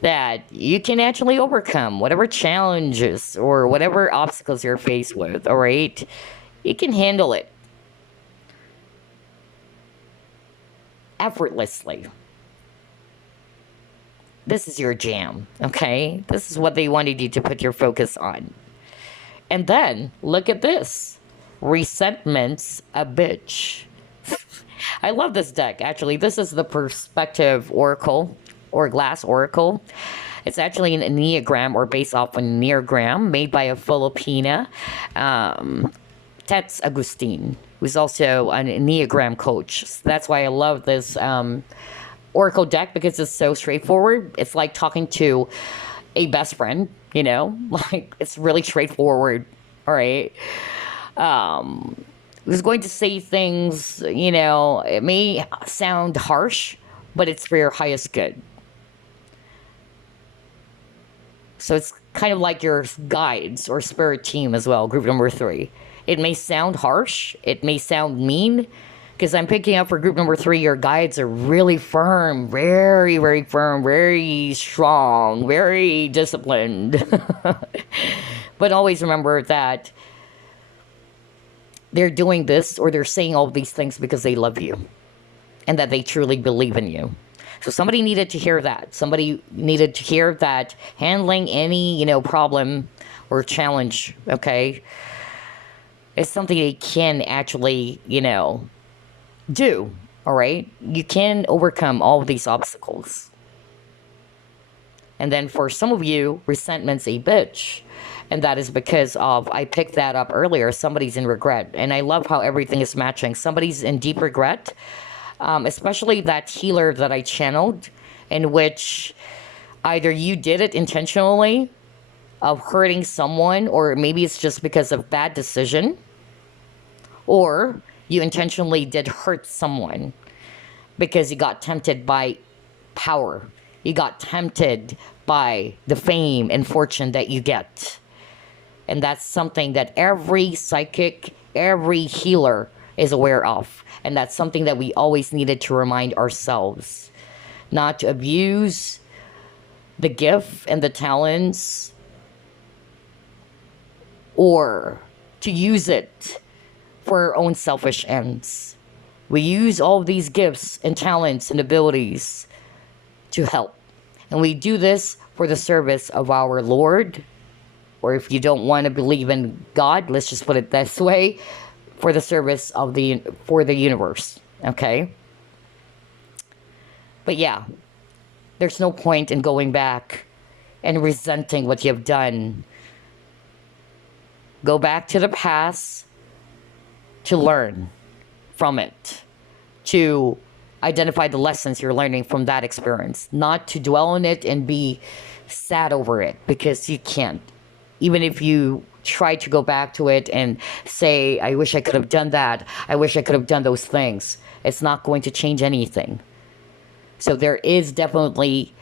That you can actually overcome whatever challenges or whatever obstacles you're faced with, all right? You can handle it effortlessly. This is your jam, okay? This is what they wanted you to put your focus on. And then, look at this. Resentment's a bitch. I love this deck, actually. This is the Perspective Oracle, or Glass Oracle. It's actually an Enneagram, or based off an Enneagram, made by a Filipina, Tets Agustin, who's also an Enneagram coach. So that's why I love this Oracle deck, because it's so straightforward. It's like talking to a best friend, like it's really straightforward. All right. Who's going to say things, it may sound harsh, but it's for your highest good. So it's kind of like your guides or spirit team as well, group number 3. It may sound harsh, it may sound mean, because I'm picking up for group number 3, your guides are really firm, very, very firm, very strong, very disciplined. But always remember that they're doing this, or they're saying all these things because they love you and that they truly believe in you. So somebody needed to hear that. Somebody needed to hear that handling any, problem or challenge, okay, is something they can actually, do, all right? You can overcome all of these obstacles. And then for some of you, resentment's a bitch. And that is because of, I picked that up earlier, somebody's in regret. And I love how everything is matching. Somebody's in deep regret, especially that healer that I channeled, in which either you did it intentionally of hurting someone, or maybe it's just because of bad decision, or you intentionally did hurt someone because you got tempted by power. You got tempted by the fame and fortune that you get. And that's something that every psychic, every healer is aware of. And that's something that we always needed to remind ourselves. Not to abuse the gift and the talents, or to use it for our own selfish ends. We use all of these gifts and talents and abilities to help. And we do this for the service of our Lord, or if you don't want to believe in God, let's just put it this way, for the service of the universe, okay? But yeah, there's no point in going back and resenting what you have done. Go back to the past to learn from it, to identify the lessons you're learning from that experience, not to dwell on it and be sad over it, because you can't. Even if you try to go back to it and say, I wish I could have done that, I wish I could have done those things, it's not going to change anything. So there is definitely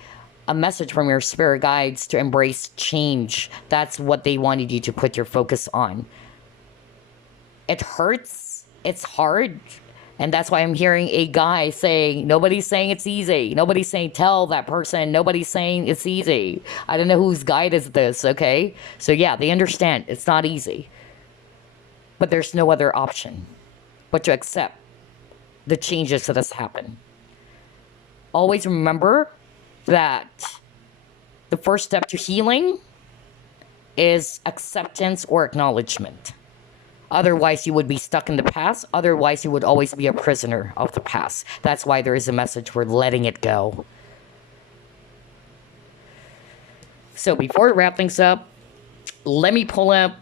a message from your spirit guides to embrace change. That's what they wanted you to put your focus on. It hurts, it's hard, and that's why I'm hearing a guy saying, nobody's saying it's easy. Nobody's saying tell that person. Nobody's saying it's easy. I don't know whose guide is this, okay? So yeah, they understand it's not easy. But there's no other option but to accept the changes that has happened. Always remember that the first step to healing is acceptance or acknowledgement. Otherwise, you would be stuck in the past. Otherwise, you would always be a prisoner of the past. That's why there is a message for letting it go. So before we wrap things up, let me pull up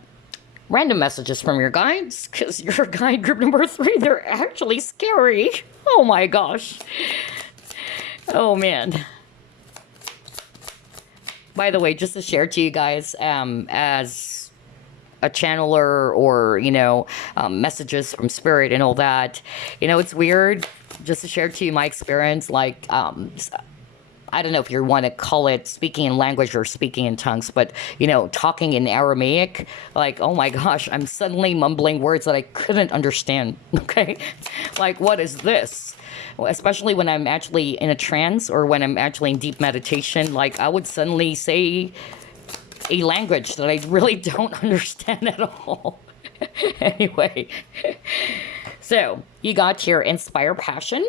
random messages from your guides, because your guide group number 3, they're actually scary. Oh my gosh. Oh man. By the way, just to share to you guys, as a channeler or, messages from spirit and all that, it's weird, just to share to you my experience, like, I don't know if you want to call it speaking in language or speaking in tongues, but, talking in Aramaic, like, oh my gosh, I'm suddenly mumbling words that I couldn't understand, okay? Like, what is this? Well, especially when I'm actually in a trance or when I'm actually in deep meditation, like, I would suddenly say a language that I really don't understand at all. Anyway, so you got here, inspire passion.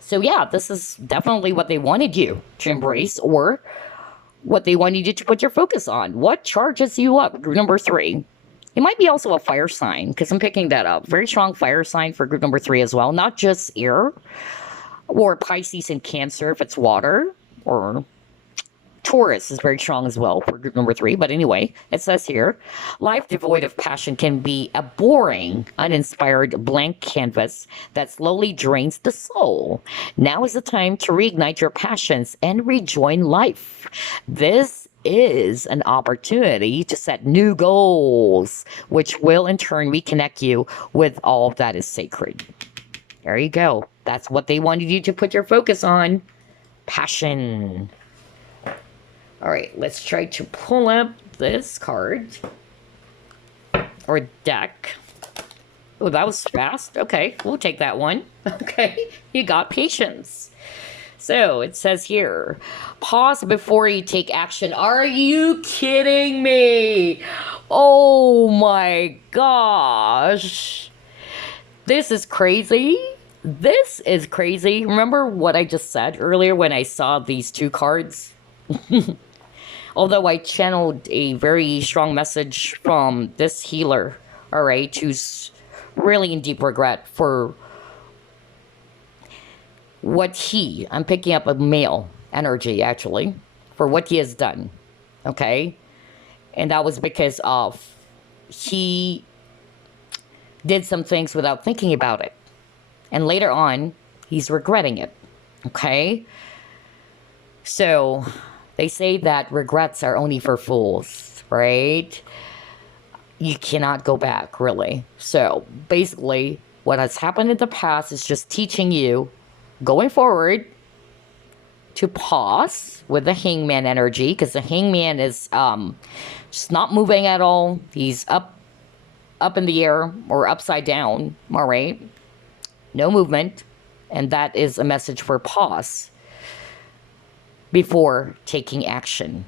So yeah, this is definitely what they wanted you to embrace, or what they wanted you to put your focus on. What charges you up? Group number 3. It might be also a fire sign, because I'm picking that up. Very strong fire sign for group number 3 as well. Not just air, or Pisces and Cancer if it's water, or Taurus is very strong as well for group number 3. But anyway, it says here, life devoid of passion can be a boring, uninspired blank canvas that slowly drains the soul. Now is the time to reignite your passions and rejoin life. This is an opportunity to set new goals, which will in turn reconnect you with all that is sacred. There you go. That's what they wanted you to put your focus on. Passion. All right, let's try to pull up this card. Or deck. Oh, that was fast. Okay, we'll take that one. Okay, you got patience. So it says here, pause before you take action. Are you kidding me? Oh my gosh. This is crazy. This is crazy. Remember what I just said earlier when I saw these 2 cards? Although I channeled a very strong message from this healer, all right, who's really in deep regret for what I'm picking up a male energy actually, for what he has done, okay? And that was because of he did some things without thinking about it. And later on, he's regretting it, okay? So they say that regrets are only for fools, right? You cannot go back, really. So basically, what has happened in the past is just teaching you, going forward, to pause with the hangman energy, because the hangman is just not moving at all. He's up in the air or upside down, all right? No movement. And that is a message for pause before taking action,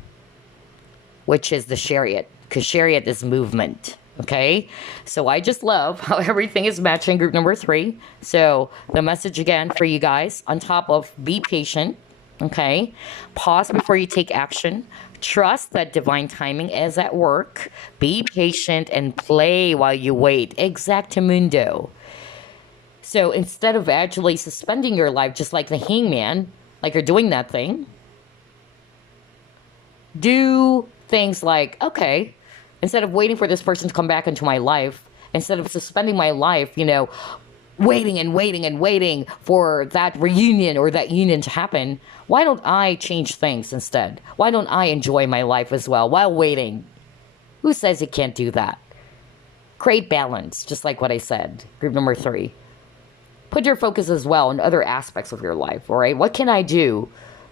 which is the chariot, because chariot is movement, okay? So I just love how everything is matching group number 3. So the message again for you guys, on top of be patient, okay? Pause before you take action. Trust that divine timing is at work. Be patient and play while you wait. Exactamundo. So instead of actually suspending your life, just like the hangman, like you're doing that thing, do things like, okay, instead of waiting for this person to come back into my life, instead of suspending my life, waiting and waiting and waiting for that reunion or that union to happen, why don't I change things instead? Why don't I enjoy my life as well while waiting? Who says you can't do that? Create balance, just like what I said. Group number 3. Put your focus as well on other aspects of your life, all right? What can I do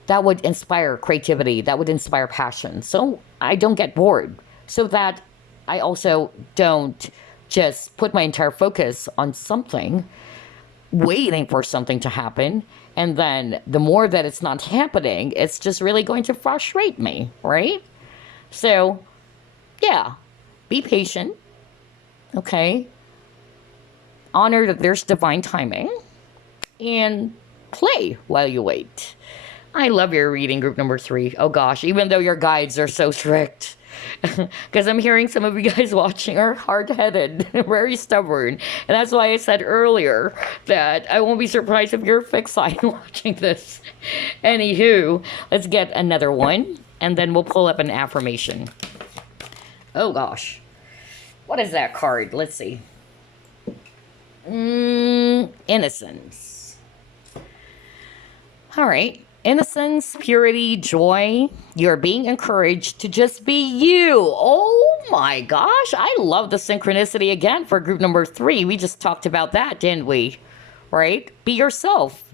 that would inspire creativity, that would inspire passion, so I don't get bored, so that I also don't just put my entire focus on something, waiting for something to happen, and then the more that it's not happening, it's just really going to frustrate me, right? So, yeah, be patient, Okay? Honor that there's divine timing and play while you wait. I love your reading, group number 3. Oh gosh, even though your guides are so strict. Because I'm hearing some of you guys watching are hard-headed, very stubborn. And that's why I said earlier that I won't be surprised if you're fixated watching this. Anywho, let's get another one, and then we'll pull up an affirmation. Oh gosh. What is that card? Let's see. Innocence. All right. Innocence, purity, joy. You're being encouraged to just be you. Oh my gosh. I love the synchronicity again for group number 3. We just talked about that, didn't we? Right? Be yourself.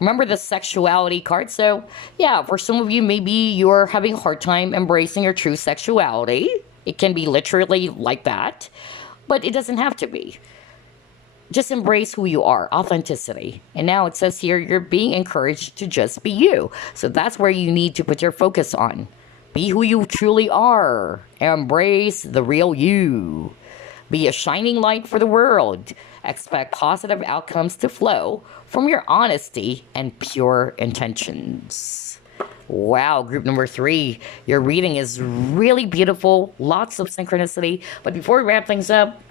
Remember the sexuality card? So, yeah, for some of you, maybe you're having a hard time embracing your true sexuality. It can be literally like that, but it doesn't have to be. Just embrace who you are, authenticity. And now it says here, you're being encouraged to just be you. So that's where you need to put your focus on. Be who you truly are. Embrace the real you. Be a shining light for the world. Expect positive outcomes to flow from your honesty and pure intentions. Wow, group number 3. Your reading is really beautiful. Lots of synchronicity. But before we wrap things up,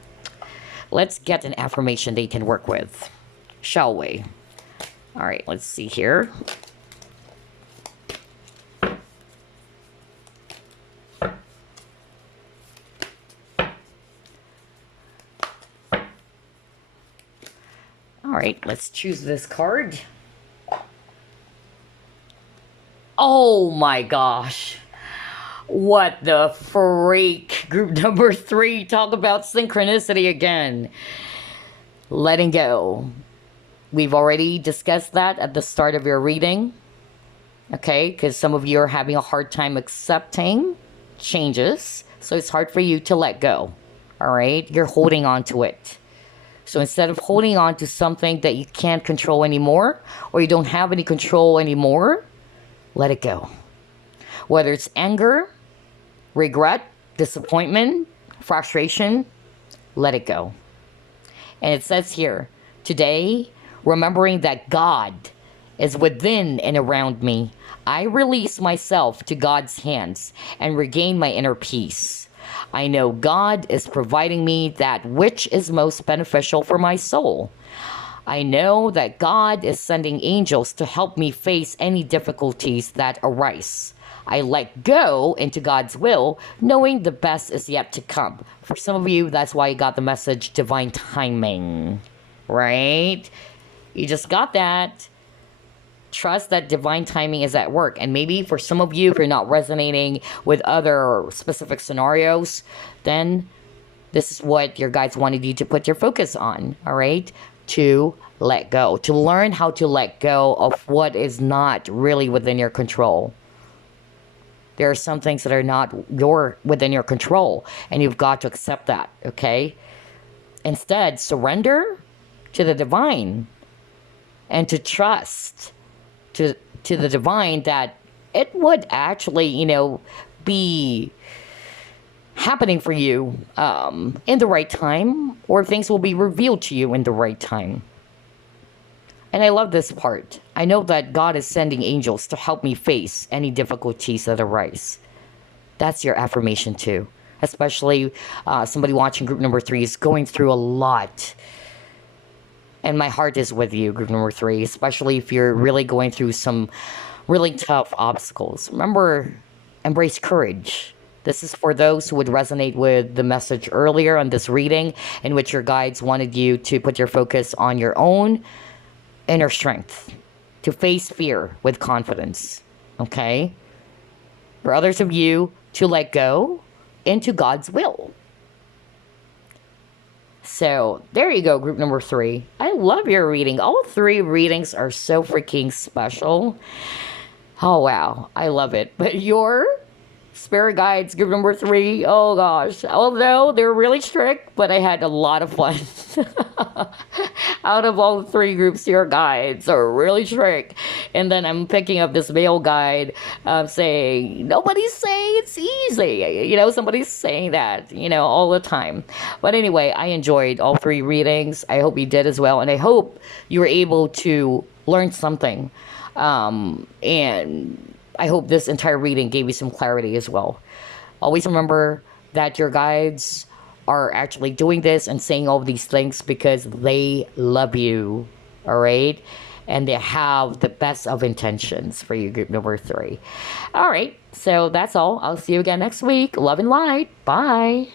let's get an affirmation they can work with, shall we? All right, let's see here. All right, let's choose this card. Oh my gosh. What the freak? Group number 3, talk about synchronicity again. Letting go. We've already discussed that at the start of your reading. Okay, because some of you are having a hard time accepting changes. So it's hard for you to let go. All right, you're holding on to it. So instead of holding on to something that you can't control anymore, or you don't have any control anymore, let it go. Whether it's anger, regret, disappointment, frustration, let it go. And it says here, today, remembering that God is within and around me, I release myself to God's hands and regain my inner peace. I know God is providing me that which is most beneficial for my soul. I know that God is sending angels to help me face any difficulties that arise. I let go into God's will, knowing the best is yet to come. For some of you, that's why you got the message, divine timing, right? You just got that. Trust that divine timing is at work. And maybe for some of you, if you're not resonating with other specific scenarios, then this is what your guides wanted you to put your focus on, all right? To let go, to learn how to let go of what is not really within your control. There are some things that are not within your control, and you've got to accept that, okay? Instead, surrender to the divine and to trust to the divine that it would actually, be happening for you in the right time, or things will be revealed to you in the right time. And I love this part. I know that God is sending angels to help me face any difficulties that arise. That's your affirmation too. Especially somebody watching group number 3 is going through a lot. And my heart is with you, group number 3, especially if you're really going through some really tough obstacles. Remember, embrace courage. This is for those who would resonate with the message earlier on this reading, in which your guides wanted you to put your focus on your own inner strength, to face fear with confidence, okay? For others of you, to let go into God's will. So, there you go, group number 3. I love your reading. All 3 readings are so freaking special. Oh, wow. I love it. But your spirit guides, group number 3, oh gosh. Although they're really strict, but I had a lot of fun. out of all three groups, your guides are really strict. And then I'm picking up this male guide saying, nobody's saying it's easy. Somebody's saying that, all the time. But anyway, I enjoyed all three readings. I hope you did as well. And I hope you were able to learn something. And I hope this entire reading gave you some clarity as well. Always remember that your guides are actually doing this and saying all these things because they love you, all right? And they have the best of intentions for you, group number 3. All right, so that's all. I'll see you again next week. Love and light. Bye.